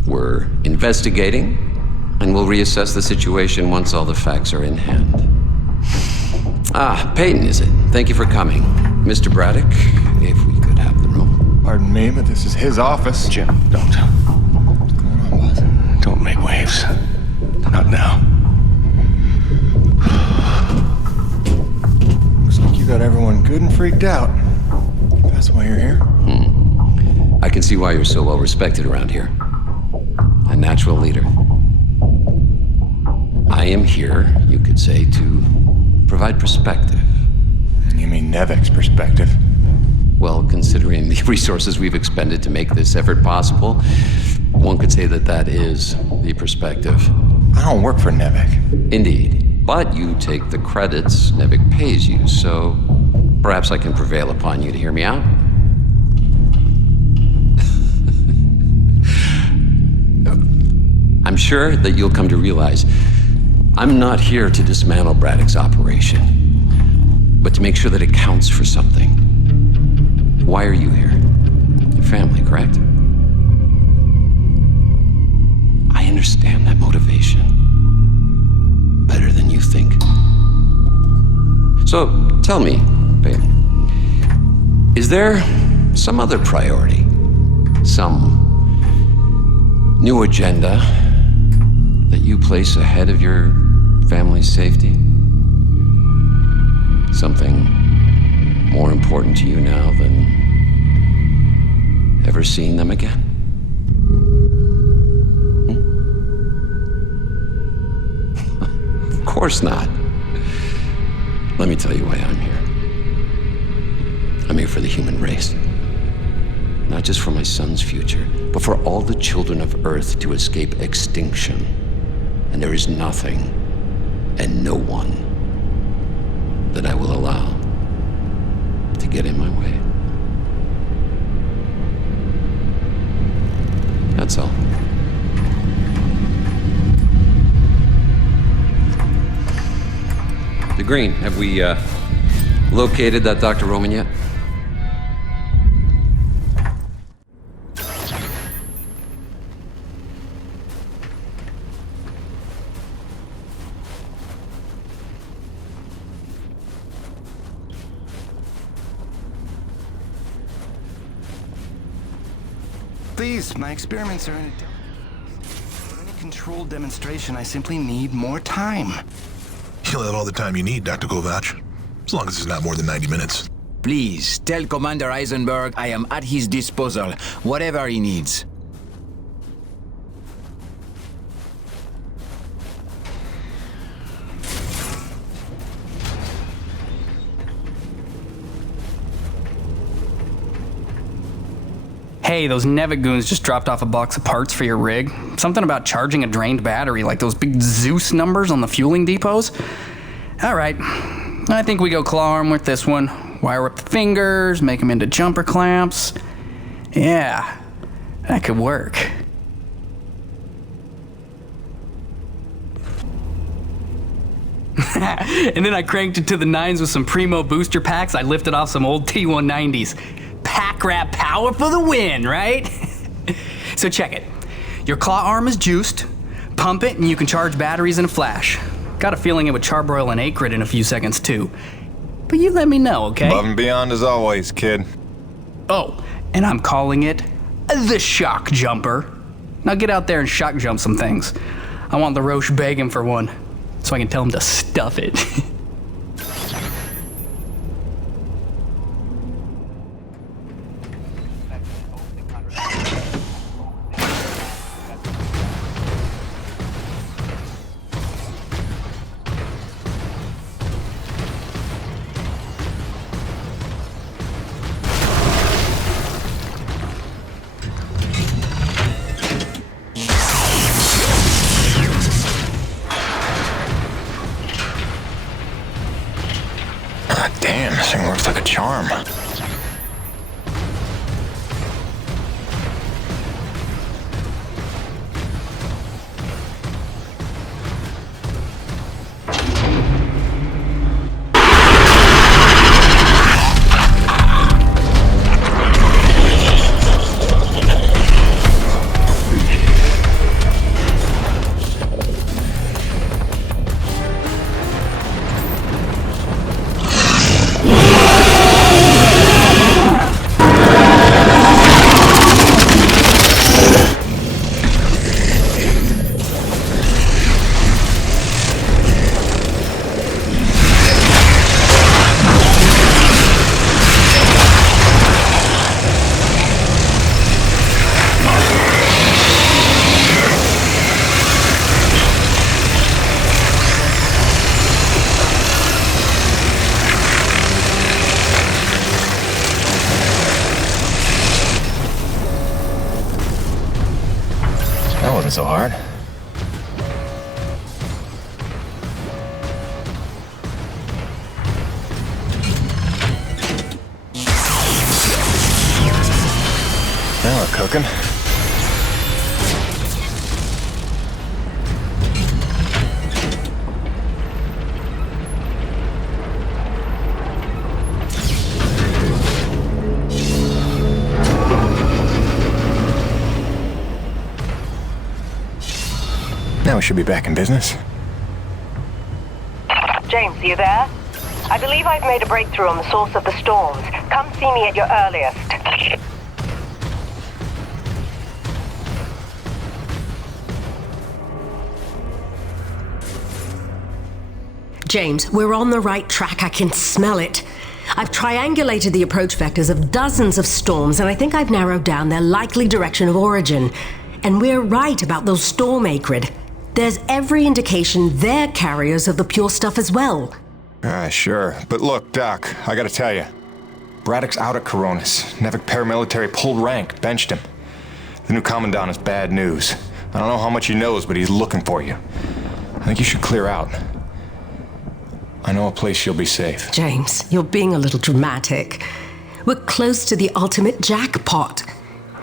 We're investigating, and we'll reassess the situation once all the facts are in hand. Ah, Peyton, is it? Thank you for coming. Mr. Braddock, if we could have the room. Pardon me, but this is his office. Jim, don't. Don't make waves. Not now. Looks like you got everyone good and freaked out. That's why you're here? I can see why you're so well respected around here. A natural leader. I am here, you could say, to provide perspective. You mean Nevik's perspective? Well, considering the resources we've expended to make this effort possible, one could say that that is the perspective. I don't work for Nevik. Indeed. But you take the credits Nevik pays you, so perhaps I can prevail upon you to hear me out. I'm sure that you'll come to realize I'm not here to dismantle Braddock's operation, but to make sure that it counts for something. Why are you here? Your family, correct? I understand that motivation better than you think. So, tell me, Peyton, is there some other priority? Some new agenda that you place ahead of your family's safety? Something more important to you now than ever seeing them again? Of course not. Let me tell you why I'm here. I'm here for the human race. Not just for my son's future, but for all the children of Earth to escape extinction. And there is nothing and no one that I will allow to get in my way. That's all. The Green, have we located that Dr. Roman yet? Please, my experiments are in a... For any controlled demonstration, I simply need more time. You'll have all the time you need, Dr. Kovac. As long as it's not more than 90 minutes. Please, tell Commander Eisenberg I am at his disposal, whatever he needs. Hey, those Nevigoons just dropped off a box of parts for your rig. Something about charging a drained battery, like those big Zeus numbers on the fueling depots. All right, I think we go claw arm with this one. Wire up the fingers, make them into jumper clamps. Yeah, that could work. And then I cranked it to the nines with some Primo booster packs. I lifted off some old T190s. Pack rat power for the win, right? So check it. Your claw arm is juiced. Pump it and you can charge batteries in a flash. Got a feeling it would charbroil an acrid in a few seconds too. But you let me know, okay? Above and beyond as always, kid. Oh, and I'm calling it the shock jumper. Now get out there and shock jump some things. I want the Roche begging for one, so I can tell him to stuff it. Damn, this thing works like a charm. That wasn't so hard. Now we're cooking. Now we should be back in business. James, are you there? I believe I've made a breakthrough on the source of the storms. Come see me at your earliest. James, we're on the right track. I can smell it. I've triangulated the approach vectors of dozens of storms, and I think I've narrowed down their likely direction of origin. And we're right about those storm acrid. There's every indication they're carriers of the pure stuff as well. Sure. But look, Doc, I gotta tell you. Braddock's out at Coronis. Nevik paramilitary pulled rank, benched him. The new commandant is bad news. I don't know how much he knows, but he's looking for you. I think you should clear out. I know a place you'll be safe. James, you're being a little dramatic. We're close to the ultimate jackpot.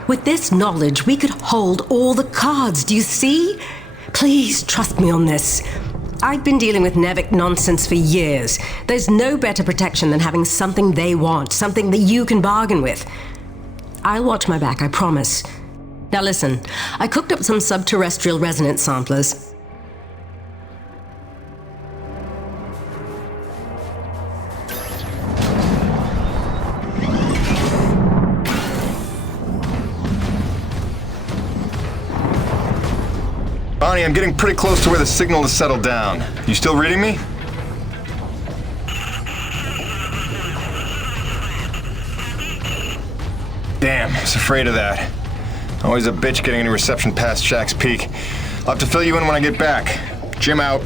With this knowledge, we could hold all the cards, do you see? Please trust me on this. I've been dealing with Nevik nonsense for years. There's no better protection than having something they want, something that you can bargain with. I'll watch my back, I promise. Now listen, I cooked up some subterrestrial resonance samplers. Bonnie, I'm getting pretty close to where the signal has settled down. You still reading me? Damn, I was afraid of that. Always a bitch getting any reception past Shack's Peak. I'll have to fill you in when I get back. Jim out.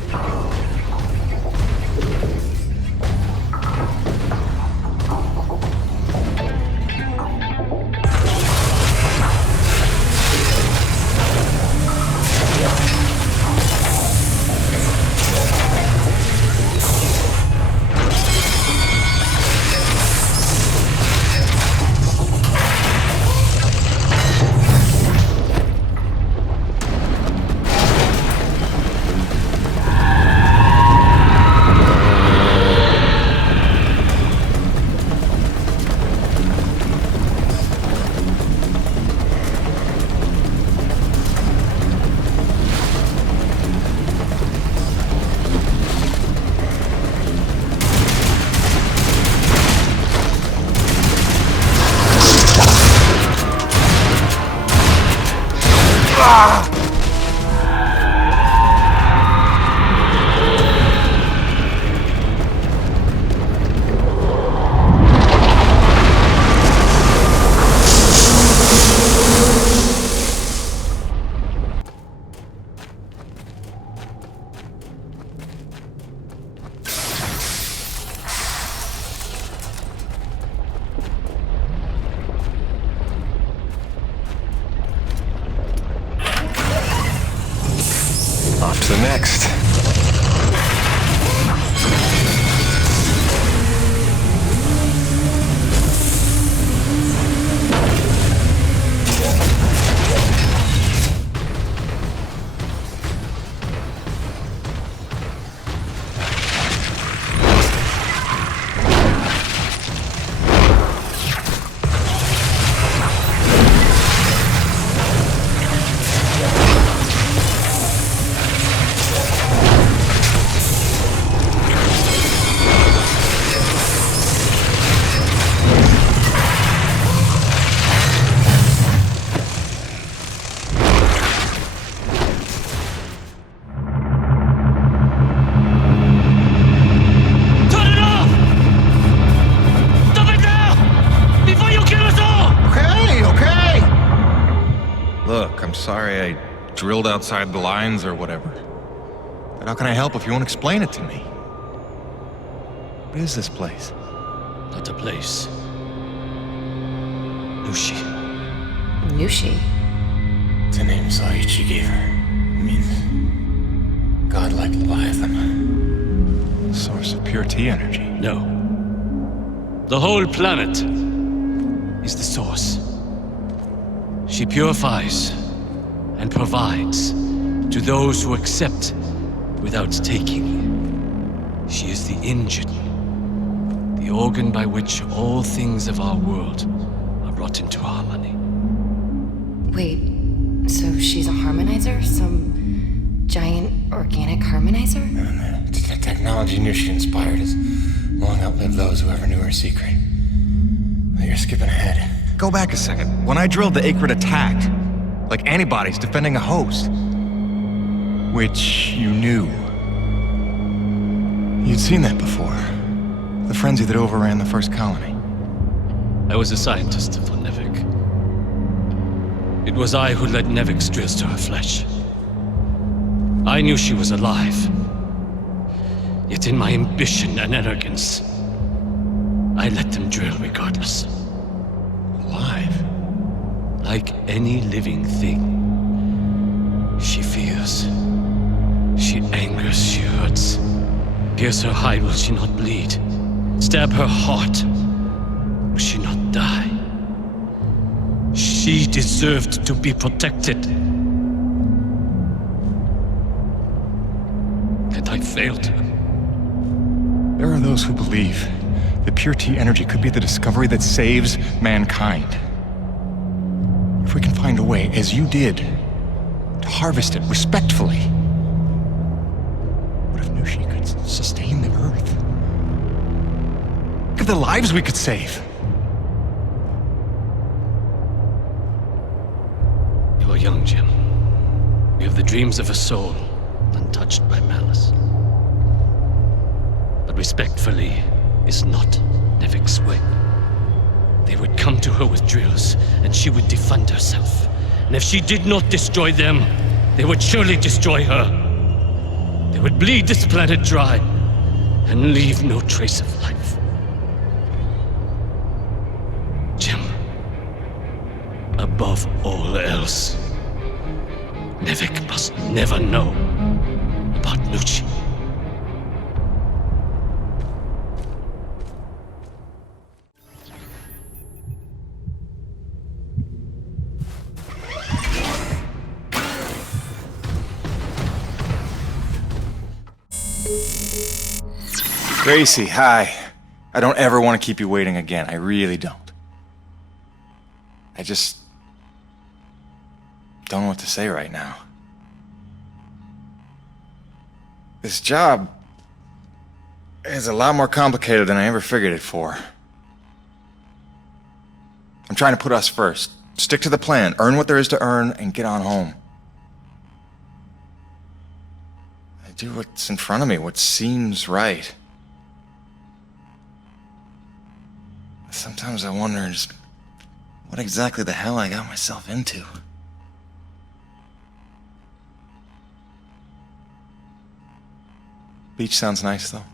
Off to the next. Sorry I drilled outside the lines or whatever. But how can I help if you won't explain it to me? What is this place? Not a place. Nushi. Nushi? It's a name Saiichi gave her. It means godlike Leviathan. Source of pure T energy. No. The whole planet is the source. She purifies and provides to those who accept without taking. She is the engine, the organ by which all things of our world are brought into harmony. Wait, so she's a harmonizer? Some giant organic harmonizer? It's the technology Nushi inspired has long outlived those who ever knew her secret. But you're skipping ahead. Go back a second. When I drilled, the Acrid attacked. Like antibodies defending a host. Which you knew. You'd seen that before. The frenzy that overran the first colony. I was a scientist for Nevik. It was I who led Nevik's drills to her flesh. I knew she was alive. Yet in my ambition and arrogance, I let them drill regardless. Alive? Like any living thing. She fears. She angers, she hurts. Pierce her hide, will she not bleed? Stab her heart, will she not die? She deserved to be protected. And I failed her. There are those who believe that pure T energy could be the discovery that saves mankind. If we can find a way, as you did, to harvest it respectfully, what if Nushi could sustain the Earth? Look at the lives we could save. You are young, Jim. You have the dreams of a soul, untouched by malice. But respectfully is not Nevik's way. They would come to her with drills, and she would defend herself. And if she did not destroy them, they would surely destroy her. They would bleed this planet dry, and leave no trace of life. Jim, above all else, Nevik must never know about Nushi. Gracie, hi. I don't ever want to keep you waiting again. I really don't. I just don't know what to say right now. This job is a lot more complicated than I ever figured it for. I'm trying to put us first. Stick to the plan, earn what there is to earn, and get on home. I do what's in front of me, what seems right. Sometimes I wonder just what exactly the hell I got myself into. Beach sounds nice, though.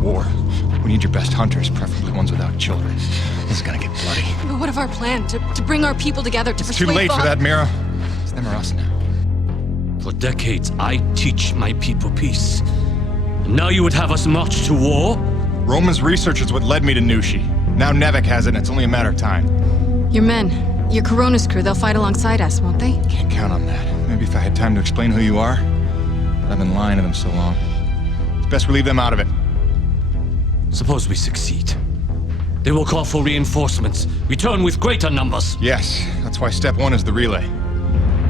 War. We need your best hunters, preferably ones without children. This is gonna get bloody. But what of our plan? To bring our people together, to It's persuade too late for Bob? that, Mira. It's them or us now. For decades, I teach my people peace. And now you would have us march to war? Roman's research is what led me to Nushi. Now Nevik has it, and it's only a matter of time. Your men, your Corona's crew, they'll fight alongside us, won't they? Can't count on that. Maybe if I had time to explain who you are. But I've been lying to them so long. It's best we leave them out of it. Suppose we succeed. They will call for reinforcements. Return with greater numbers. Yes, that's why step one is the relay.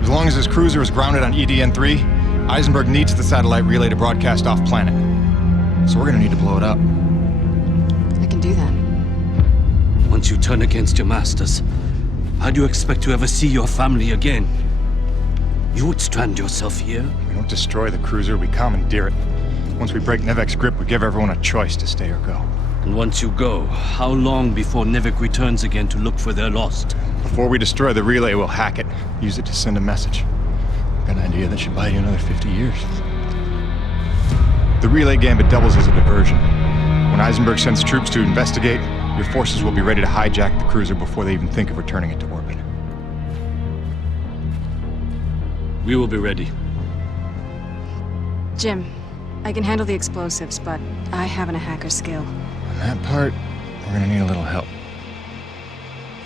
As long as his cruiser is grounded on E.D.N. 3, Eisenberg needs the satellite relay to broadcast off planet. So we're gonna need to blow it up. I can do that. Once you turn against your masters, how do you expect to ever see your family again? You would strand yourself here? We don't destroy the cruiser, we commandeer it. Once we break Nevik's grip, we give everyone a choice to stay or go. And once you go, how long before Nevik returns again to look for their lost? Before we destroy the relay, we'll hack it. Use it to send a message. Got an idea that should buy you another 50 years. The relay gambit doubles as a diversion. When Eisenberg sends troops to investigate, your forces will be ready to hijack the cruiser before they even think of returning it to orbit. We will be ready. Jim, I can handle the explosives, but I haven't a hacker's skill. On that part, we're gonna need a little help.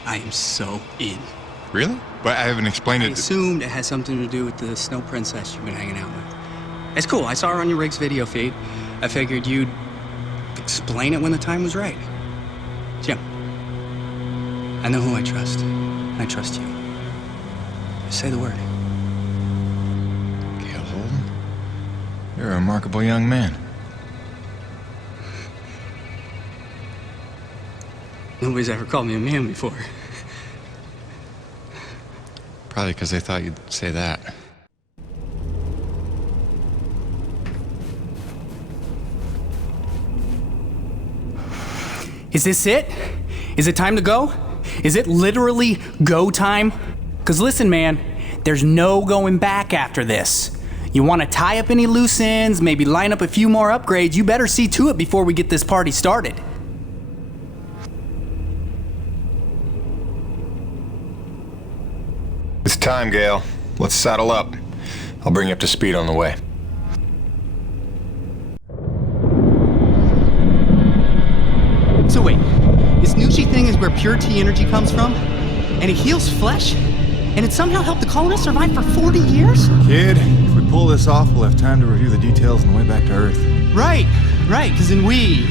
I am so in. Really? But I haven't explained I it. assumed it has something to do with the snow princess you've been hanging out with. It's cool. I saw her on your rig's video feed. I figured you'd explain it when the time was right. Jim, I know who I trust. And I trust you. Just say the word. Gale Holden, you're a remarkable young man. Nobody's ever called me a man before. Probably because they thought you'd say that. Is this it? Is it time to go? Is it literally go time? Because listen, man, there's no going back after this. You want to tie up any loose ends, maybe line up a few more upgrades, you better see to it before we get this party started. It's time, Gale. Let's saddle up. I'll bring you up to speed on the way. So wait, this Nushi thing is where pure T energy comes from? And it heals flesh? And it somehow helped the colonists survive for 40 years? Kid, if we pull this off, we'll have time to review the details on the way back to Earth. Right, because then we,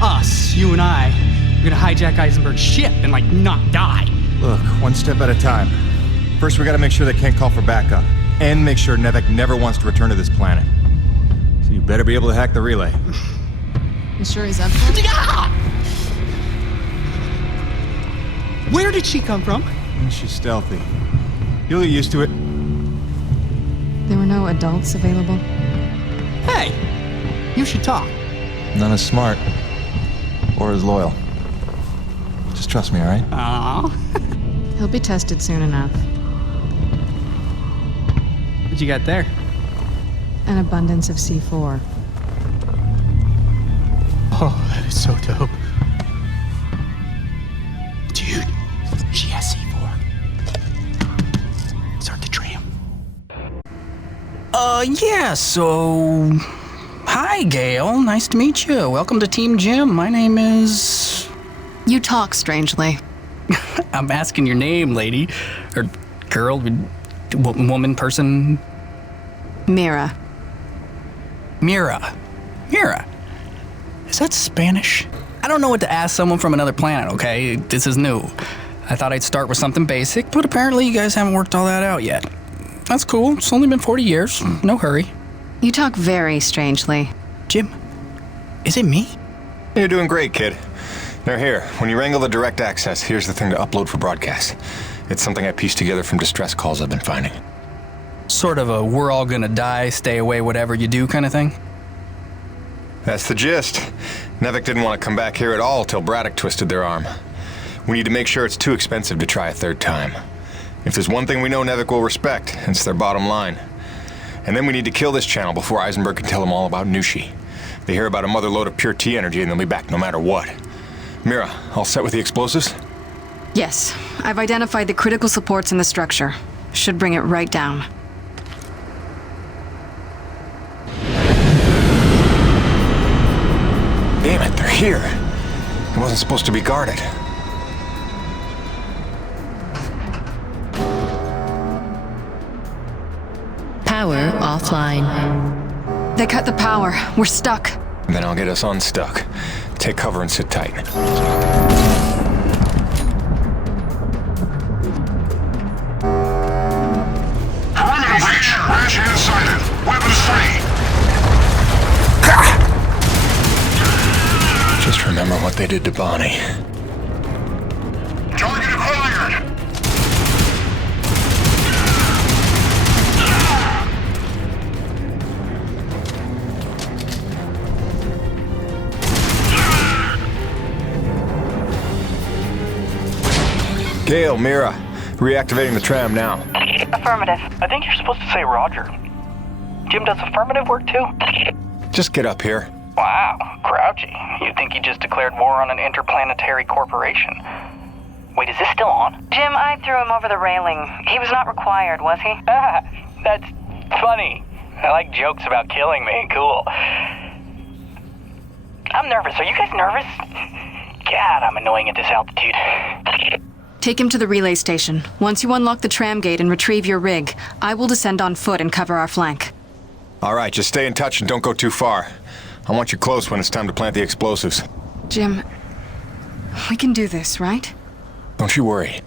us, you and I, we're gonna hijack Eisenberg's ship and, like, not die. Look, one step at a time. First, we gotta make sure they can't call for backup. And make sure Nevek never wants to return to this planet. So you better be able to hack the relay. You sure he's up for it? Yeah! Where did she come from? She's stealthy. You'll get used to it. There were no adults available? Hey, you should talk. None as smart. Or as loyal. Just trust me, alright? Aww. He'll be tested soon enough. What you got there? An abundance of C4. Oh, that is so dope. Dude, she has C4. Start the tram. Yeah, so... Hi, Gale. Nice to meet you. Welcome to Team Jim. My name is... You talk strangely. I'm asking your name, lady. Or girl, woman, person. Mira. Mira. Is that Spanish? I don't know what to ask someone from another planet, okay? This is new. I thought I'd start with something basic, but apparently you guys haven't worked all that out yet. That's cool. It's only been 40 years. No hurry. You talk very strangely. Jim, is it me? You're doing great, kid. They're here. When you wrangle the direct access, here's the thing to upload for broadcast. It's something I pieced together from distress calls I've been finding. Sort of a we're all gonna die, stay away, whatever you do kind of thing? That's the gist. Nevek didn't want to come back here at all till Braddock twisted their arm. We need to make sure it's too expensive to try a third time. If there's one thing we know Nevek will respect, it's their bottom line. And then we need to kill this channel before Eisenberg can tell them all about Nushi. They hear about a mother lode of pure T energy and they'll be back no matter what. Mira, all set with the explosives? Yes. I've identified the critical supports in the structure. Should bring it right down. Damn it, they're here. It wasn't supposed to be guarded. Power offline. They cut the power. We're stuck. Then I'll get us unstuck. Take cover and sit tight. Perimeter breach. Ranch hand sighted. Weapons free. Just remember what they did to Bonnie. Target acquired. Gale, Mira, reactivating the tram now. Affirmative. I think you're supposed to say Roger. Jim, does affirmative work too? Just get up here. Wow, grouchy. You'd think he just declared war on an interplanetary corporation. Wait, is this still on? Jim, I threw him over the railing. He was not required, was he? Ah, that's funny. I like jokes about killing me. Cool. I'm nervous. Are you guys nervous? God, I'm annoying at this altitude. Take him to the relay station. Once you unlock the tram gate and retrieve your rig, I will descend on foot and cover our flank. All right, just stay in touch and don't go too far. I want you close when it's time to plant the explosives. Jim, we can do this, right? Don't you worry.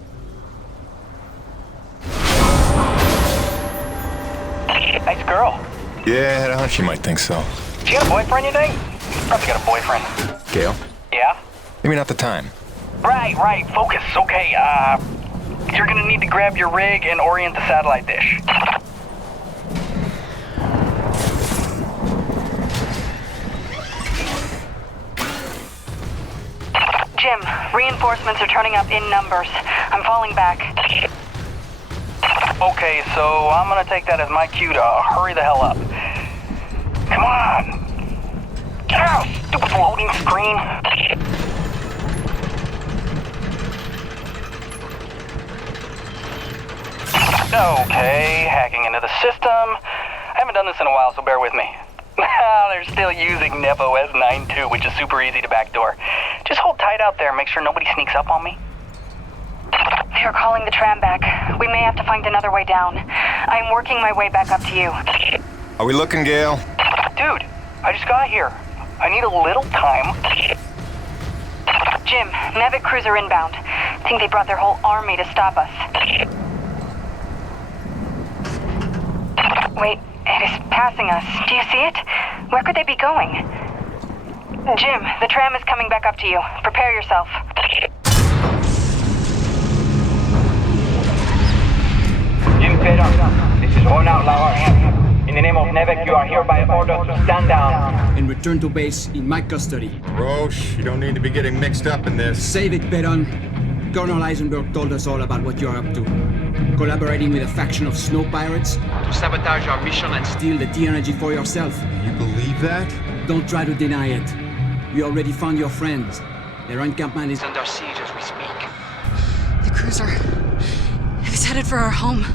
Nice girl. Yeah, I had a hunch you might think so. She got a boyfriend, you think? Probably got a boyfriend. Gail? Yeah? Maybe not the time. Right. Focus. Okay, you're gonna need to grab your rig and orient the satellite dish. Jim, reinforcements are turning up in numbers. I'm falling back. Okay, so I'm gonna take that as my cue to hurry the hell up. Come on! Ow, stupid loading screen! Okay, hacking into the system. I haven't done this in a while, so bear with me. They're still using NevOS 9.2, which is super easy to backdoor. Just hold tight out there and make sure nobody sneaks up on me. They're calling the tram back. We may have to find another way down. I'm working my way back up to you. Are we looking, Gail? Dude, I just got here. I need a little time. Jim, Navic cruiser inbound. Think they brought their whole army to stop us. Wait, it is passing us. Do you see it? Where could they be going? Jim, the tram is coming back up to you. Prepare yourself. Jim Pedro, this is Ronald Lauer. In the name of Navic, you are hereby ordered to stand down. And return to base in my custody. Roche, you don't need to be getting mixed up in this. Save it, Pedon. Colonel Eisenberg told us all about what you're up to. Collaborating with a faction of snow pirates to sabotage our mission and steal the T-energy for yourself. You believe that? Don't try to deny it. We already found your friends. Their encampment is under siege as we speak. The cruiser. It was headed for our home.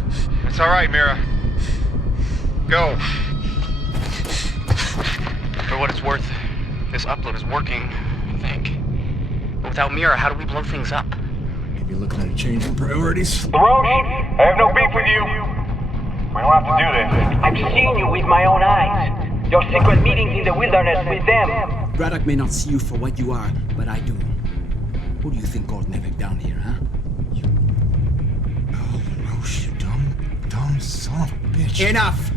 It's all right, Mira. Go. For what it's worth, this upload is working, I think. But without Mira, how do we blow things up? Maybe looking at a change in priorities. Roche, I have no beef with you. We don't have to do this. I've seen you with my own eyes. Your secret meetings in the wilderness with them. Braddock may not see you for what you are, but I do. Who do you think called Navic down here, huh? Oh, Roche, you dumb son of a bitch. Enough!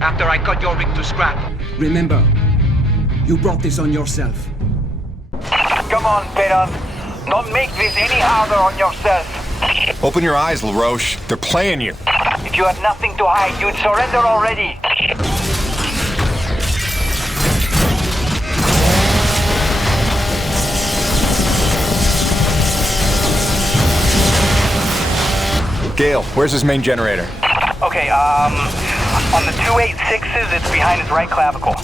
After I cut your rig to scrap. Remember, you brought this on yourself. Come on, Pedon. Don't make this any harder on yourself. Open your eyes, LaRoche. They're playing you. If you had nothing to hide, you'd surrender already. Gail, where's his main generator? Okay, on the 286s, it's behind his right clavicle.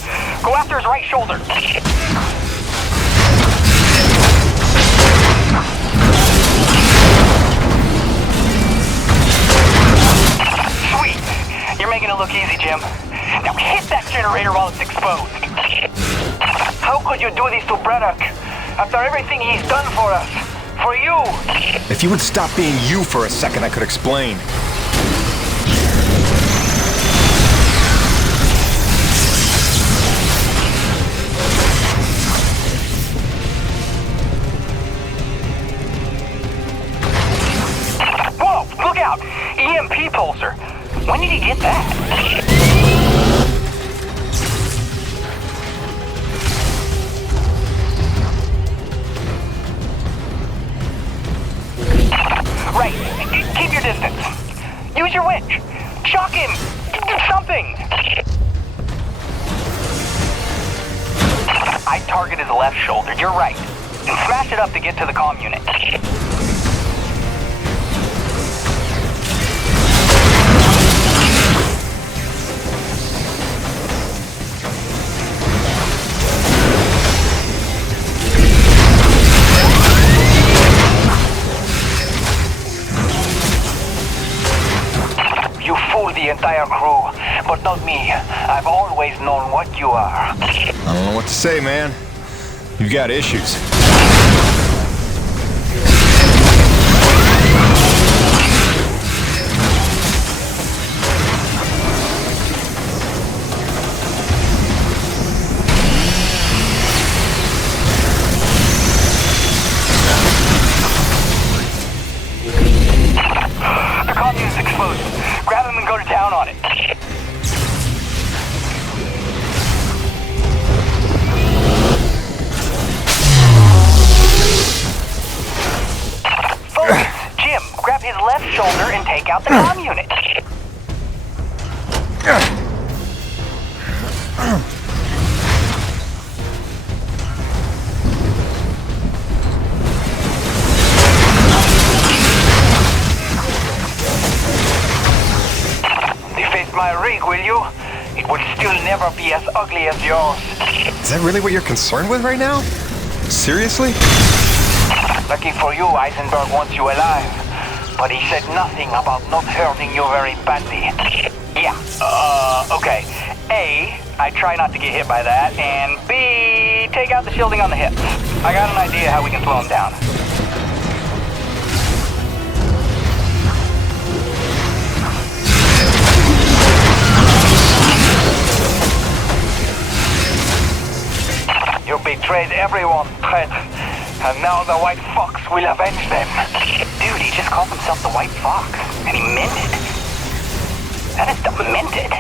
Go after his right shoulder. Sweet. You're making it look easy, Jim. Now hit that generator while it's exposed. How could you do this to Braddock? After everything he's done for us. For you. If you would stop being you for a second, I could explain. Whoa, look out! EMP pulsar. When did he get that? Right. Keep your distance. Use your winch. Shock him. Do something. I target his left shoulder. You're right. And smash it up to get to the comm unit. You fooled the entire crew. but not me. I've always known what you are. I don't know what to say, man. You've got issues. The commune's exposed. Grab him and go to town on it. Focus! Jim, grab his left shoulder and take out the comm unit. Deface my rig, will you? It would still never be as ugly as yours. Is that really what you're concerned with right now? Seriously? Lucky for you, Eisenberg wants you alive. But he said nothing about not hurting you very badly. Yeah, okay. A, I try not to get hit by that, and B, take out the shielding on the hips. I got an idea how we can slow him down. You betrayed everyone, Fred. And now the White Fox will avenge them. Dude, he just called himself the White Fox. And he meant it. That is demented.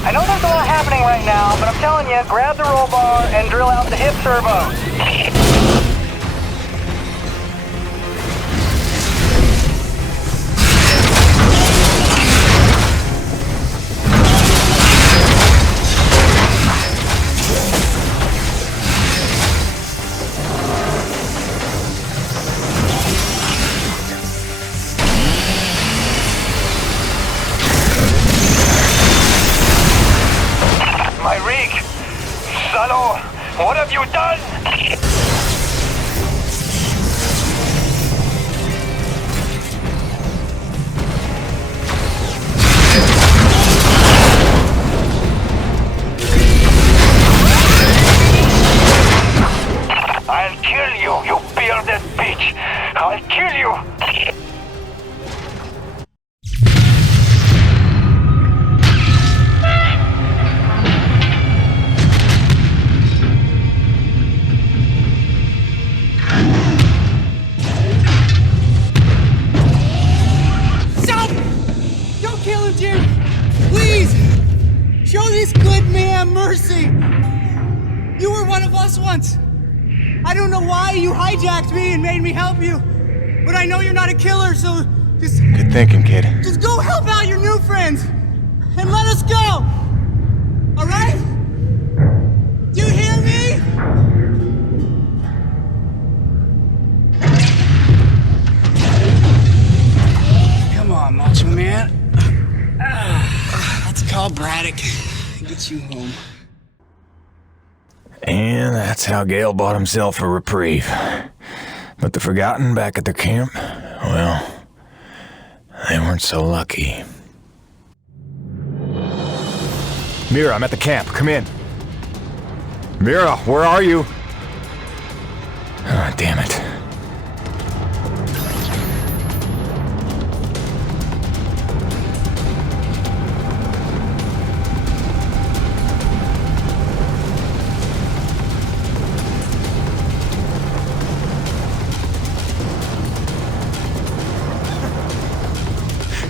I know there's a lot happening right now, but I'm telling you, grab the roll bar and drill out the hip servos. My rig! Salo, what have you done? I'll kill you, you bearded bitch! I'll kill you! Stop! Don't kill him, Jim! Please! Show this good man mercy! You were one of us once! I don't know why you hijacked me and made me help you, but I know you're not a killer, so just... Good thinking, kid. Just go help out your new friends! And let us go! Alright? Do you hear me? Come on, Macho Man. Let's call Braddock. Get you home. And that's how Gale bought himself a reprieve. But the Forgotten back at their camp, well, they weren't so lucky. Mira, I'm at the camp. Come in. Mira, where are you? Ah, damn it.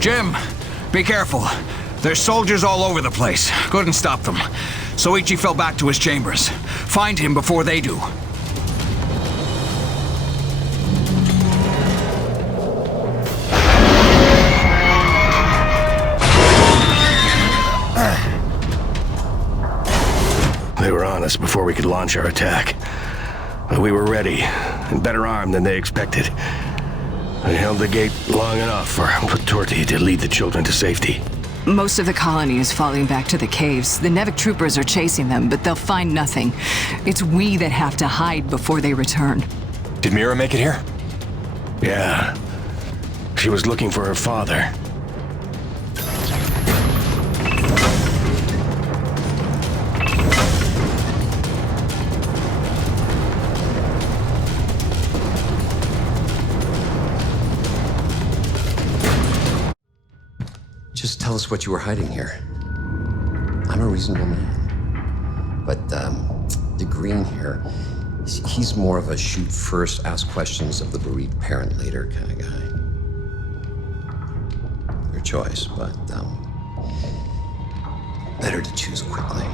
Jim, be careful. There's soldiers all over the place. Couldn't stop them. Soichi fell back to his chambers. Find him before they do. They were on us before we could launch our attack. But we were ready, and better armed than they expected. I held the gate long enough for Patorti to lead the children to safety. Most of the colony is falling back to the caves. The Nevik troopers are chasing them, but they'll find nothing. It's we that have to hide before they return. Did Mira make it here? Yeah. She was looking for her father. tell us what you were hiding here. I'm a reasonable man. But, the green here, he's more of a shoot first, ask questions of the bereaved parent later kind of guy. Your choice, but, better to choose quickly.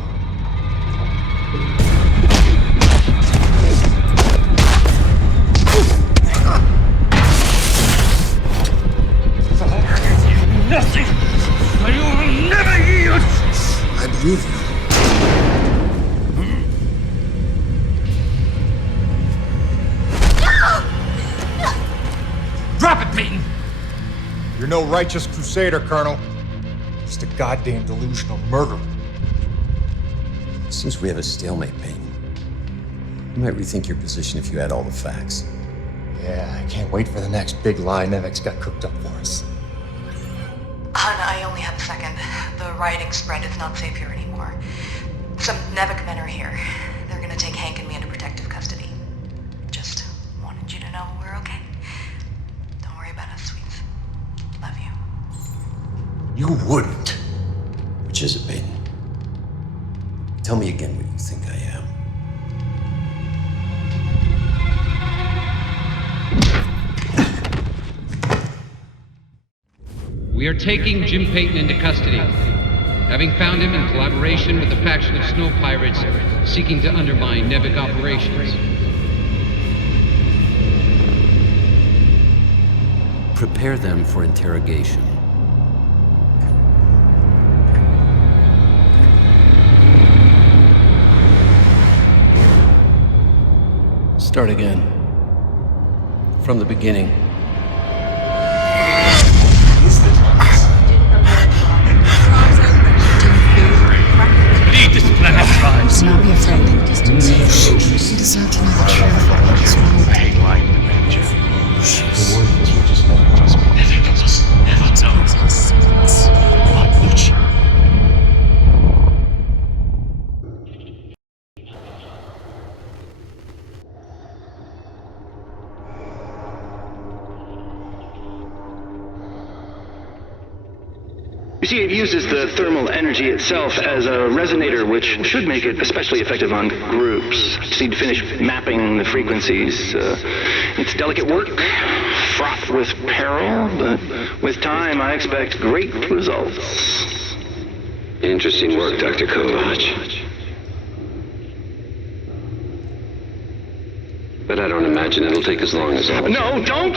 Nothing! I will never yield! I believe you. Drop it, Peyton! You're no righteous crusader, Colonel. Just a goddamn delusional murderer. Seems we have a stalemate, Peyton. You might rethink your position if you had all the facts. Yeah, I can't wait for the next big lie Nevek's got cooked up for us. Hun, I only have a second. The rioting spread is not safe here anymore. Some Nevek men are here. They're gonna take Hank and me into protective custody. Just wanted you to know we're okay. Don't worry about us, sweets. Love you. You wouldn't. Which is it, Peyton? Tell me again what you think I am. We are taking Jim Peyton into custody, having found him in collaboration with a faction of snow pirates seeking to undermine Nevek operations. Prepare them for interrogation. Start again. From the beginning. Lead this planet, tribes. Do not be afraid. You deserve to know the truth. What's wrong with you? You see, it uses the thermal energy itself as a resonator, which should make it especially effective on groups. Just need to finish mapping the frequencies. It's delicate work, fraught with peril, but with time I expect great results. Interesting work, Dr. Kovac. But I don't imagine it'll take as long as all. No, don't!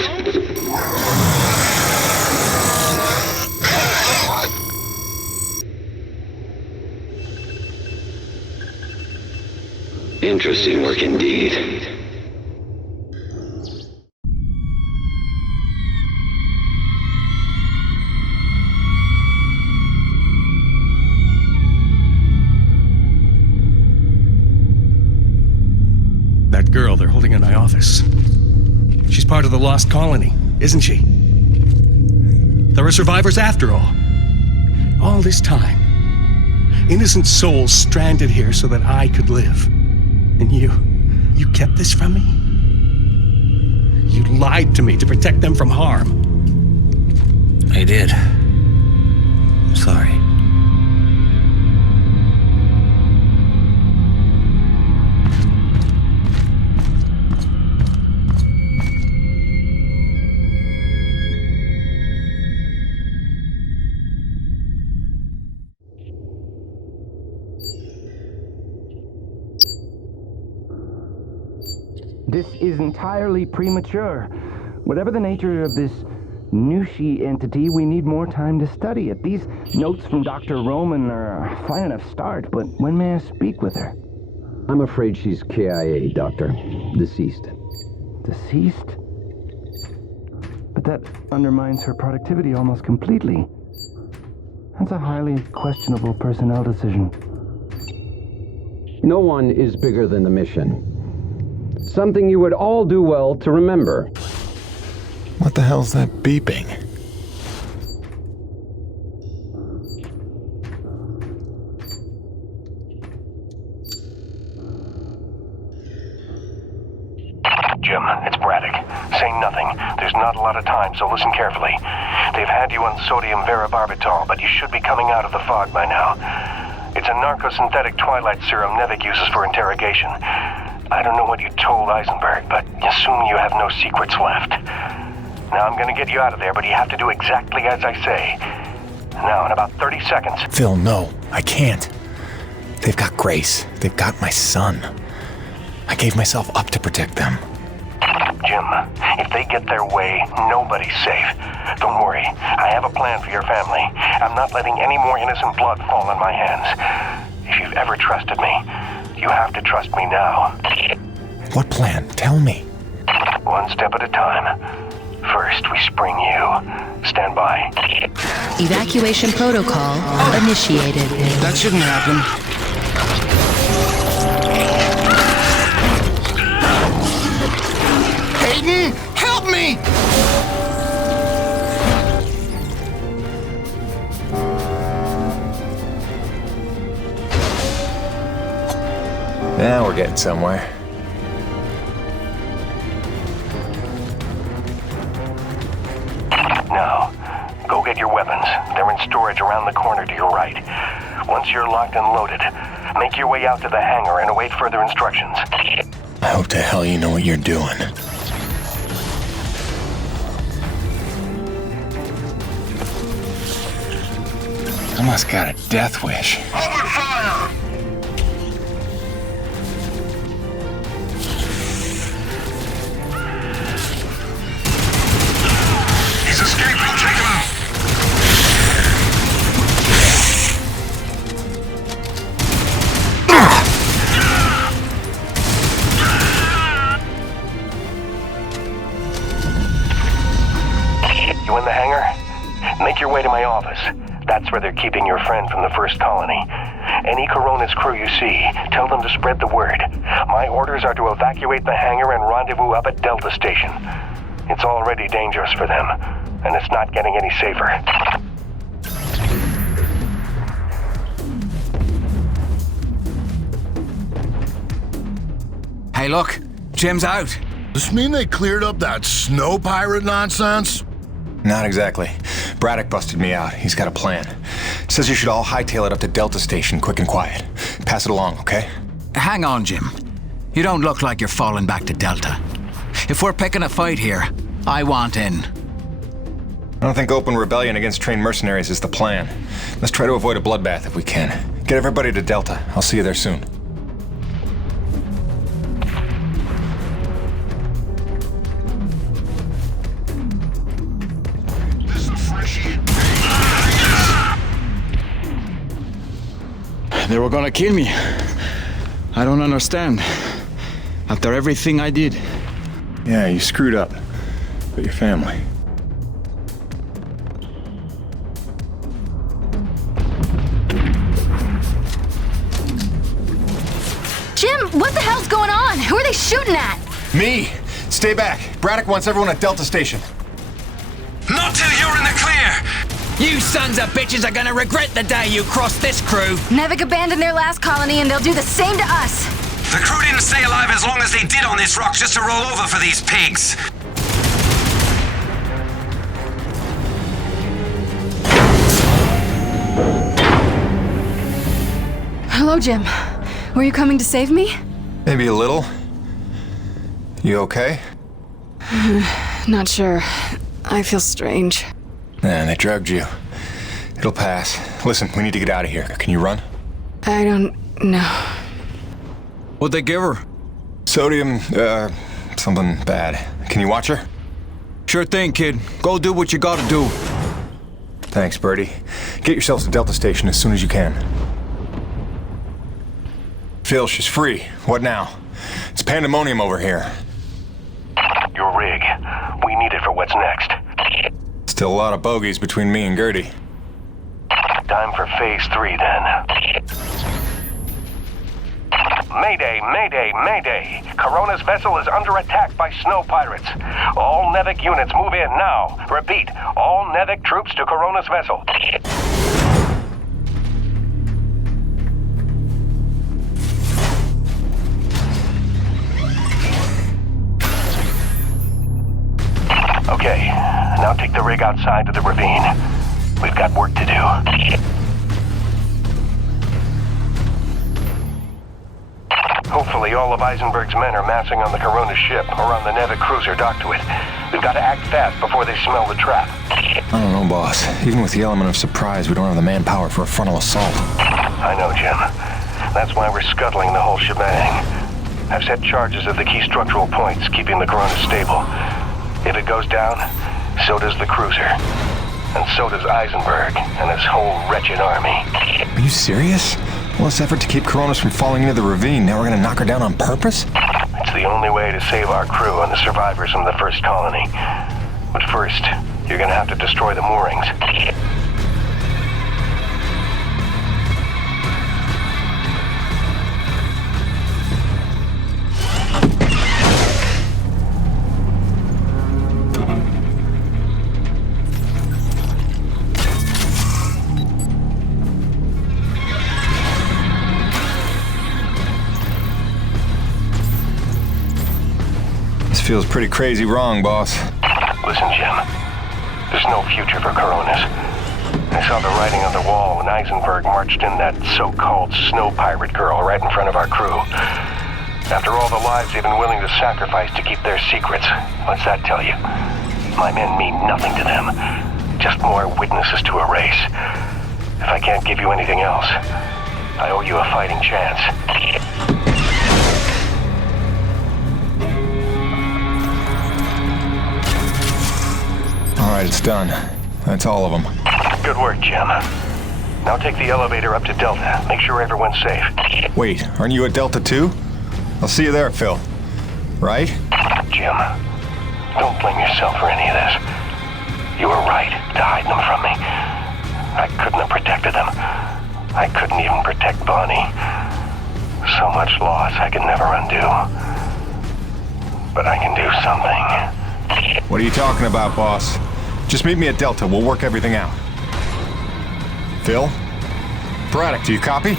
Interesting work indeed. That girl they're holding in my office. She's part of the Lost Colony, isn't she? There are survivors after all. All this time. Innocent souls stranded here so that I could live. And you kept this from me? You lied to me to protect them from harm. I did. I'm sorry. This is entirely premature. Whatever the nature of this Nushi entity, we need more time to study it. These notes from Dr. Roman are a fine enough start, but when may I speak with her? I'm afraid she's KIA, Doctor. Deceased. Deceased? But that undermines her productivity almost completely. That's a highly questionable personnel decision. No one is bigger than the mission. Something you would all do well to remember. What the hell's that beeping? Jim, it's Braddock. Say nothing. There's not a lot of time, so listen carefully. They've had you on sodium varibarbital, but you should be coming out of the fog by now. It's a narcosynthetic twilight serum Nevik uses for interrogation. I don't know what you told Eisenberg, but assume you have no secrets left. Now I'm gonna get you out of there, but you have to do exactly as I say. Now, in about 30 seconds... Phil, no, I can't. They've got Grace. They've got my son. I gave myself up to protect them. Jim, if they get their way, nobody's safe. Don't worry, I have a plan for your family. I'm not letting any more innocent blood fall on my hands. If you've ever trusted me, you have to trust me now. What plan? Tell me. One step at a time. First, we spring you. Stand by. Evacuation protocol initiated. That shouldn't happen. Hayden, help me! Now we're getting somewhere. Now, go get your weapons. They're in storage around the corner to your right. Once you're locked and loaded, make your way out to the hangar and await further instructions. I hope to hell you know what you're doing. I must got a death wish. Open fire! He's escaped. We'll take him out. You in the hangar? Make your way to my office. That's where they're keeping your friend from the first colony. Any Coronas crew you see, tell them to spread the word. My orders are to evacuate the hangar and rendezvous up at Delta Station. It's already dangerous for them, and it's not getting any safer. Hey, look. Jim's out. Does this mean they cleared up that snow pirate nonsense? Not exactly. Braddock busted me out. He's got a plan. Says you should all hightail it up to Delta Station, quick and quiet. Pass it along, okay? Hang on, Jim. You don't look like you're falling back to Delta. If we're picking a fight here, I want in. I don't think open rebellion against trained mercenaries is the plan. Let's try to avoid a bloodbath if we can. Get everybody to Delta. I'll see you there soon. They were gonna kill me. I don't understand. After everything I did. Yeah, you screwed up. But your family. Jim, what the hell's going on? Who are they shooting at? Me! Stay back. Braddock wants everyone at Delta Station. Not till you're in the clear! You sons of bitches are gonna regret the day you crossed this crew. Nevik abandoned their last colony and they'll do the same to us. The crew didn't stay alive as long as they did on this rock just to roll over for these pigs. Hello, Jim. Were you coming to save me? Maybe a little. You okay? Not sure. I feel strange. Man, they drugged you. It'll pass. Listen, we need to get out of here. Can you run? I don't know. What'd they give her? Sodium, something bad. Can you watch her? Sure thing, kid. Go do what you gotta do. Thanks, Birdie. Get yourselves to Delta Station as soon as you can. Phil, she's free. What now? It's pandemonium over here. Your rig. We need it for what's next. Still a lot of bogeys between me and Gertie. Time for phase 3, then. Mayday, mayday, mayday. Corona's vessel is under attack by snow pirates. All Nevik units move in now. Repeat, all Nevik troops to Corona's vessel. Now take the rig outside to the ravine. We've got work to do. Hopefully all of Eisenberg's men are massing on the Corona ship or on the Nevik cruiser docked to it. We've got to act fast before they smell the trap. I don't know, boss. Even with the element of surprise, we don't have the manpower for a frontal assault. I know, Jim. That's why we're scuttling the whole shebang. I've set charges at the key structural points, keeping the Corona stable. If it goes down, so does the cruiser. And so does Eisenberg and his whole wretched army. Are you serious? All this effort to keep Coronas from falling into the ravine, now we're gonna knock her down on purpose? It's the only way to save our crew and the survivors from the first colony. But first, you're gonna have to destroy the moorings. Feels pretty crazy wrong, boss. Listen, Jim. There's no future for Coronas. I saw the writing on the wall when Eisenberg marched in that so-called snow pirate girl right in front of our crew. After all the lives they've been willing to sacrifice to keep their secrets, what's that tell you? My men mean nothing to them. Just more witnesses to erase. If I can't give you anything else, I owe you a fighting chance. All right, it's done. That's all of them. Good work, Jim. Now take the elevator up to Delta. Make sure everyone's safe. Wait, aren't you at Delta too? I'll see you there, Phil. Right? Jim, don't blame yourself for any of this. You were right to hide them from me. I couldn't have protected them. I couldn't even protect Bonnie. So much loss I could never undo. But I can do something. What are you talking about, boss? Just meet me at Delta. We'll work everything out. Phil? Braddock, do you copy?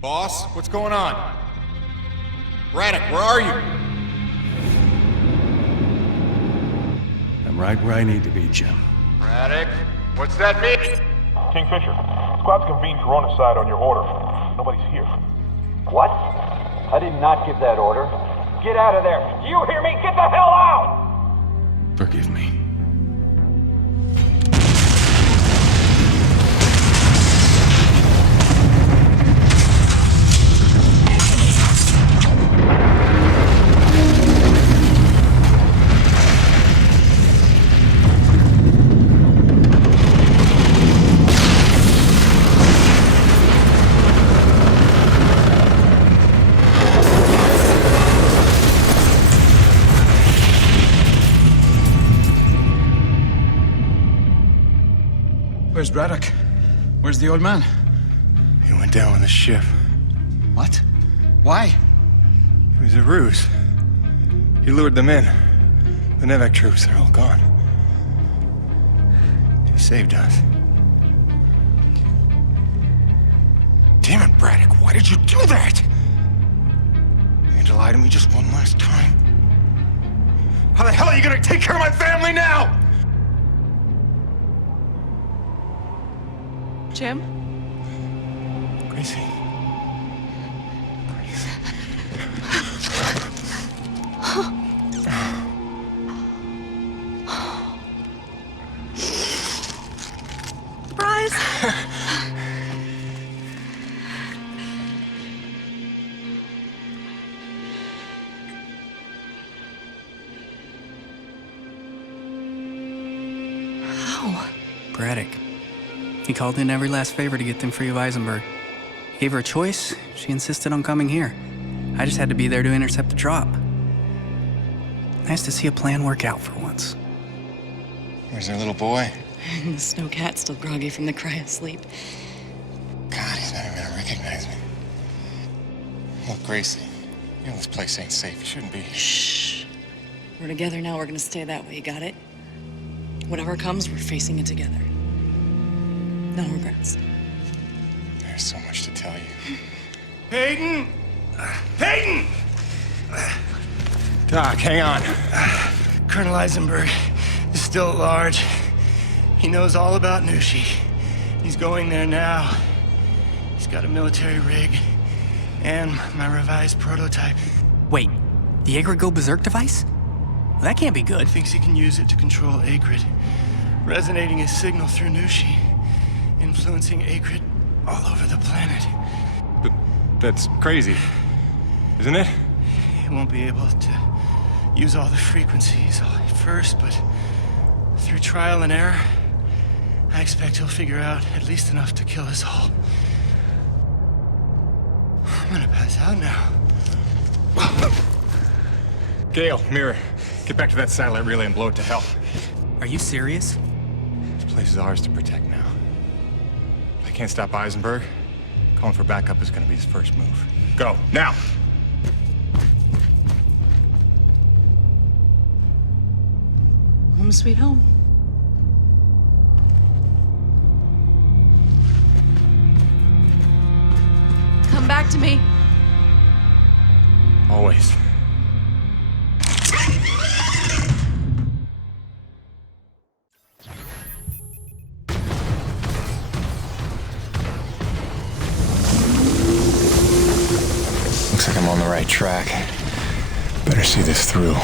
Boss, what's going on? Braddock, where are you? I'm right where I need to be, Jim. Braddock, what's that mean? Kingfisher, squad's convened Corona side on your order. Nobody's here. What? I did not give that order. Get out of there. Do you hear me? Get the hell out! Forgive me. Where's Braddock? Where's the old man? He went down on the ship. What? Why? It was a ruse. He lured them in. The Nevek troops, they're all gone. He saved us. Damn it, Braddock, why did you do that? You had to lie to me just one last time. How the hell are you gonna take care of my family now? Jim? Gracie. Surprise! How? Braddock. He called in every last favor to get them free of Eisenberg. Gave her a choice. She insisted on coming here. I just had to be there to intercept the drop. Nice to see a plan work out for once. Where's their little boy? The snow cat's still groggy from the cry of sleep. God, he's not even gonna recognize me. Look, Gracie, you know this place ain't safe. You shouldn't be here. Shh. We're together now. We're gonna stay that way. You got it? Whatever comes, we're facing it together. No regrets. There's so much to tell you. Peyton! Peyton! Doc, hang on. Colonel Eisenberg is still at large. He knows all about Nushi. He's going there now. He's got a military rig and my revised prototype. Wait, the Agrid Go Berserk device? Well, that can't be good. He thinks he can use it to control Agrid, resonating his signal through Nushi, influencing Agrid all over the planet. But that's crazy, isn't it? He won't be able to use all the frequencies at first, but through trial and error, I expect he'll figure out at least enough to kill us all. I'm gonna pass out now. Gale, Mirror, get back to that satellite relay and blow it to hell. Are you serious? This place is ours to protect now. If I can't stop Eisenberg, calling for backup is gonna be his first move. Go, now! Home sweet home. Come back to me. Always. Looks like I'm on the right track. Better see this through.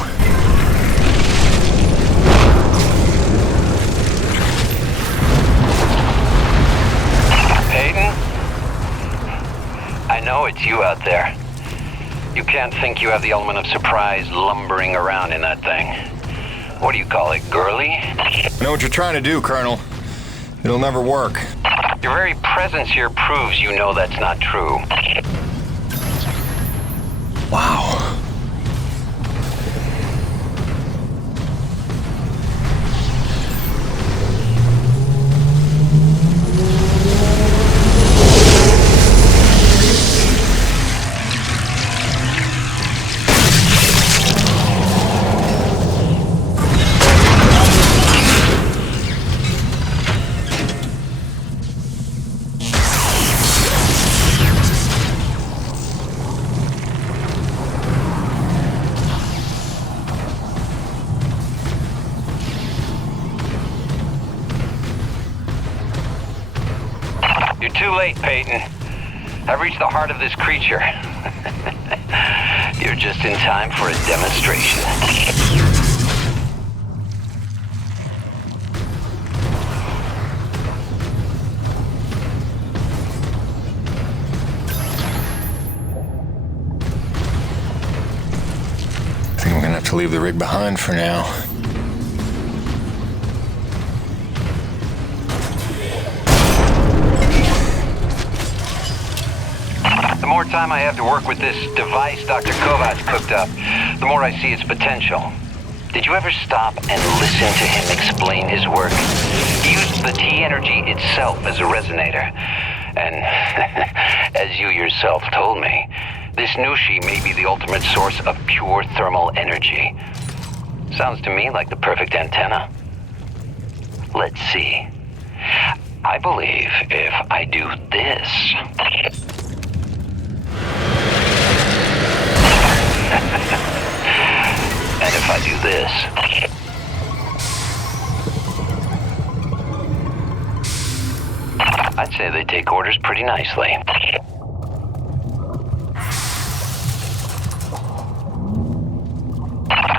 Hayden? I know it's you out there. You can't think you have the element of surprise lumbering around in that thing. What do you call it, girly? I know what you're trying to do, Colonel. It'll never work. Your very presence here proves you know that's not true. Wow. You're too late, Peyton. I've reached the heart of this creature. You're just in time for a demonstration. I think we're gonna have to leave the rig behind for now. The more time I have to work with this device Dr. Kovacs cooked up, the more I see its potential. Did you ever stop and listen to him explain his work? He used the T-energy itself as a resonator. And as you yourself told me, this Nushi may be the ultimate source of pure thermal energy. Sounds to me like the perfect antenna. Let's see. I believe if I do this... and if I do this... I'd say they take orders pretty nicely.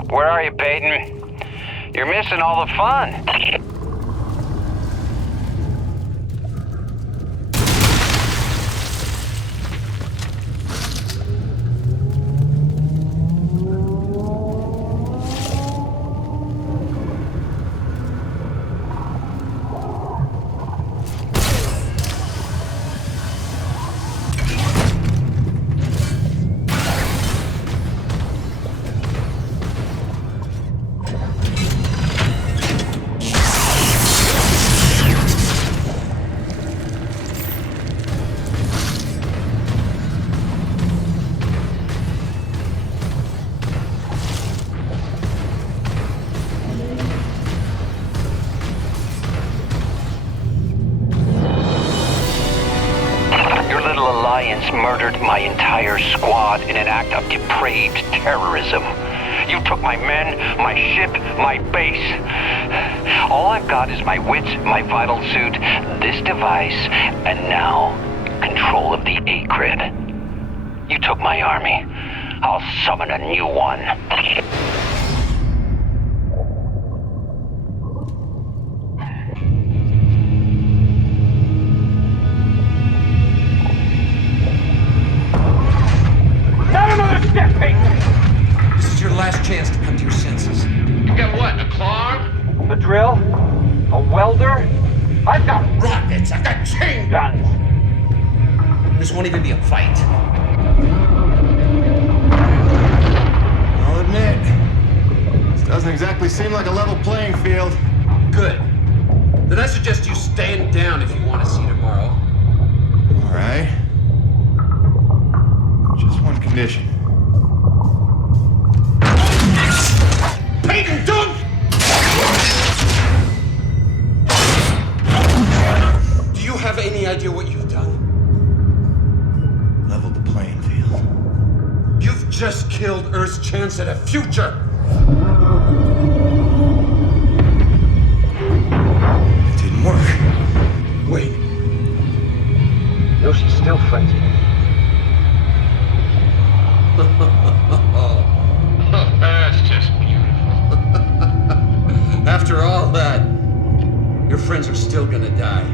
Where are you, Peyton? You're missing all the fun. since murdered my entire squad in an act of depraved terrorism. You took my men, my ship, my base. All I've got is my wits, my vital suit, this device, and now control of the A-Grid. You took my army. I'll summon a new one. Not another step, Peyton! This is your last chance to come to your senses. You got what, a claw? A drill? A welder? I've got rockets! I've got chain guns! This won't even be a fight. I'll admit, this doesn't exactly seem like a level playing field. Good. Then I suggest you stand down if you want to see tomorrow. All right. Just one condition. Peyton, don't! Do you have any idea what you've done? Leveled the playing field. You've just killed Earth's chance at a future! It didn't work. Wait. No, she's still frenzied. That's just beautiful. After all that, your friends are still gonna die.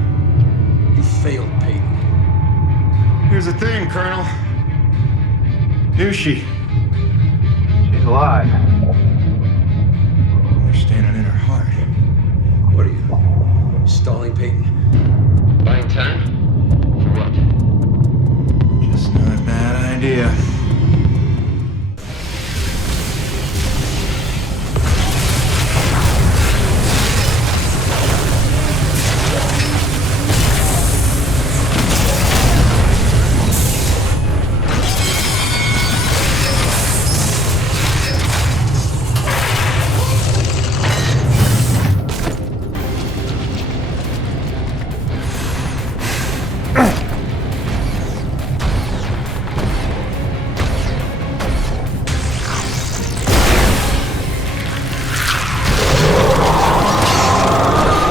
You failed, Peyton. Here's the thing, Colonel. Who's she? She's alive. You're standing in her heart. What are you, stalling, Peyton? Buying time? For what? Just not a bad idea.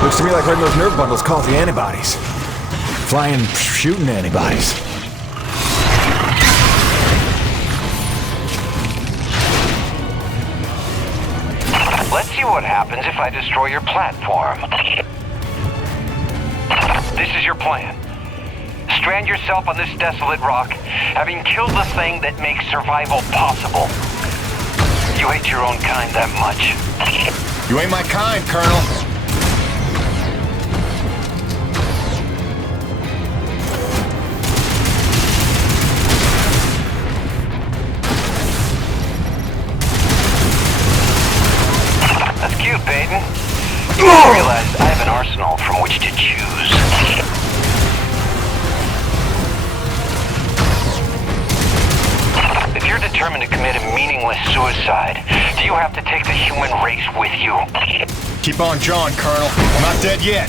Looks to me like hurting those nerve bundles caused the antibodies. Flying, shooting antibodies. Let's see what happens if I destroy your platform. This is your plan. Strand yourself on this desolate rock, having killed the thing that makes survival possible. You hate your own kind that much. You ain't my kind, Colonel. That's cute, Peyton. You realize I have an arsenal from which to choose. If you're determined to commit a meaningless suicide, do you have to take the human race with you? Keep on jawing, Colonel. I'm not dead yet.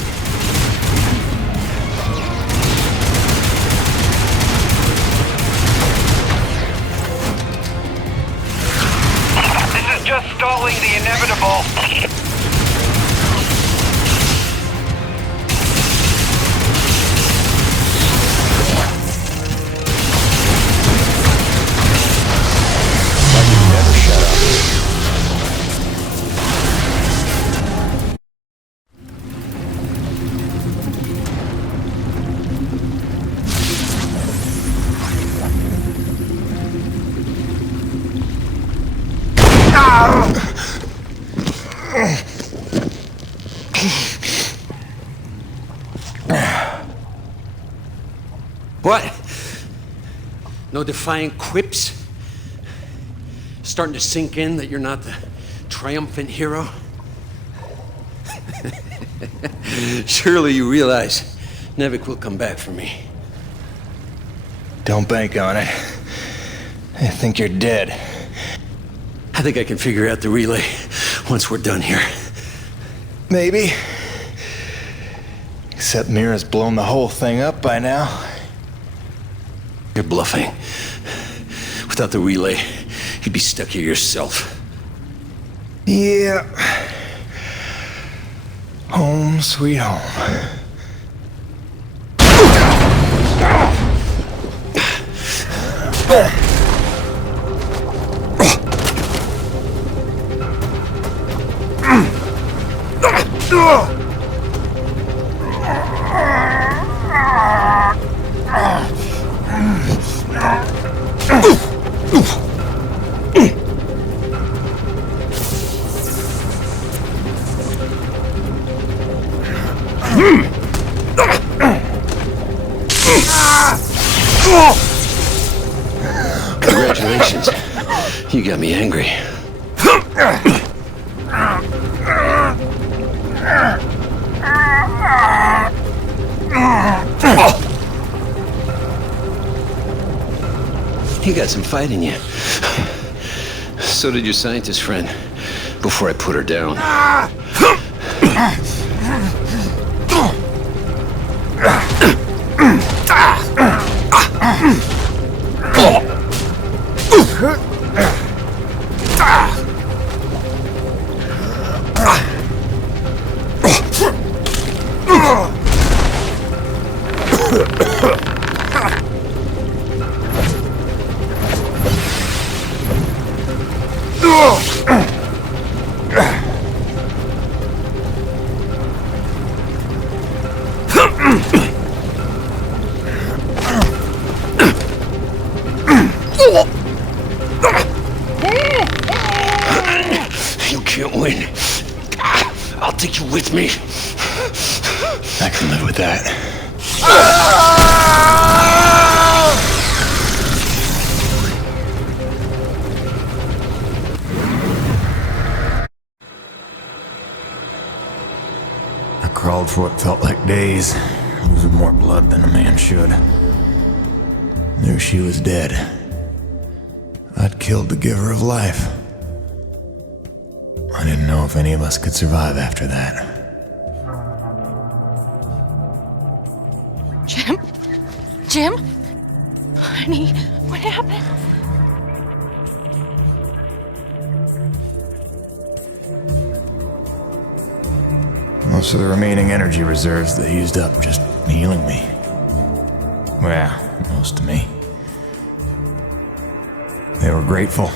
This is just stalling the inevitable. What? No defiant quips? Starting to sink in that you're not the triumphant hero? Surely you realize Nevik will come back for me. Don't bank on it. I think you're dead. I think I can figure out the relay once we're done here. Maybe. Except Mira's blown the whole thing up by now. You're bluffing. Without the relay, you'd be stuck here yourself. Yeah. Home sweet home. Congratulations. You got me angry. You got some fight in you. So did your scientist friend, before I put her down. You can't win. I'll take you with me. I can live with that. I crawled for what felt like days, losing more blood than a man should. Knew she was dead. I'd killed the giver of life. I didn't know if any of us could survive after that. Jim? Jim? Honey, what happened? Most of the remaining energy reserves they used up just healing me. Well, most of me. They were grateful.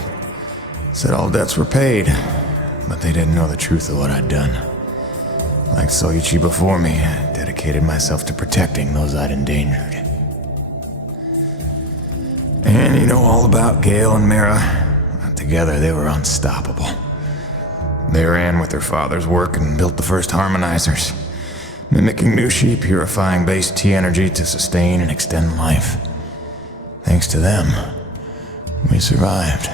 Said all debts were paid, but they didn't know the truth of what I'd done. Like Soichi before me, I dedicated myself to protecting those I'd endangered. And you know all about Gale and Mara. Together they were unstoppable. They ran with their father's work and built the first harmonizers, mimicking Nushi, purifying base T energy to sustain and extend life. Thanks to them, we survived.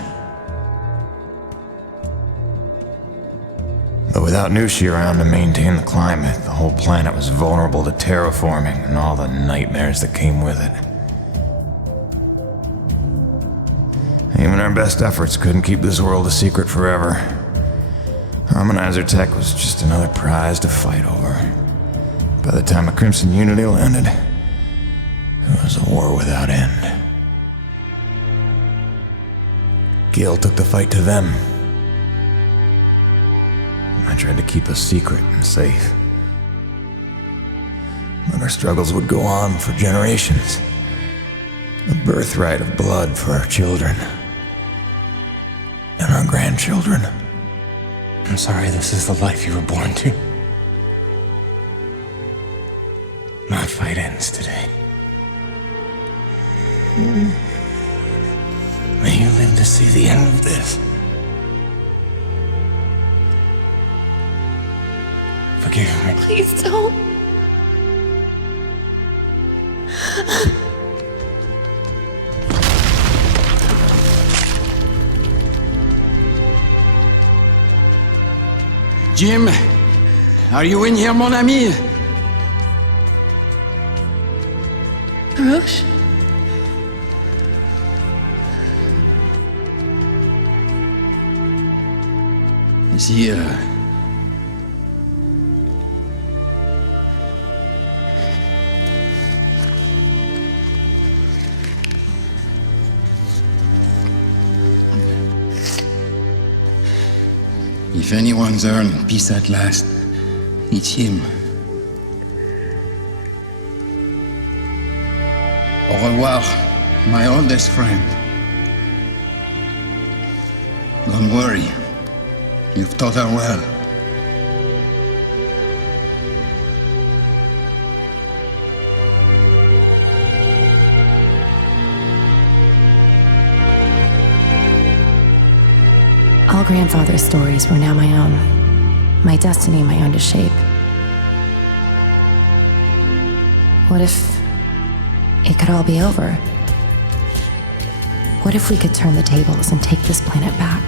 But without Nushi around to maintain the climate, the whole planet was vulnerable to terraforming and all the nightmares that came with it. Even our best efforts couldn't keep this world a secret forever. Harmonizer tech was just another prize to fight over. By the time the Crimson Unity landed, it was a war without end. Gale took the fight to them. I tried to keep us secret and safe. But our struggles would go on for generations. A birthright of blood for our children. And our grandchildren. I'm sorry this is the life you were born to. My fight ends today. May you live to see the end of this. Forgive me. Please don't. Jim, are you in here, mon ami? Roche? Is he, If anyone's earned peace at last, it's him. Au revoir, my oldest friend. Don't worry, you've taught her well. All grandfather's stories were now my own. My destiny my own to shape. What if it could all be over? What if we could turn the tables and take this planet back?